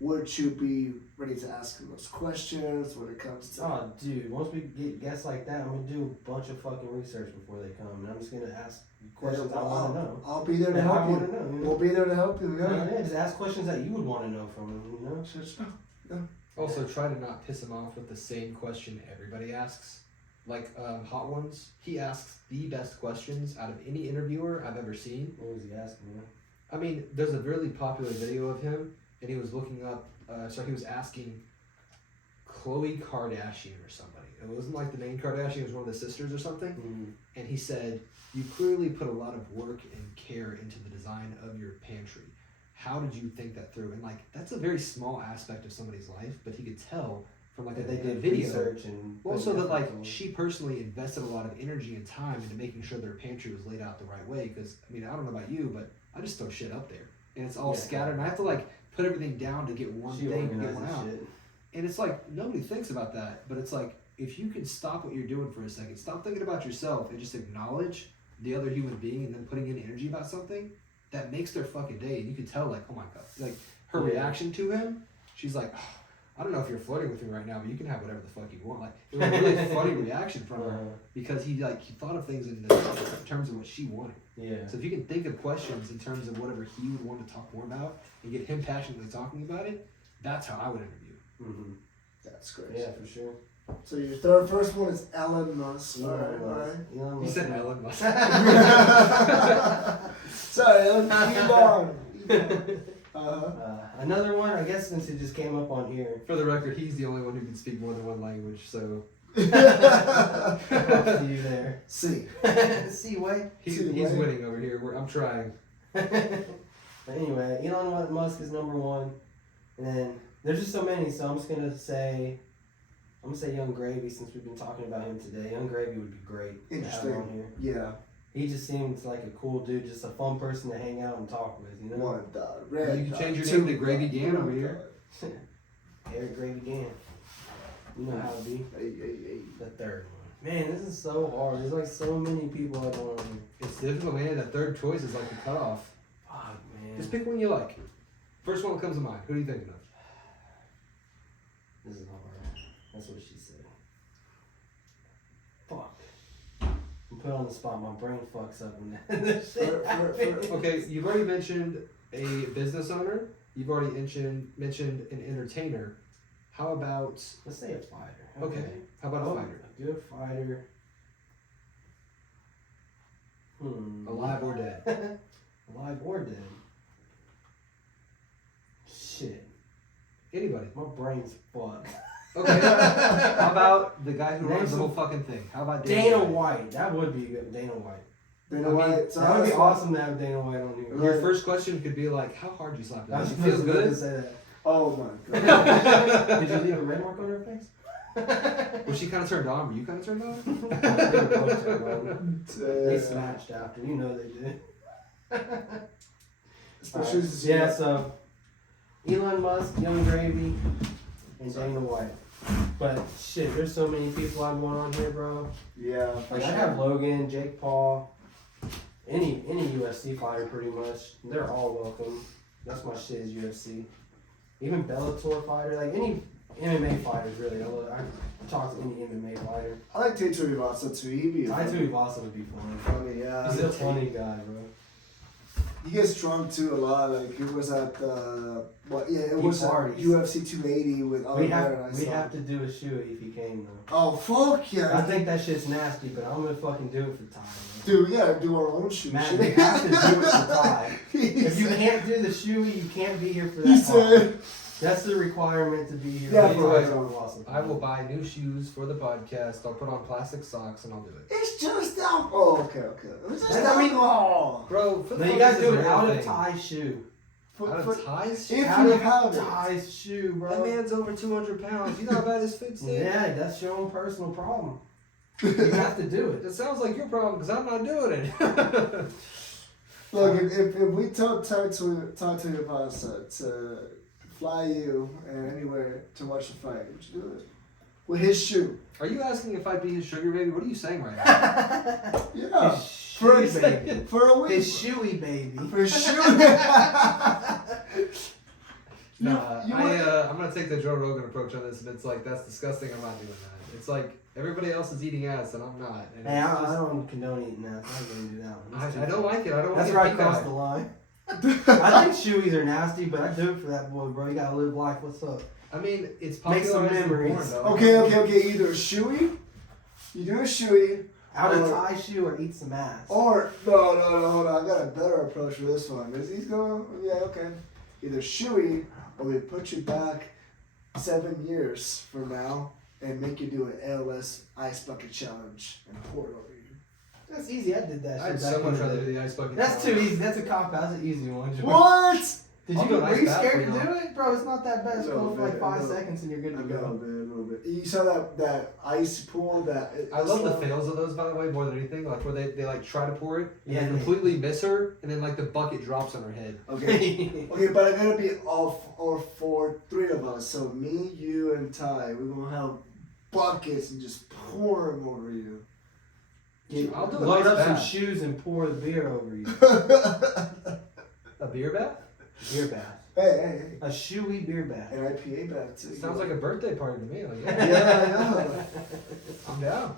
would you be ready to ask him those questions when it comes to? Oh, dude, once we get guests like that, I'm gonna do a bunch of fucking research before they come, and I'm just gonna ask questions I want to know. I'll be there to That I help want you. to know. You know? We'll be there to help you. Yeah, just ask questions that you would want to know from him. You know. Also, try to not piss him off with the same question everybody asks. Like Hot Ones, he asks the best questions out of any interviewer I've ever seen. What was he asking me? I mean, there's a really popular video of him, and he was looking up. He was asking Khloe Kardashian or somebody. It wasn't like the main Kardashian; it was one of the sisters or something. Mm-hmm. And he said, "You clearly put a lot of work and care into the design of your pantry. How did you think that through?" And like, that's a very small aspect of somebody's life, but he could tell from like That a they did video. research and. Well, put so that effort like into it. she personally invested a lot of energy and time into making sure their pantry was laid out the right way. Because I mean, I don't know about you, but I just throw shit up there, and it's all Yeah. scattered. And I have to like put everything down to get one She thing to get organizes one out. shit. And it's like nobody thinks about that, but it's like if you can stop what you're doing for a second, stop thinking about yourself, and just acknowledge the other human being, and then putting in energy about something that makes their fucking day. And you can tell, like, oh my god, like her Yeah. reaction to him. She's like, oh, I don't know if you're flirting with me right now, but you can have whatever the fuck you want. Like it was a really funny reaction from her because he thought of things in terms of what she wanted. Yeah. So if you can think of questions in terms of whatever he would want to talk more about and get him passionately talking about it, that's how I would interview. Mm-hmm. That's great. Yeah, for sure. So your first one is Elon Musk. Elon Alright, Musk. alright. Elon He Musk. said Elon Musk. Sorry, Elon. Another one, I guess, since it just came up on here. For the record, he's the only one who can speak more than one language, so Props to you there. See. See, way. he's See, right? winning over here. I'm trying. But anyway, Elon Musk is number one, and then there's just so many. So I'm just gonna say Young Gravy, since we've been talking about him today. Young Gravy would be great to have Interesting. on here. Yeah. He just seems like a cool dude, just a fun person to hang out and talk with. You know, One dot. Red. You can dot, change your two name to Gravy dot, Gann over blue here. dot. Eric Gravy Gann. You know how it be. Hey. The third one. Man, this is so hard. There's like so many people I don't know. It's difficult, man. That third choice is like the cutoff. Fuck, man. Just pick one you like. First one that comes to mind. Who are you thinking of? This is hard. That's what she said. Fuck. I'm put on the spot. My brain fucks up when that shit happens. Okay, you've already mentioned a business owner. You've already mentioned an entertainer. How about Let's say a fighter. okay? How about a fighter? A good fighter. Alive or dead? Alive or dead. Shit. Anybody. My brain's fucked. Okay. How about the guy who Name runs the some- whole fucking thing? How about Dana White. That would be good. Dana White. Dana White. So That would be that's awesome to have Dana White on here. Your first question could be like, how hard you slapped I it? was Does it feel just about to good? say that. Oh my god. Did you leave a red mark on her face? Was she kind of turned on? Were you kind of turned on? They were both turned on. They Damn. smashed after. You know they did. Yeah, so Elon Musk, Young Gravy, and Dana White. But shit, there's so many people I want on here, bro. Yeah, Like I have Logan, Jake Paul, any UFC fighter pretty much. They're all welcome. That's my shit is UFC. Even Bellator fighter, like any MMA fighters really. I talk to any MMA fighter. I like Taito Ivasa too. He'd be Taito Ivasa would be fun. funny, yeah. He's a funny guy, bro. He gets drunk too a lot. Like he was at it He was at parties. UFC 280 with We Oliver. have to do a shoey if he came though. Oh fuck yeah! I think that shit's nasty, but I'm gonna fucking do it for Ty. Dude, we gotta do our own shoe. Man, we have to do it for Ty. If you can't do the shoey, you can't be here for that. He said. That's the requirement to be here. Yeah, for anyway, awesome. I will buy new shoes for the podcast. I'll put on plastic socks and I'll do it. It's just alcohol. Oh, okay. It's just I mean- alcohol. Bro, No, you gotta do it out of Ty's shoe. Out of Ty's? If Out you of have it. Ty's shoe, bro. That man's over 200 pounds. You know how bad his foot's in? Yeah, that's your own personal problem. You have to do it. It sounds like your problem because I'm not doing it. Look, if we talk to your boss to fly you and anywhere to watch the fight, would you do it? With his shoe. Are you asking if I'd be his sugar baby? What are you saying right now? Yeah. His For shoe baby. For a week. His shoey baby. For his shoe. Nah, you I'm gonna take the Joe Rogan approach on this, and it's like that's disgusting. I'm not doing that. It's like everybody else is eating ass, and I'm not. And Hey, it's I just- don't condone eating that. I'm not gonna do that one. That's I too don't far. like it. I don't That's want where I to crossed the line. I think shoeys are nasty, but I do it for that boy, bro. You gotta live life. What's up? I mean, it's Make some popularized in memories. porn, though. Okay. Either a shoey, you do a shoey, Out of Or- Ty shoe or eat some ass. or no, hold on. I got a better approach for this one. Is he's going? Yeah, okay. Either shoey, or we put you back 7 years from now and make you do an ALS ice bucket challenge and pour it over you. That's easy. I did that shit. I'd back so in much the rather day. do the ice bucket. That's challenge. too easy. That's a cop out. That's an easy one. George. What? Did I'll you go go? Were ice you bath scared for to you. do it, bro? It's not that bad. It's No, cool for like man, 5 no. seconds and you're good A to little go. bit, a little bit. You saw that ice pool that. I love the fails of those, by the way, more than anything. Like where they like try to pour it and Yeah, they yeah. completely miss her, and then like the bucket drops on her head. Okay. Okay, but it's gonna be all four, three of us. So me, you, and Ty. We're gonna have buckets and just pour them over you. I'll do a Load nice up some bath. shoes and pour the beer over you. A beer bath? Beer bath. Hey. A shoey beer bath. An IPA bath too. Sounds like a birthday party to me. Like, Yeah, yeah, I know. I'm down.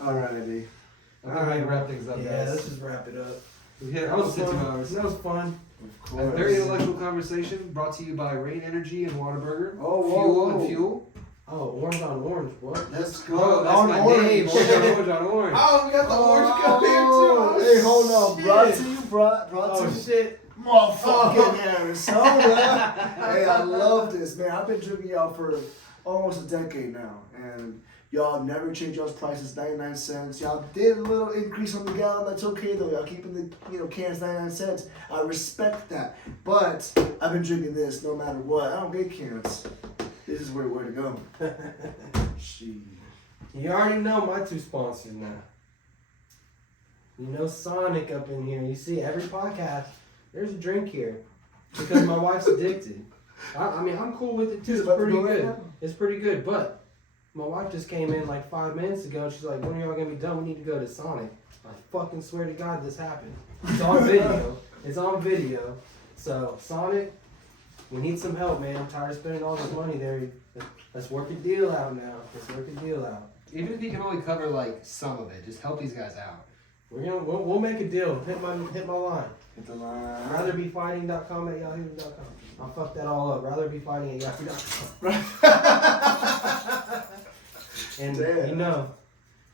Alrighty. I think we can wrap things up, Yeah, guys. let's just wrap it up. We hit That was almost hit 2 fun. hours. That was fun. Of A course. very intellectual conversation brought to you by Rain Energy and Whataburger. Oh, Fuel whoa. and Fuel. Oh, orange on orange. What? Let's go. Oh, that's On my orange. name. Orange on orange on orange. Oh, we got the orange cup here too. Oh, Oh, hey, hold on. shit. Brought to you. Brought to Oh you. shit. Motherfucking Arizona. Hey, I love this, man. I've been drinking y'all for almost a decade now, and y'all never change y'all's prices, 99 cents. Y'all did a little increase on the gallon. That's okay though. Y'all keeping the cans 99 cents. I respect that, but I've been drinking this no matter what. I don't get cans. This is where to go. Shit. You already know my 2 sponsors now. You know Sonic up in here. You see every podcast, there's a drink here. Because my wife's addicted. I mean, I'm cool with it too. It's It's about to pretty go right good. now. It's pretty good. But my wife just came in like 5 minutes ago. She's like, when are y'all going to be done? We need to go to Sonic. I fucking swear to God this happened. It's on video. It's on video. So, Sonic, we need some help, man. I'm tired of spending all this money there. Let's work a deal out now. Let's work a deal out. Even if you can only cover like some of it, just help these guys out. We'll make a deal. Hit my line. Hit the line. Ratherbefighting.com at yahoo.com. I'll fuck that all up. Ratherbefighting at yahoo.com. And Damn. you know,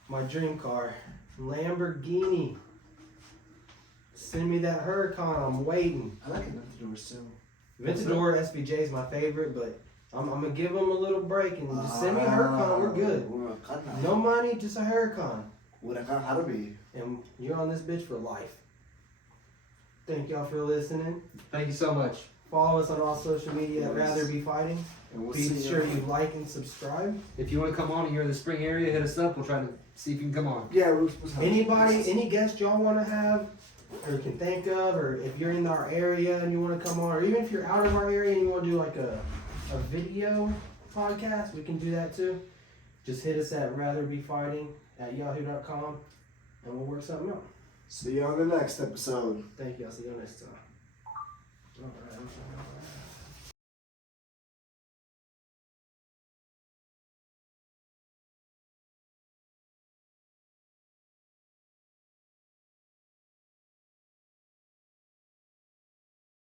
my dream car, Lamborghini. Send me that Huracan. I'm waiting. I like another door still. Ventador SVJ is my favorite, but I'm gonna give them a little break and just send me a Huracan. We're good. No money, just a Huracan. Huracan how to be. And you're on this bitch for life. Thank y'all for listening. Thank you so much. Follow us on all social media at Yes. Rather Be Fighting. And we'll Be see sure you. you like and subscribe. If you want to come on and you're in the spring area, hit us up. We'll try to see if you can come on. Yeah, we'll Anybody, any guests y'all want to have, or you can think of, or if you're in our area and you want to come on, or even if you're out of our area and you want to do like a video podcast, we can do that too. Just hit us at ratherbefighting@yahoo.com and we'll work something out. See you on the next episode. Thank you. I'll see you next time. All right.